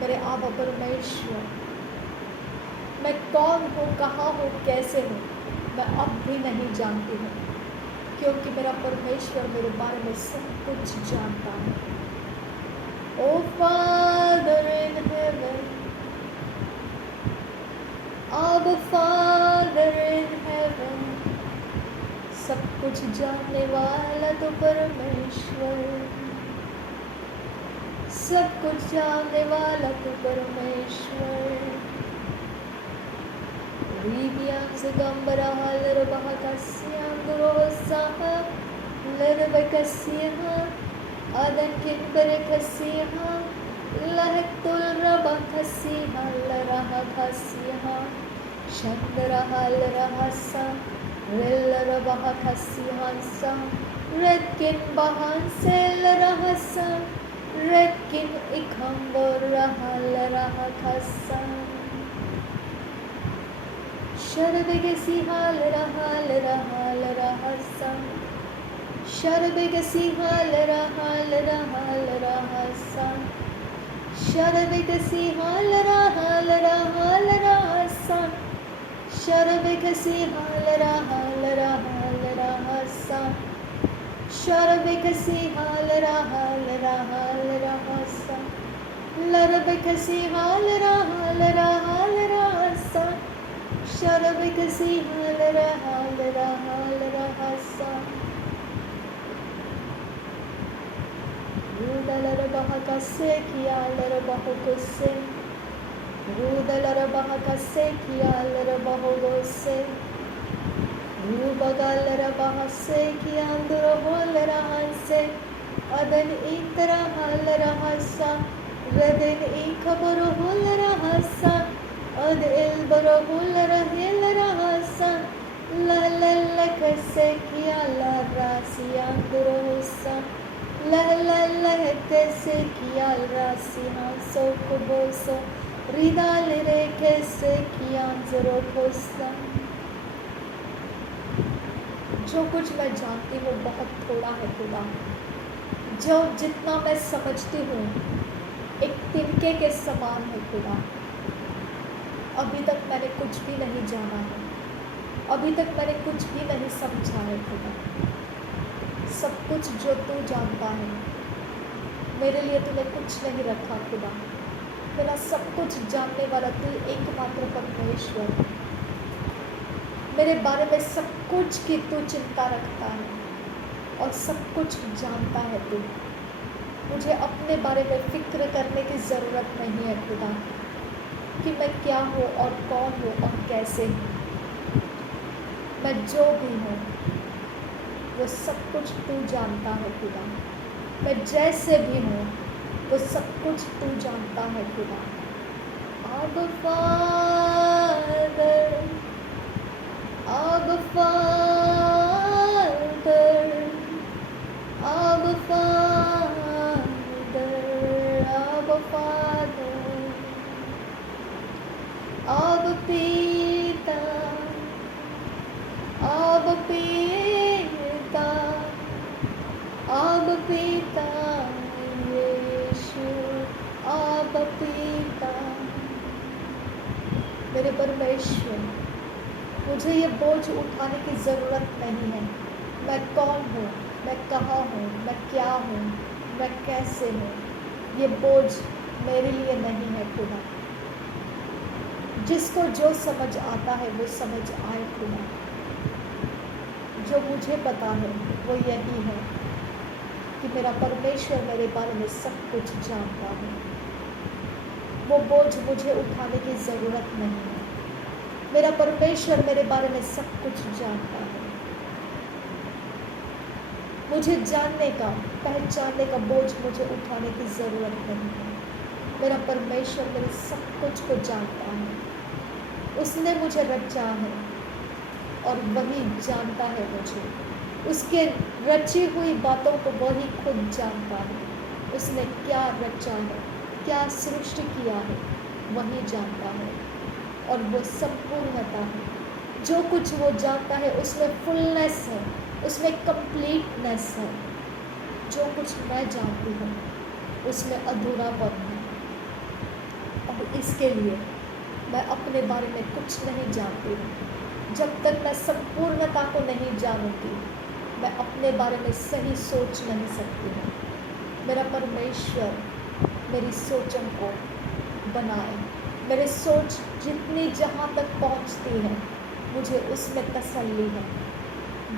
मेरे आबा परमेश्वर मैं कौन हूँ कहाँ हूँ कैसे हूँ मैं अब भी नहीं जानती हूँ क्योंकि मेरा परमेश्वर मेरे बारे में सब कुछ जानता है O father in heaven Abba Father in heaven सब कुछ जानने वाला तो परमेश्वर सब कुछ जानने वाला तो परमेश्वर Ribians gambara halar bahakasyan durosaha lervekasya adan kinberekasya lahektul rabakasya larahakasya Chandra halrahasa Rillarabahakasyansa Redkin bahansel rahasa, Redkin ikambor rahal rahakasa. Sharbegasi hal rahasa, Sharbegasi hal rahasa, Sharbegasi hal rahasa, Sharbegasi hal rahasa, Sharbegasi hal rahasa, Larbegasi hal rahasa, Sharbegasi hal rahasa. Rudalara bahakase kiyalara bahokose, Rudalara bahakase kiyalara bahogose, Rubagalara bahase kiyandura holara hanse, Adan itara halara hasa, Raden ikabara holara hasa, Ad elbara holara helara hasa, La la la kase kiyalara siyandura hosa, La la la kese kiyal rasiha so kuboso, Ridalere kese kiyan zero kosa. जो कुछ मैं जानती हूँ बहुत थोड़ा है खुदा, जो जितना मैं समझती हूँ एक तिनके के समान है खुदा। अभी तक मैंने कुछ भी नहीं जाना है, अभी तक मैंने कुछ भी नहीं समझा है खुदा। सब कुछ जो तू जानता है, मेरे लिए तूने कुछ नहीं रखा खुदा। मेरा सब कुछ जानने वाला तू एकमात्र परमेश्वर, मेरे बारे में सब कुछ की तू चिंता रखता है और सब कुछ जानता है तू। मुझे अपने बारे में फिक्र करने की ज़रूरत नहीं है खुदा कि मैं क्या हूँ और कौन हूँ और कैसे हूँ। मैं जो भी हूँ वो सब कुछ तू जानता है खुदा। मैं जैसे भी हूँ वो सब कुछ तू जानता है खुदा। Abba Father, Abba Father, Abba Father, Abba Father, Abba Pita, Abba Pita, Abba Pita, Yeshu, Abba Pita। मेरे परमेश्वर, मुझे ये बोझ उठाने की ज़रूरत नहीं है। मैं कौन हूँ, मैं कहाँ हूँ, मैं क्या हूँ, मैं कैसे हूँ, ये बोझ मेरे लिए नहीं है खुदा। जिसको जो समझ आता है वो समझ आए खुदा। जो मुझे पता है वो यही है कि मेरा परमेश्वर मेरे बारे में सब कुछ जानता है। वो बोझ मुझे उठाने की ज़रूरत नहीं है। मेरा परमेश्वर मेरे बारे में सब कुछ जानता है। मुझे जानने का, पहचानने का बोझ मुझे उठाने की ज़रूरत नहीं है। मेरा परमेश्वर मेरे सब कुछ को जानता है। उसने मुझे रचा है और वही जानता है मुझे। उसके रची हुई बातों को वही खुद जानता है। उसने क्या रचा है, क्या सृष्टि किया है, वही जानता है और वो संपूर्णता है। जो कुछ वो जानता है उसमें फुलनेस है, उसमें कंप्लीटनेस है। जो कुछ मैं जानती हूँ उसमें अधूरापन है और इसके लिए मैं अपने बारे में कुछ नहीं जानती हूँ। जब तक मैं संपूर्णता को नहीं जानूंगी मैं अपने बारे में सही सोच नहीं सकती हूँ। मेरा परमेश्वर मेरी सोचों को बनाए। मेरी सोच जितनी जहाँ तक पहुँचती है मुझे उसमें तसल्ली है।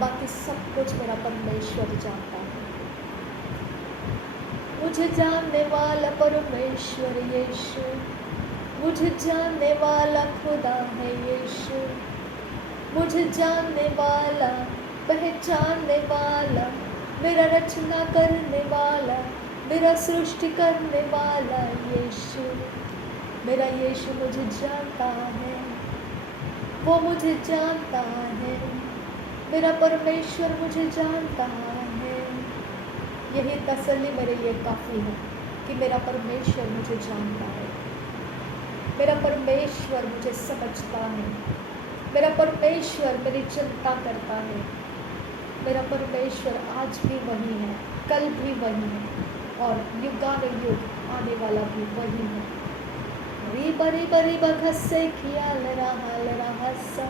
बाकी सब कुछ मेरा परमेश्वर जानता है। मुझे जानने वाला परमेश्वर यीशु, मुझे जानने वाला खुदा है यीशु। मुझे जानने वाला, पहचानने वाला, मेरा रचना करने वाला, मेरा सृष्टि करने वाला यीशु। मेरा यीशु मुझे जानता है, वो मुझे जानता है। मेरा परमेश्वर मुझे जानता है। यही तसल्ली मेरे लिए काफ़ी है कि मेरा परमेश्वर मुझे जानता है, मेरा परमेश्वर मुझे समझता है, मेरा परमेश्वर मेरी चिंता करता है। मेरा परमेश्वर आज भी वही है, कल भी वही है और युगानुयुग आने वाला भी वही है। री बरी बरी बखसे किया लरा हसा।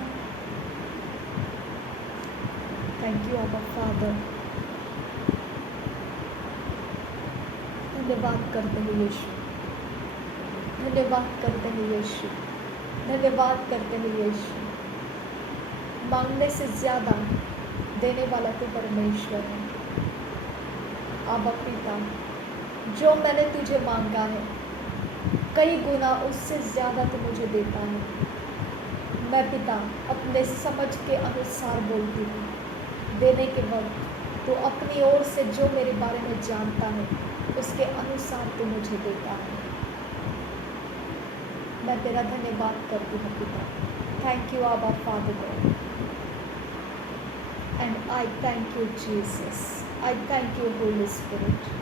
Thank you Abba father. धन्यवाद करते हैं यीशु, धन्यवाद करते हैं यीशु, धन्यवाद करते हैं यीशु। मांगने से ज़्यादा देने वाला तू परमेश्वर है। आबा पिता, जो मैंने तुझे मांगा है कई गुना उससे ज़्यादा तू मुझे देता है। मैं पिता अपने समझ के अनुसार बोलती हूँ, देने के वक्त तो अपनी ओर से जो मेरे बारे में जानता है उसके अनुसार तू मुझे देता है। मैं तेरा धन्यवाद करती हूँ पिता। Thank you Abba father God, and I thank you Jesus, I thank you Holi spirit,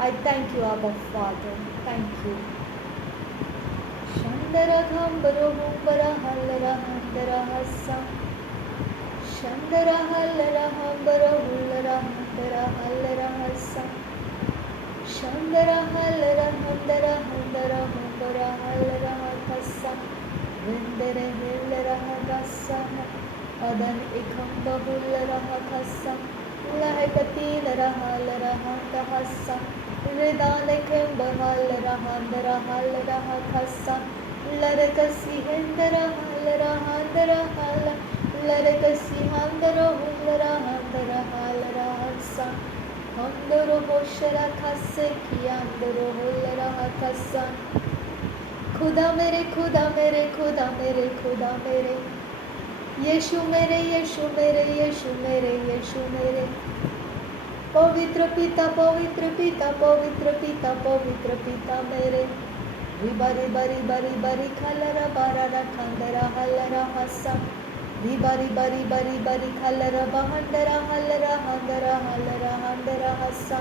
I thank you Abba father, thank you. शंदरा घंबरो हुंबरा हल्लरा हंदरा हस्सा, शंदरा हल्लरा हंबरा हुल्लरा हंदरा हल्लरा हस्सा, शंदरा हल्लरा हंदरा हंदरा हुंबरा हल्लरा हस्सा, विंदरे हिल्लरा हस्सा, अदन इखम बहुल्लरा हस्सा, लहकतीलरा हल्लरा हस्सा, रिदाने केम बहल्लरा हंदरा हल्लरा हस्सा, लरकसी हिंदरा हल्लरा हंदरा हल्ला, लरकसी हंदरा हुल्लरा हंदरा हल्लरा हस्सा, हंदरो होशरा खस्से किया अंदरो हुल्लरा हस्सा। खुदा मेरे, खुदा मेरे, खुदा मेरे, खुदा मेरे, यीशु मेरे, यीशु मेरे, यीशु मेरे, यीशु मेरे, पवित्र पिता, पवित्र पिता, पवित्र पिता, पवित्र पिता मेरे। रिबारी बरी बरी बरी खलरा बारा खंदरा हलरा हस्सा, रिबारी बरी बरी बरी खलरा बहंदरा हलरा हंदरा हलरा हंदरा हस्सा,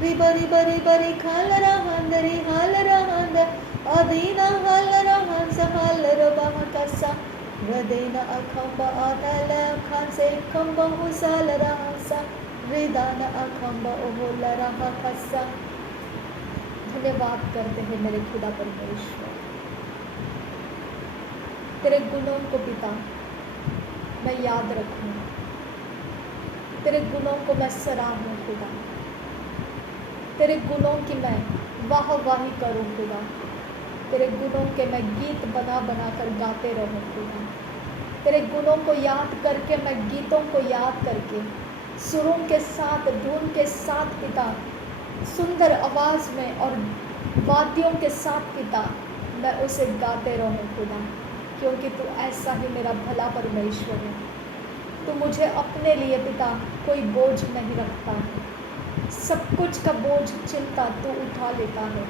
रिबारी बरी बरी खलरा हंदरी हलरा हंदर, अदीना हलरा हंस हलरा बहकसा, रदेना अखंबा आदला खांसे खंबा हुसालरा हंसा, रिदाना अखंबा ओहोलरा हकसा। धन्यवाद करते हैं मेरे खुदा परमेश्वर, तेरे गुणों को पिता मैं याद रखूं, तेरे गुणों को मैं सराहूं खुदा, तेरे गुणों की मैं वाहवाही करूं खुदा, तेरे गुणों के मैं गीत बना बना कर गाते रहूं खुदा, तेरे गुणों को याद करके मैं गीतों को याद करके सुरों के साथ, धुन के साथ पिता, सुंदर आवाज़ में और वाद्यों के साथ पिता मैं उसे गाते रहूं खुदा, क्योंकि तू ऐसा ही मेरा भला परमेश्वर है। तू मुझे अपने लिए पिता कोई बोझ नहीं रखता है, सब कुछ का बोझ चिंता तू उठा लेता है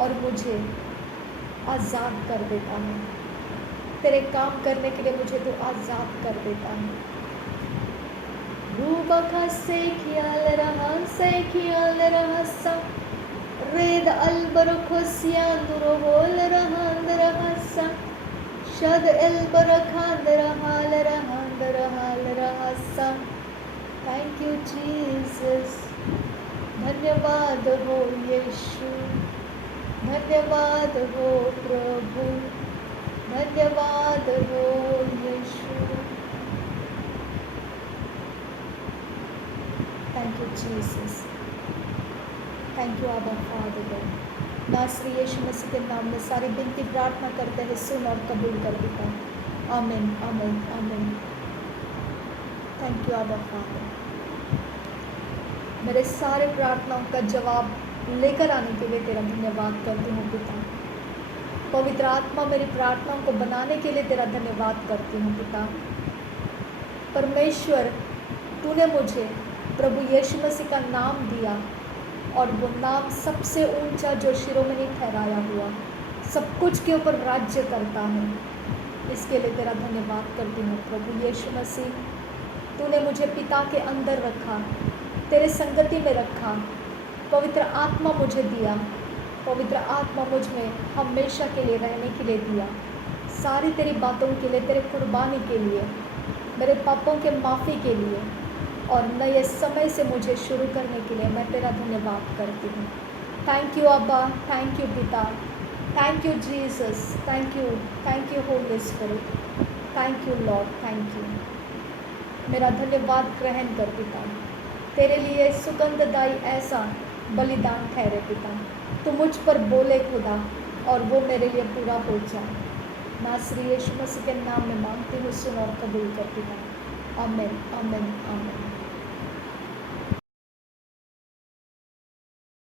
और मुझे आज़ाद कर देता है। तेरे काम करने के लिए मुझे तू आज़ाद कर देता है। रूबका से ख्याल रहा से ख्याल रहा सा, रेद अलबर खुशिया दुरो होल रहा रहा सा, शद एल्बर खांद रहा रहा सा। थैंक यू जीसस, धन्यवाद हो यीशु, धन्यवाद हो प्रभु, धन्यवाद हो यीशु। Thank you Jesus, thank you Abba father God. नासरी यीशु मसीह के नाम में सारी विनती प्रार्थना करते हैं, सुन और कबूल कर देता। आमीन आमीन आमीन। थैंक यू आबा फादर, मेरे सारे प्रार्थनाओं का जवाब लेकर आने के लिए तेरा धन्यवाद करती हूँ पिता। पवित्र आत्मा मेरी प्रार्थनाओं को बनाने के लिए तेरा धन्यवाद करती हूँ पिता। परमेश्वर, तूने मुझे प्रभु यीशु मसीह का नाम दिया और वो नाम सबसे ऊंचा जो शिरोमणि ठहराया हुआ, सब कुछ के ऊपर राज्य करता है। इसके लिए तेरा धन्यवाद करती हूँ प्रभु यीशु मसीह। तूने मुझे पिता के अंदर रखा, तेरे संगति में रखा, पवित्र आत्मा मुझे दिया, पवित्र आत्मा मुझ में हमेशा के लिए रहने के लिए दिया, सारी तेरी बातों के लिए, तेरे कुर्बानी के लिए, मेरे पापों के माफ़ी के लिए और नए समय से मुझे शुरू करने के लिए मैं तेरा धन्यवाद करती हूँ। थैंक यू अब्बा, थैंक यू पिता, thank you Jesus, thank you Holi spirit, thank you Lord, thank you. मेरा धन्यवाद ग्रहण कर पिता, तेरे लिए सुगंधदायी ऐसा बलिदान ठहरे पिता, तू मुझ पर बोले खुदा और वो मेरे लिए पूरा हो जाए। नासरी यीशु मसीह के नाम में मांगती हूँ, सुन और कबूल कर पिता। आमीन, आमीन, आमीन।